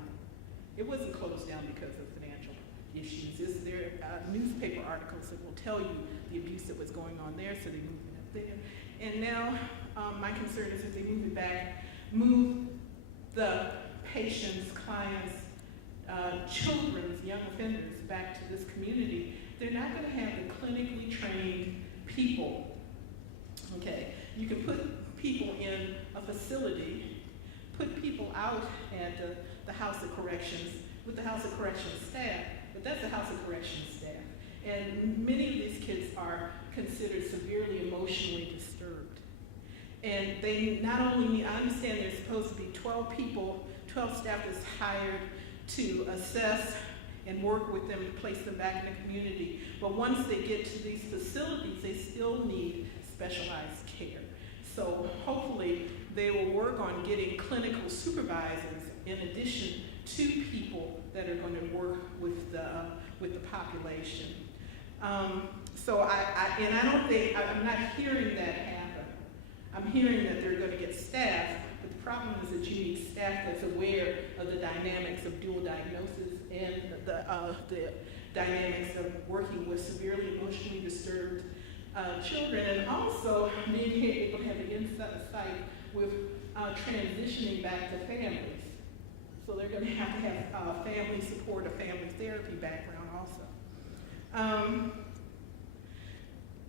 It wasn't closed down because of financial issues. There are newspaper articles that will tell you the abuse that was going on there, so they moved it up there. And now my concern is if they move it back, move the patients, clients, children's, young offenders back to this community, they're not going to have the clinically trained people. Okay, you can put people in a facility, put people out at the House of Corrections with the House of Corrections staff, but that's the House of Corrections staff. And many of these kids are considered severely emotionally disturbed. And they not only need, I understand there's supposed to be 12 people, 12 staff that's hired to assess and work with them to place them back in the community. But once they get to these facilities, they still need specialized care. So hopefully they will work on getting clinical supervisors in addition to people that are going to work with the population. So I'm not hearing that happen. I'm hearing that they're going to get staff, but the problem is that you need staff that's aware of the dynamics of dual diagnosis and the dynamics of working with severely emotionally disturbed children, and also being able to have the insight with transitioning back to families. So they're going to have family support, a family therapy background also.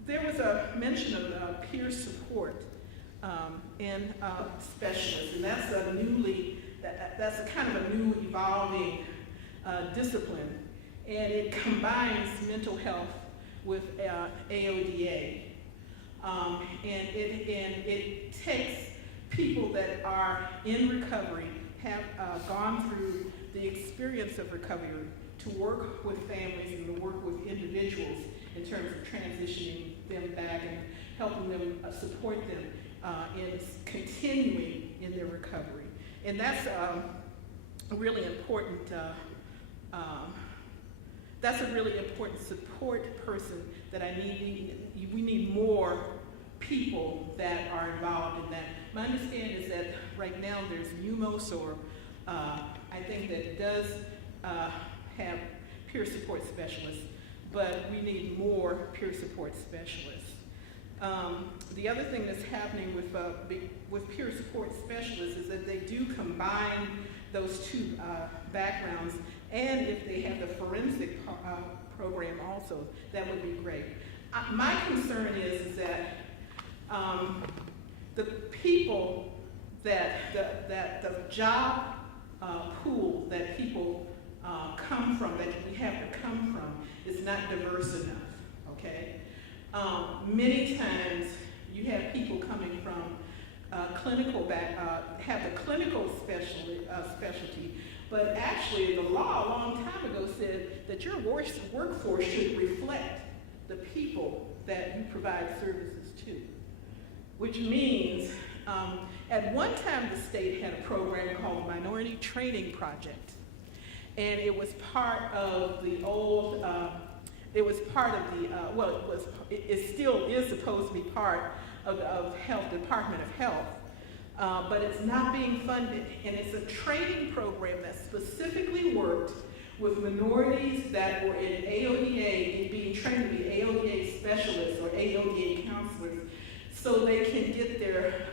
There was a mention of peer support and specialists, and that's that's a kind of a new evolving discipline, and it combines mental health with AODA, and it takes people that are in recovery, have gone through the experience of recovery, to work with families and to work with individuals in terms of transitioning them back and helping them support them in continuing in their recovery. And that's a really important support person that we need more people that are involved in that. My understanding is that right now there's UMOS, or I think that it does have peer support specialists, but we need more peer support specialists. The other thing that's happening with peer support specialists is that they do combine those two backgrounds, and if they have the forensic program also, that would be great. My concern is that the people the job pool that people come from, that we have to come from, is not diverse enough, okay? Many times you have people coming from have the clinical specialty, but actually the law a long time ago said that your workforce should reflect the people that you provide services to, which means at one time the state had a program called the Minority Training Project, and it was part of the old, it still is supposed to be part of Department of Health, but it's not being funded, and it's a training program that specifically worked with minorities that were in AODA, being trained to be AODA specialists or AODA counselors, so they can get their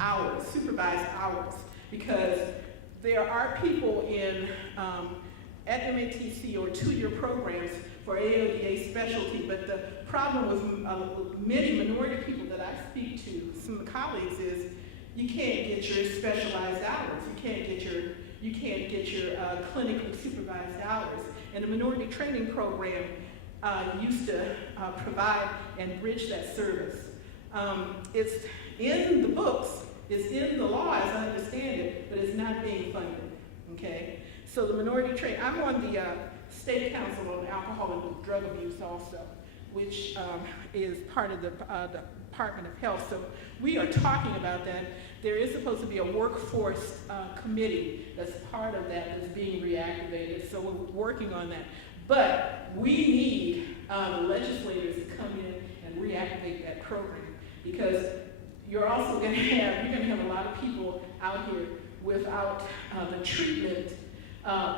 hours, supervised hours, because there are people at MATC or two-year programs for AODA specialty, but the problem with many minority people that I speak to, some colleagues, is you can't get your specialized hours. You can't get your clinically supervised hours. And the minority training program used to provide and bridge that service. It's in the books, it's in the law as I understand it, but it's not being funded, okay? So the minority training, I'm on the State Council on Alcohol and Drug Abuse also, which is part of the Department of Health. So we are talking about that. There is supposed to be a workforce committee that's part of that that's being reactivated. So we're working on that. But we need the legislators to come in and reactivate that program, because you're also going to have a lot of people out here without the treatment,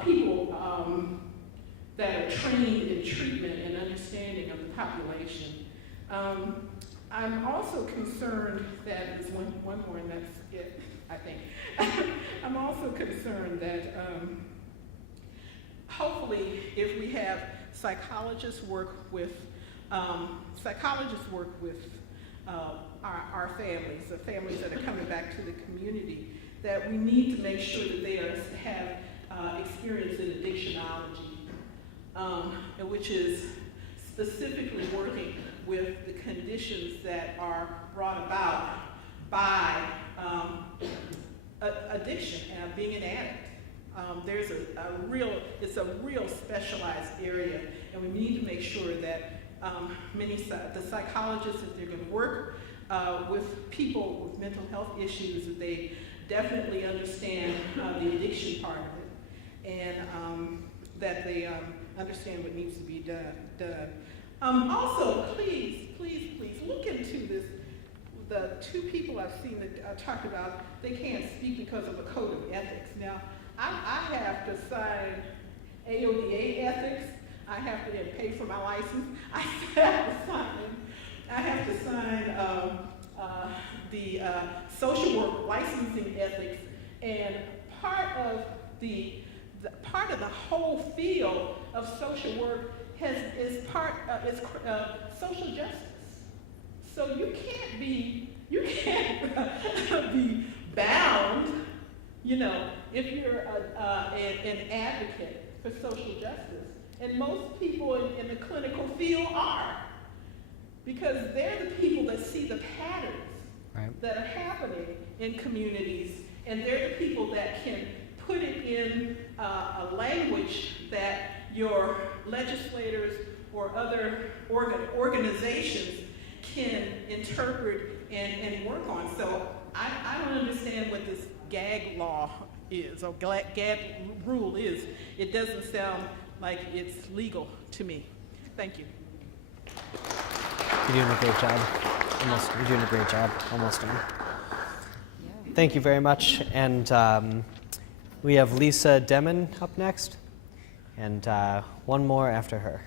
people that are trained in treatment and understanding of the population. I'm also concerned that, there's one more and that's it, I think. I'm also concerned that hopefully if we have psychologists work with our families, the families that are coming back to the community, that we need to make sure that they have experience in addictionology, which is specifically working with the conditions that are brought about by addiction and being an addict. There's it's a real specialized area, and we need to make sure that the psychologists, if they're going to work with people with mental health issues, that they definitely understand the addiction part of it, and that they understand what needs to be done. Also, please look into this. The two people I've seen that talked about they can't speak because of a code of ethics. Now, I have to sign AODA ethics. I have to pay for my license. I have to sign the social work licensing ethics, and part of the whole field of social work is social justice. So you can't be bound, if you're an advocate for social justice. And most people in the clinical field are, because they're the people that see the patterns that are happening in communities, and they're the people that can put it in a language that your legislators or other organizations can interpret and work on. So I don't understand what this gag law is, or gag rule is. It doesn't sound like it's legal to me. Thank you. You're doing a great job. You're doing a great job. Almost done. Thank you very much. And we have Lisa Demon up next, and one more after her.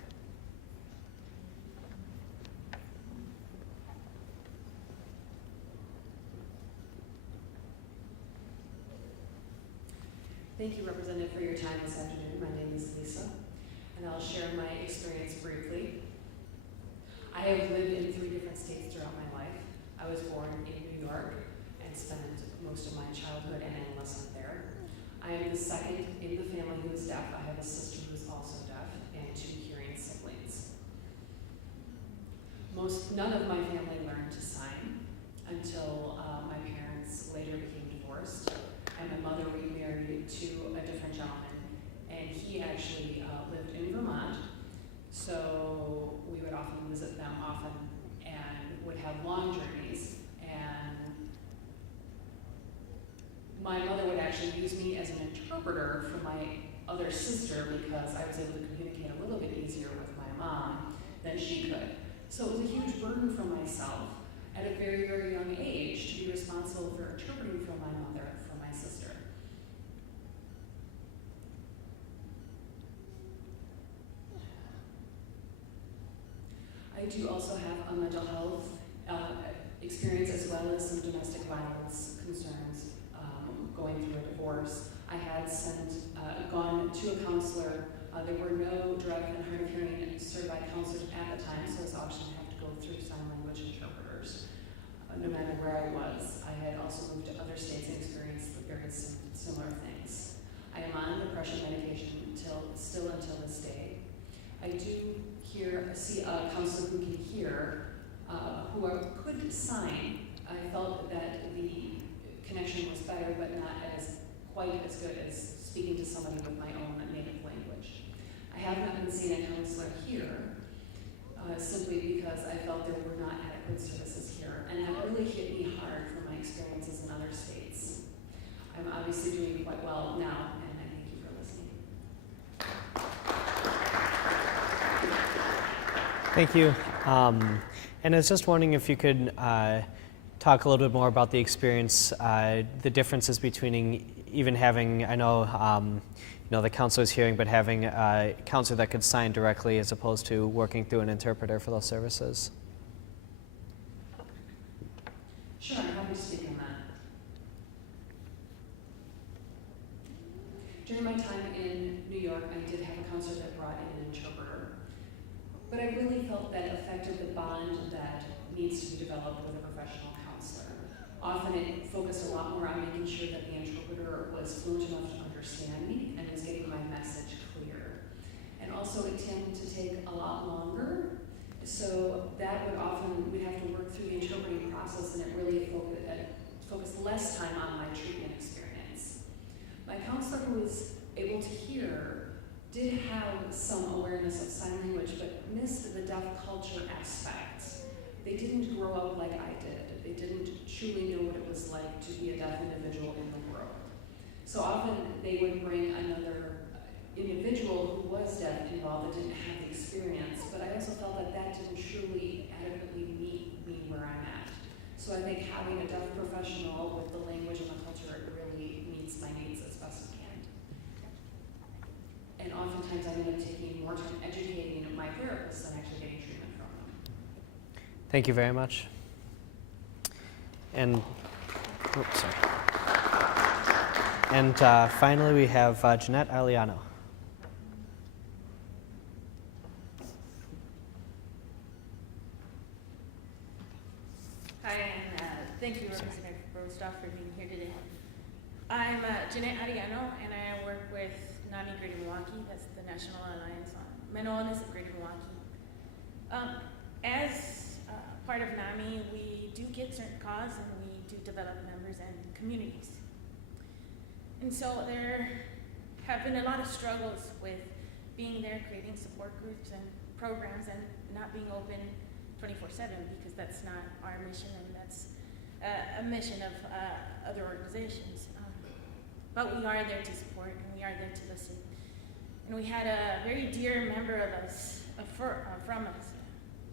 Thank you, Representative, for your time this afternoon. My name is Lisa, and I'll share my experience briefly. I have lived in 3 different states throughout my life. I was born in New York and spent most of my childhood and adolescence there. I am the second in the family who is deaf. I have a sister who is also deaf and 2 hearing siblings. None of my family learned to sign until my parents later became divorced, and my mother remarried to a different gentleman, and he actually lived in Vermont, so we would often visit them often and would have long journeys, and my mother would actually use me as an interpreter for my other sister because I was able to communicate a little bit easier with my mom than she could. So it was a huge burden for myself at a very, very young age to be responsible for interpreting for my mother, for my sister. I do also have a mental health experience as well as some domestic violence concerns going through a divorce. I had gone to a counselor. There were no deaf and hard of hearing certified counselors at the time, so I was often have to go through sign language interpreters, no matter where I was. I had also moved to other states and experienced very similar things. I am on depression medication still until this day. I do see a counselor who can hear, who could sign. I felt that the connection was better, but not quite as good as speaking to somebody with my own native language. I have not been seeing a counselor here simply because I felt there were not adequate services here, and that really hit me hard from my experiences in other states. I'm obviously doing quite well now, and I thank you for listening. Thank you. And I was just wondering if you could talk a little bit more about the experience, the differences between even having, I know, the counselor's hearing, but having a counselor that could sign directly as opposed to working through an interpreter for those services. Sure, I'm happy to speak on that. During my time in New York, I did have a counselor that brought in an interpreter. But I really felt that affected the bond that needs to be developed with a professional counselor. Often it focused a lot more on making sure that the interpreter was fluent enough to understand me and was getting my message clear. And also it tended to take a lot longer, so that would often, we'd have to work through the interpreting process, and it really focused less time on my treatment experience. My counselor, who was able to hear, did have some awareness of sign language, but missed the deaf culture aspect. They didn't grow up like I did. They didn't truly know what it was like to be a deaf individual in the world. So often they would bring another individual who was deaf involved that didn't have the experience, but I also felt that that didn't truly adequately meet me where I'm at. So I think having a deaf professional with the language and the culture really meets my needs as best it can. And oftentimes I end up taking more time educating my therapists than actually getting treatment from them. Thank you very much. And, And finally, we have Jeanette Aliano. Hi, and thank you, Representative Brostoff, for being here today. I'm Jeanette Ariano, and I work with NAMI Greater Milwaukee. That's the National Alliance on Mental Illness of Greater Milwaukee. As part of NAMI, we do get certain cause, and we do develop members and communities. And so there have been a lot of struggles with being there, creating support groups and programs, and not being open 24/7, because that's not our mission, and that's a mission of other organizations. But we are there to support, and we are there to listen. And we had a very dear member of us, from us.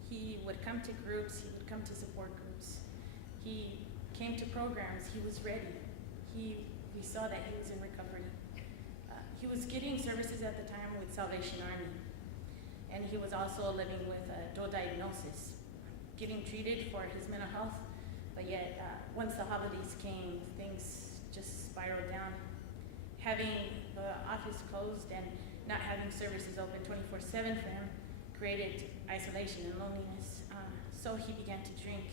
He would come to groups, he would come to support groups. He came to programs, he was ready. We saw that he was in recovery. He was getting services at the time with Salvation Army. And he was also living with a dual diagnosis, getting treated for his mental health, but yet once the holidays came, things just spiraled down. Having the office closed and not having services open 24/7 for him created isolation and loneliness. So he began to drink.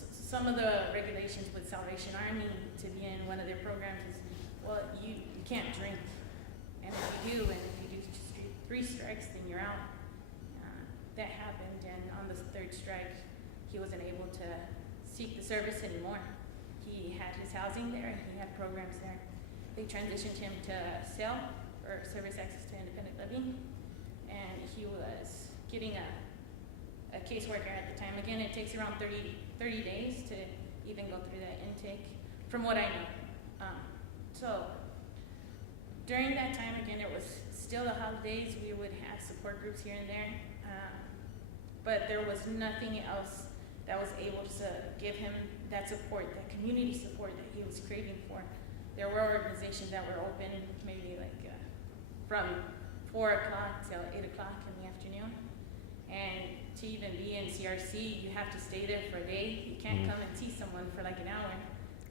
Some of the regulations with Salvation Army to be in one of their programs is, well, you can't drink. And if you do, and if you do 3 strikes, then you're out. That happened, and on the 3rd strike, he wasn't able to seek the service anymore. He had his housing there, and he had programs there. They transitioned him to SAIL, or Service Access to Independent Living, and he was getting a caseworker at the time. Again, it takes around 30 days to even go through that intake, from what I know. So during that time, again, it was still the holidays. We would have support groups here and there, but there was nothing else that was able to give him that support, that community support that he was craving for. There were organizations that were open maybe like from 4 o'clock till 8 o'clock in the afternoon. And to even be in CRC, you have to stay there for a day. You can't come and see someone for like an hour,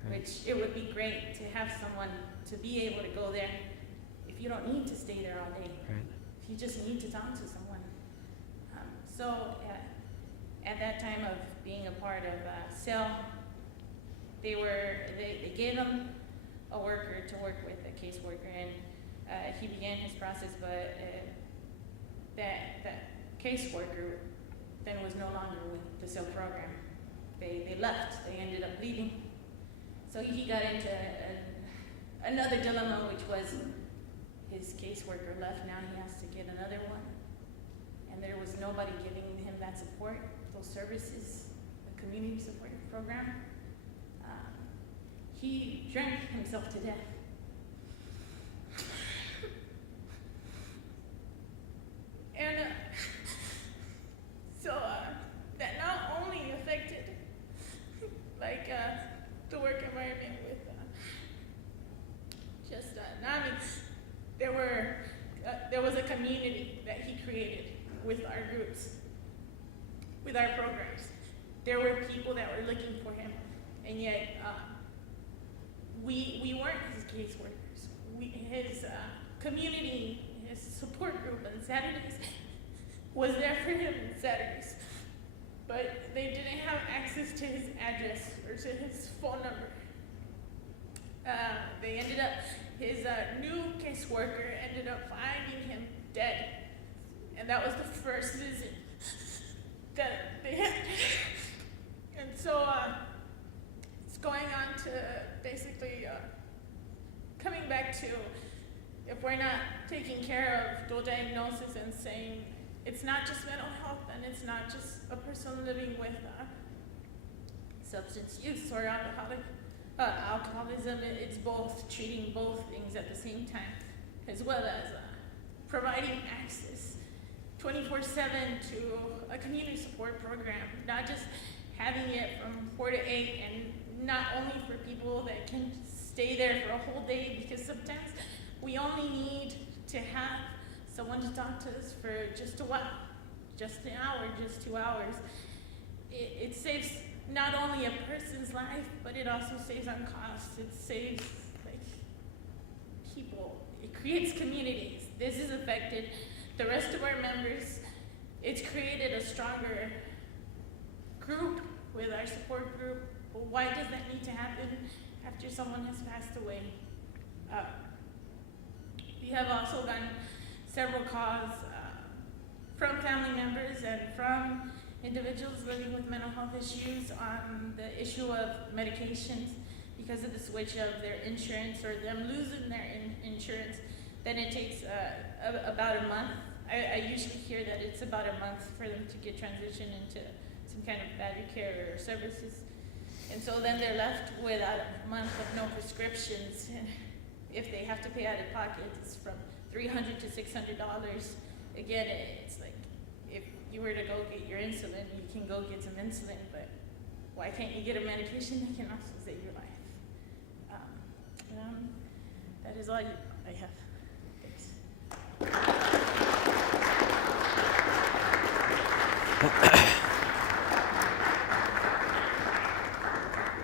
which it would be great to have someone to be able to go there if you don't need to stay there all day. If you just need to talk to someone. So at that time of being a part of SAIL, they gave him a worker to work with, a caseworker, and he began his process, but that caseworker then was no longer with the SAIL program. They left, they ended up leaving. So he got into another dilemma, which was his caseworker left, now he has to get another one. and there was nobody giving him that support, those services, the community support program. He drank himself to death. And so that not only affected the work environment with just NAMI, there was a community that he created with our groups, with our programs. There were people that were looking for him, and yet we weren't his caseworkers. His community, his support group on Saturdays was there for him on Saturdays, but they didn't have access to his address or to his phone number. They ended up, his new caseworker ended up finding him dead, and that was the first visit that they had. And so it's going on to basically coming back to, if we're not taking care of dual diagnosis and saying it's not just mental health and it's not just a person living with substance use or alcoholism, it's both, treating both things at the same time, as well as providing access 24/7 to a community support program, not just having it from 4 to 8, and not only for people that can stay there for a whole day, because sometimes we only need to have someone to talk to us for just a while, just an hour, just 2 hours. It saves not only a person's life, but it also saves on costs. It saves people. It creates communities. This has affected the rest of our members. It's created a stronger group with our support group. But why does that need to happen after someone has passed away? We have also gotten several calls from family members and from individuals living with mental health issues on the issue of medications because of the switch of their insurance or them losing their insurance. Then it takes about a month. I usually hear that it's about a month for them to get transitioned into some kind of battery care or services. And so then they're left without a month of no prescriptions. And if they have to pay out of pocket, it's from $300 to $600. Again, it's like, if you were to go get your insulin, you can go get some insulin, but why can't you get a medication that can also save your life? That is all I have. Thanks.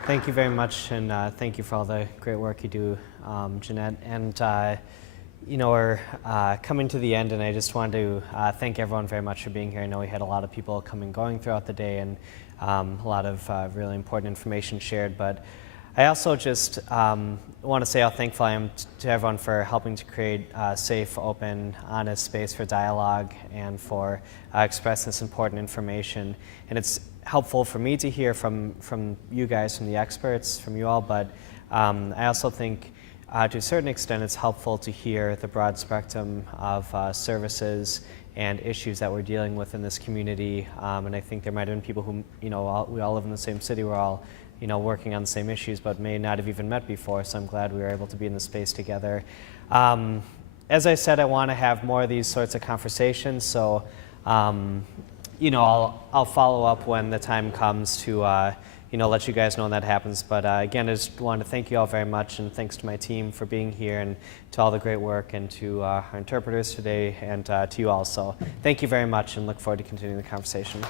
Thank you very much, and thank you for all the great work you do, Jeanette. And we're coming to the end, and I just wanted to thank everyone very much for being here. I know we had a lot of people come and going throughout the day, and a lot of really important information shared. But I also just want to say how thankful I am to everyone for helping to create a safe, open, honest space for dialogue and for expressing this important information. And it's helpful for me to hear from you guys, from the experts, from you all, but I also think to a certain extent it's helpful to hear the broad spectrum of services and issues that we're dealing with in this community. And I think there might have been people who, we all live in the same city, we're all working on the same issues, but may not have even met before, so I'm glad we were able to be in this space together. As I said, I want to have more of these sorts of conversations, so I'll follow up when the time comes to let you guys know when that happens. But again, I just want to thank you all very much, and thanks to my team for being here, and to all the great work, and to our interpreters today, and to you all. So thank you very much, and look forward to continuing the conversation.